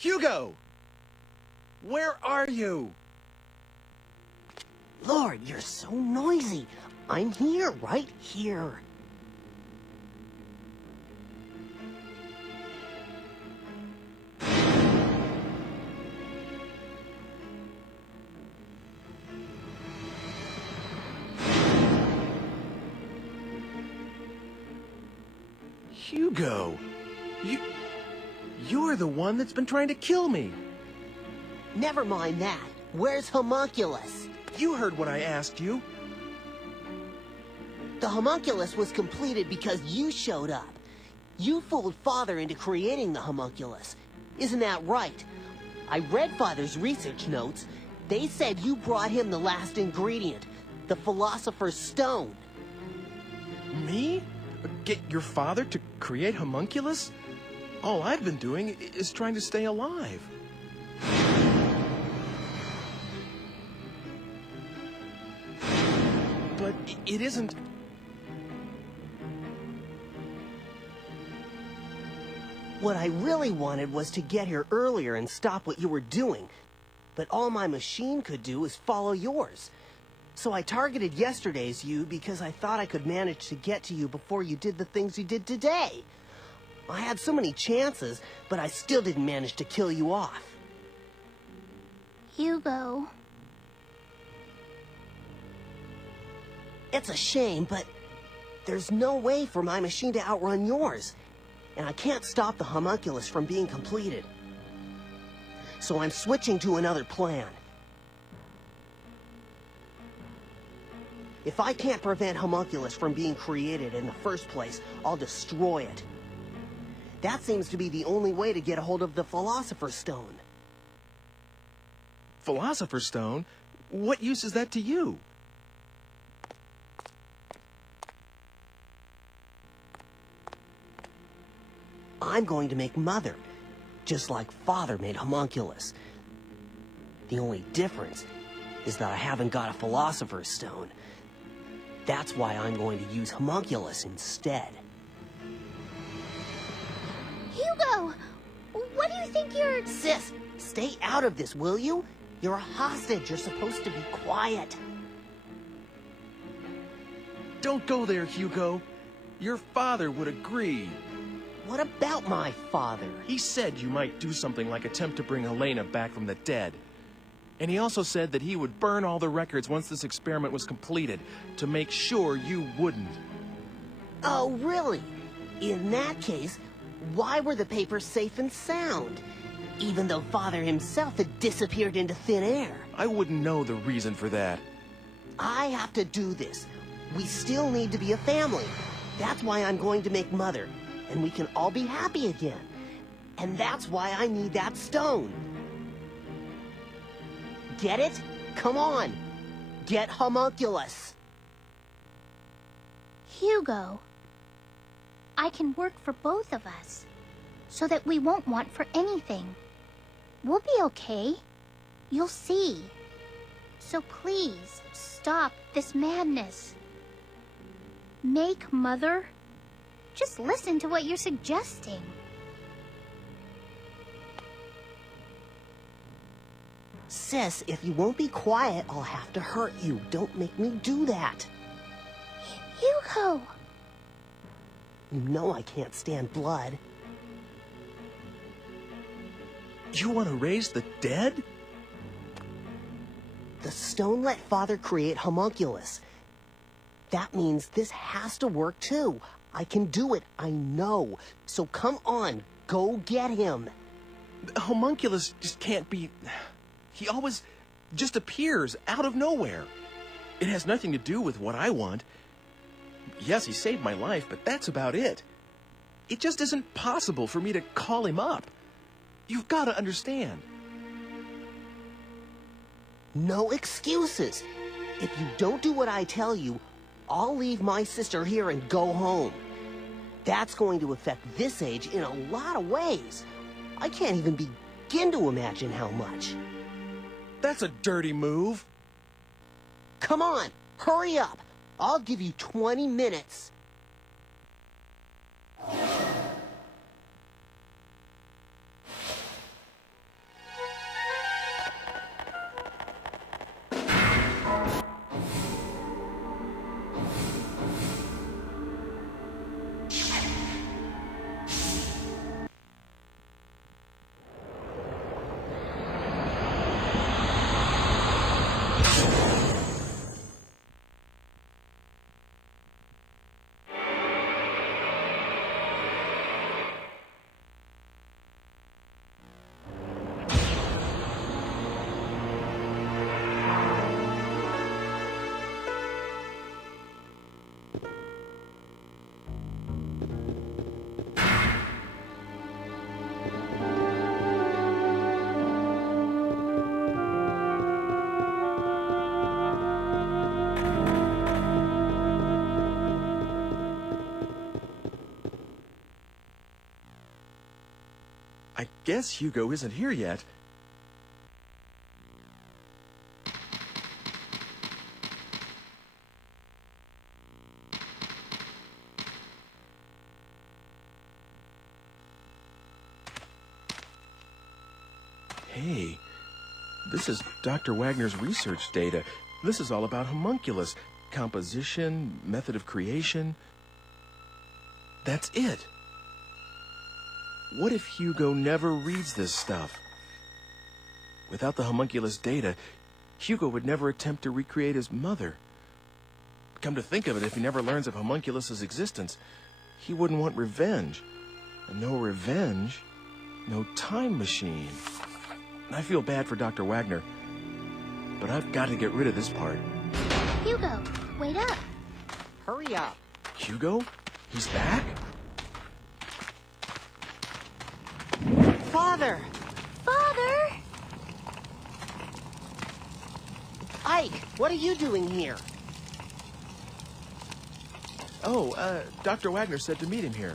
Hugo! Where are you? Lord, you're so noisy. I'm here, right here. Hugo! You're the one that's been trying to kill me. Never mind that. Where's Homunculus? You heard what I asked you. The homunculus was completed because you showed up. You fooled Father into creating the homunculus. Isn't that right? I read Father's research notes. They said you brought him the last ingredient, the Philosopher's Stone. Me? Get your father to create homunculus? All I've been doing is trying to stay alive. But it isn't... What I really wanted was to get here earlier and stop what you were doing. But all my machine could do is follow yours. So I targeted yesterday's you because I thought I could manage to get to you before you did the things you did today. I had so many chances, but I still didn't manage to kill you off. Hugo. It's a shame, but there's no way for my machine to outrun yours. And I can't stop the homunculus from being completed. So I'm switching to another plan. If I can't prevent homunculus from being created in the first place, I'll destroy it. That seems to be the only way to get a hold of the Philosopher's Stone. Philosopher's Stone? What use is that to you? I'm going to make Mother, just like Father made homunculus. The only difference is that I haven't got a Philosopher's Stone. That's why I'm going to use homunculus instead. Hugo! What do you think you're... Sis, stay out of this, will you? You're a hostage. You're supposed to be quiet. Don't go there, Hugo. Your father would agree. What about my father? He said you might do something like attempt to bring Helena back from the dead. And he also said that he would burn all the records once this experiment was completed, to make sure you wouldn't. Oh, really? In that case, why were the papers safe and sound? Even though Father himself had disappeared into thin air. I wouldn't know the reason for that. I have to do this. We still need to be a family. That's why I'm going to make Mother, and we can all be happy again. And that's why I need that stone. Get it? Come on. Get homunculus. Hugo. I can work for both of us, so that we won't want for anything. We'll be okay. You'll see. So please, stop this madness. Make Mother. Just listen to what you're suggesting. Sis, if you won't be quiet, I'll have to hurt you. Don't make me do that. Hugo! You know I can't stand blood. You want to raise the dead? The stone let Father create homunculus. That means this has to work too. I can do it, I know. So come on, go get him. Homunculus just can't be... He always just appears out of nowhere. It has nothing to do with what I want. Yes, he saved my life, but that's about it. It just isn't possible for me to call him up. You've got to understand. No excuses. If you don't do what I tell you, I'll leave my sister here and go home. That's going to affect this age in a lot of ways. I can't even begin to imagine how much. That's a dirty move. Come on, hurry up. I'll give you 20 minutes. guess Hugo isn't here yet. Hey, this is Dr. Wagner's research data. This is all about homunculus, composition, method of creation. That's it. What if Hugo never reads this stuff? Without the homunculus data, Hugo would never attempt to recreate his mother. Come to think of it, if he never learns of homunculus's existence, he wouldn't want revenge. And no revenge, no time machine. I feel bad for Dr. Wagner, but I've got to get rid of this part. Hugo, wait up. Hurry up. Hugo? He's back? Father! Father! Ike, what are you doing here? Oh, Dr. Wagner said to meet him here.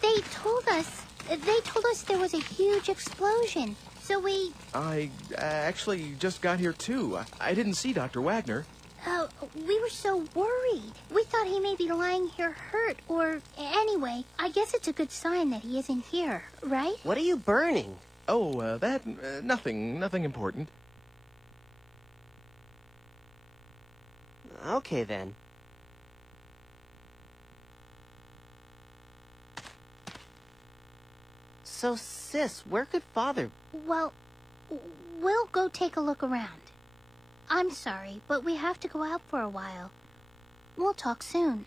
They told us there was a huge explosion. So we... I actually just got here too. I didn't see Dr. Wagner. We were so worried. We thought he may be lying here hurt, or... Anyway, I guess it's a good sign that he isn't here, right? What are you burning? Oh, nothing important. Okay, then. So, sis, where could Father... Well, we'll go take a look around. I'm sorry, but we have to go out for a while. We'll talk soon.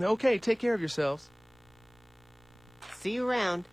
Okay, take care of yourselves. See you around.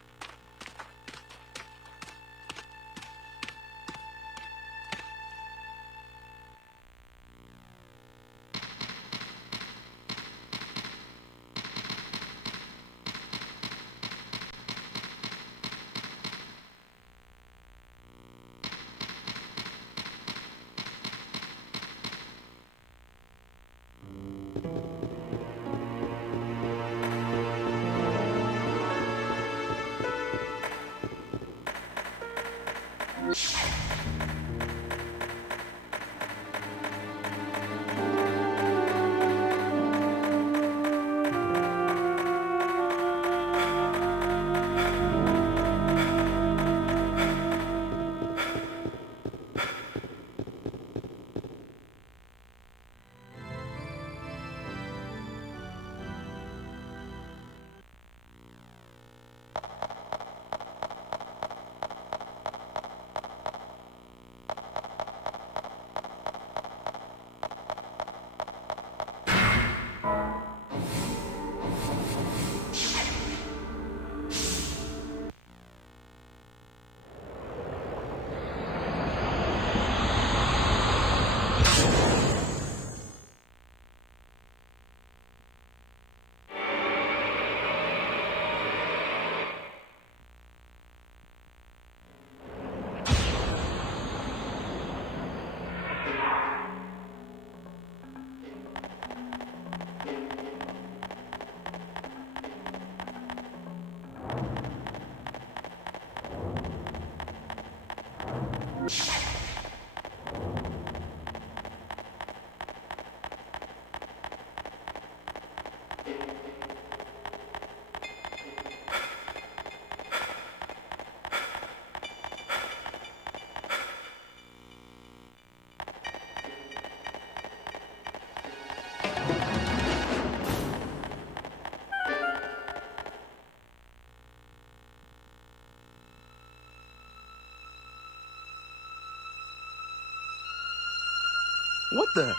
What the?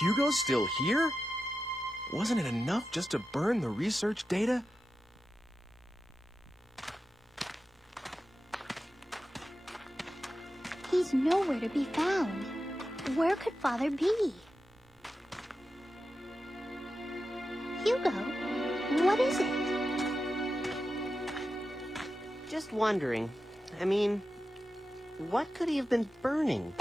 Hugo's still here? Wasn't it enough just to burn the research data? He's nowhere to be found. Where could Father be? Hugo, what is it? Just wondering. I mean, what could he have been burning?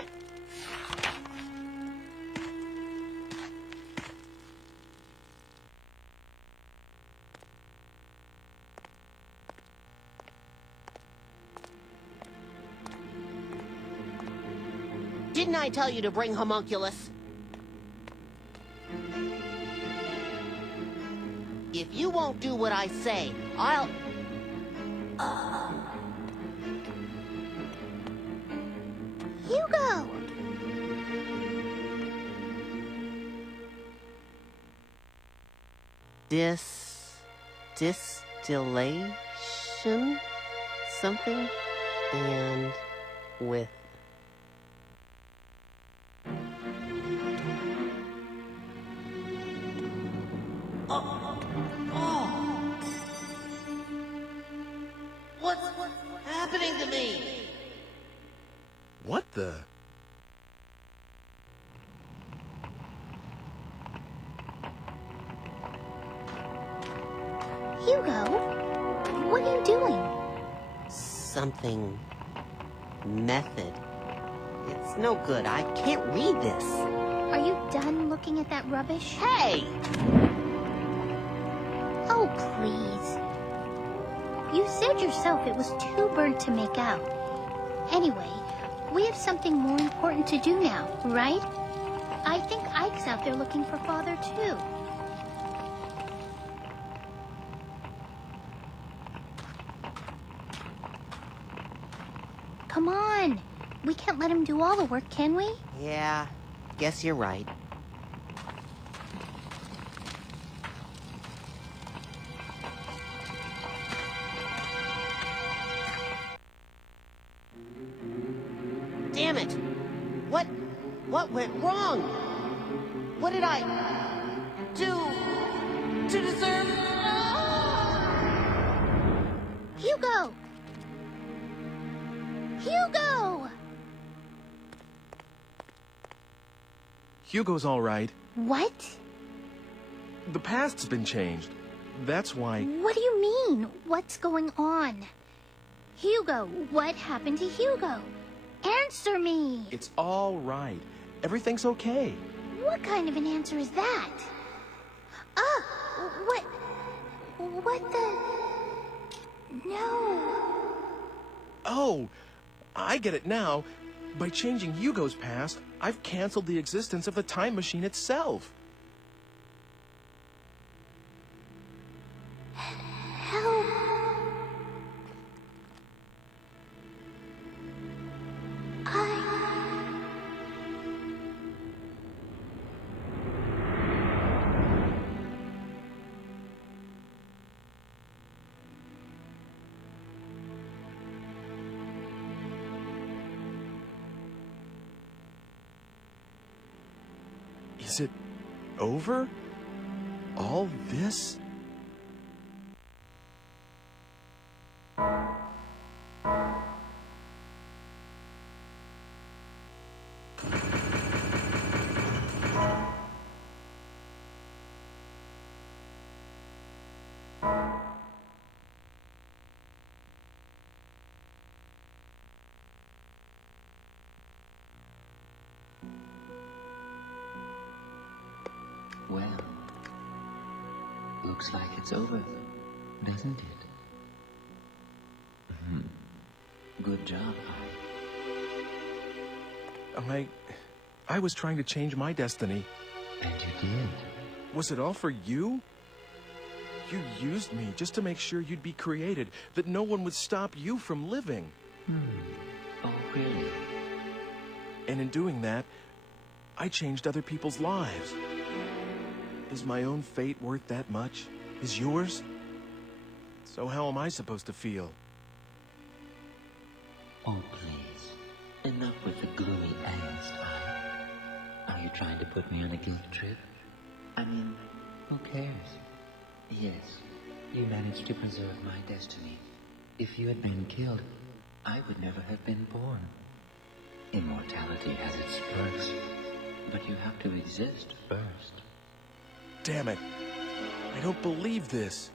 Didn't I tell you to bring homunculus? If you won't do what I say, I'll... Hugo! Distillation? Something? And with... What's happening to me? What the? Hugo, what are you doing? Something... method. It's no good. I can't read this. Are you done looking at that rubbish? Hey! Oh, please. You said yourself it was too burnt to make out. Anyway, we have something more important to do now, right? I think Ike's out there looking for Father, too. Come on. We can't let him do all the work, can we? Yeah, guess you're right. Damn it! What went wrong? What did I do to deserve... Hugo! Hugo! Hugo's all right. What? The past's been changed. That's why... What do you mean? What's going on? Hugo, what happened to Hugo? Answer me! It's all right. Everything's okay. What kind of an answer is that? What the... No... Oh, I get it now. By changing Hugo's past, I've canceled the existence of the time machine itself. Help... Is it over? All this? Well, looks like it's over, doesn't it? Good job, I was trying to change my destiny. And you did. Was it all for you? You used me just to make sure you'd be created, that no one would stop you from living. Oh, really? And in doing that, I changed other people's lives. Is my own fate worth that much? Is yours? So how am I supposed to feel? Oh, please. Enough with the gloomy angst, Are you trying to put me on a guilt trip? I mean, who cares? Yes, you managed to preserve my destiny. If you had been killed, I would never have been born. Immortality has its perks, but you have to exist first. Damn it. I don't believe this.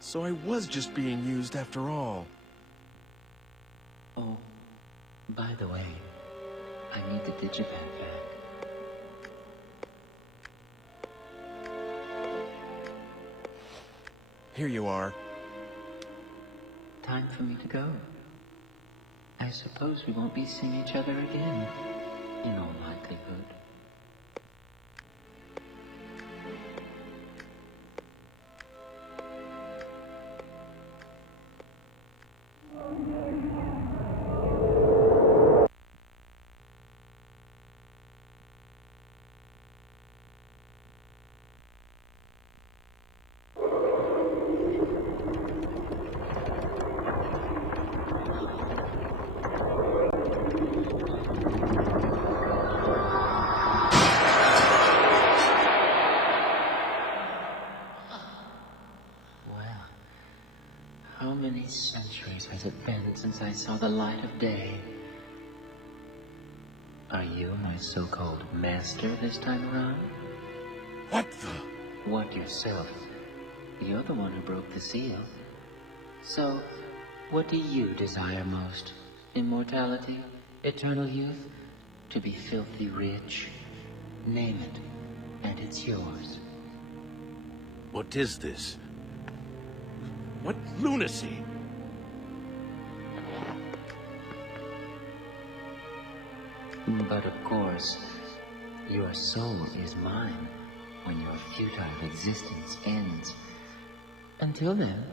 So I was just being used after all. Oh, by the way, I need the Digivan back. Here you are. Time for me to go. I suppose we won't be seeing each other again. In all likelihood. How many centuries has it been since I saw the light of day? Are you my so-called master this time around? What the? What yourself? You're the one who broke the seal. So, what do you desire most? Immortality? Eternal youth? To be filthy rich? Name it, and it's yours. What is this? What lunacy? But of course, your soul is mine when your futile existence ends. Until then,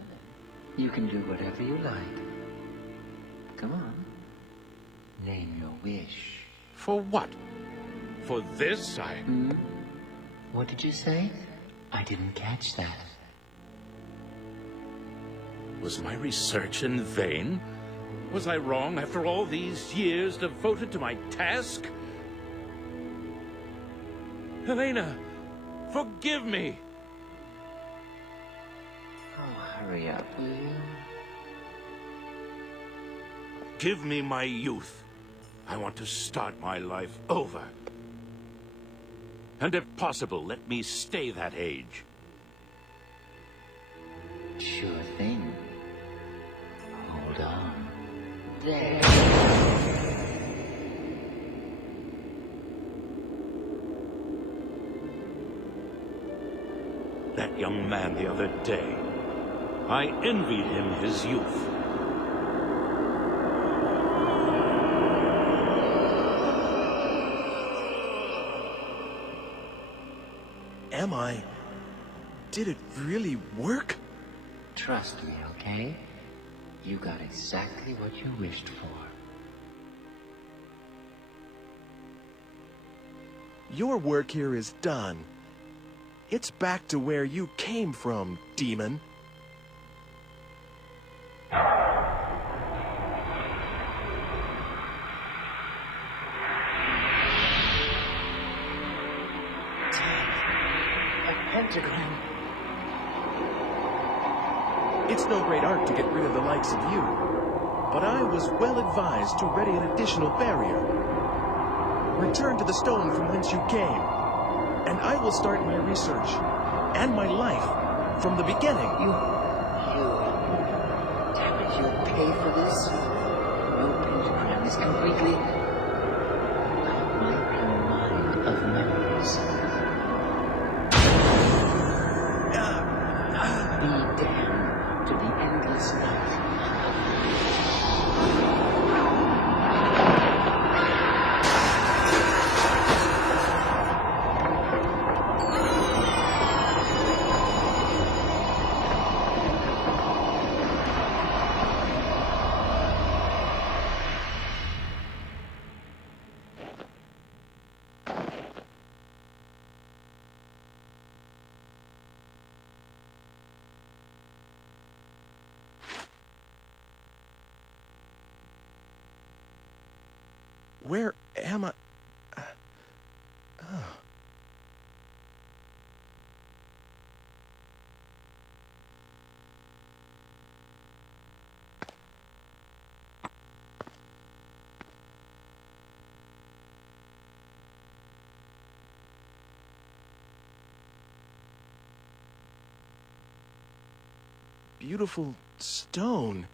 you can do whatever you like. Come on. Name your wish. For what? For this, What did you say? I didn't catch that. Was my research in vain? Was I wrong after all these years devoted to my task? Helena, forgive me! Oh, hurry up, will you? Give me my youth. I want to start my life over. And if possible, let me stay that age. Sure thing. Hold on. There. That young man the other day. I envied him his youth. Am I? Did it really work? Trust me, okay? You got exactly what you wished for. Your work here is done. It's back to where you came from, demon. Pentagram. It's no great art to get rid of the likes of you, but I was well advised to ready an additional barrier. Return to the stone from whence you came, and I will start my research and my life from the beginning. Damn it, you'll pay for this. No pentagram is completely mind of memories. Be damned to the endless night. Where am I? Beautiful stone.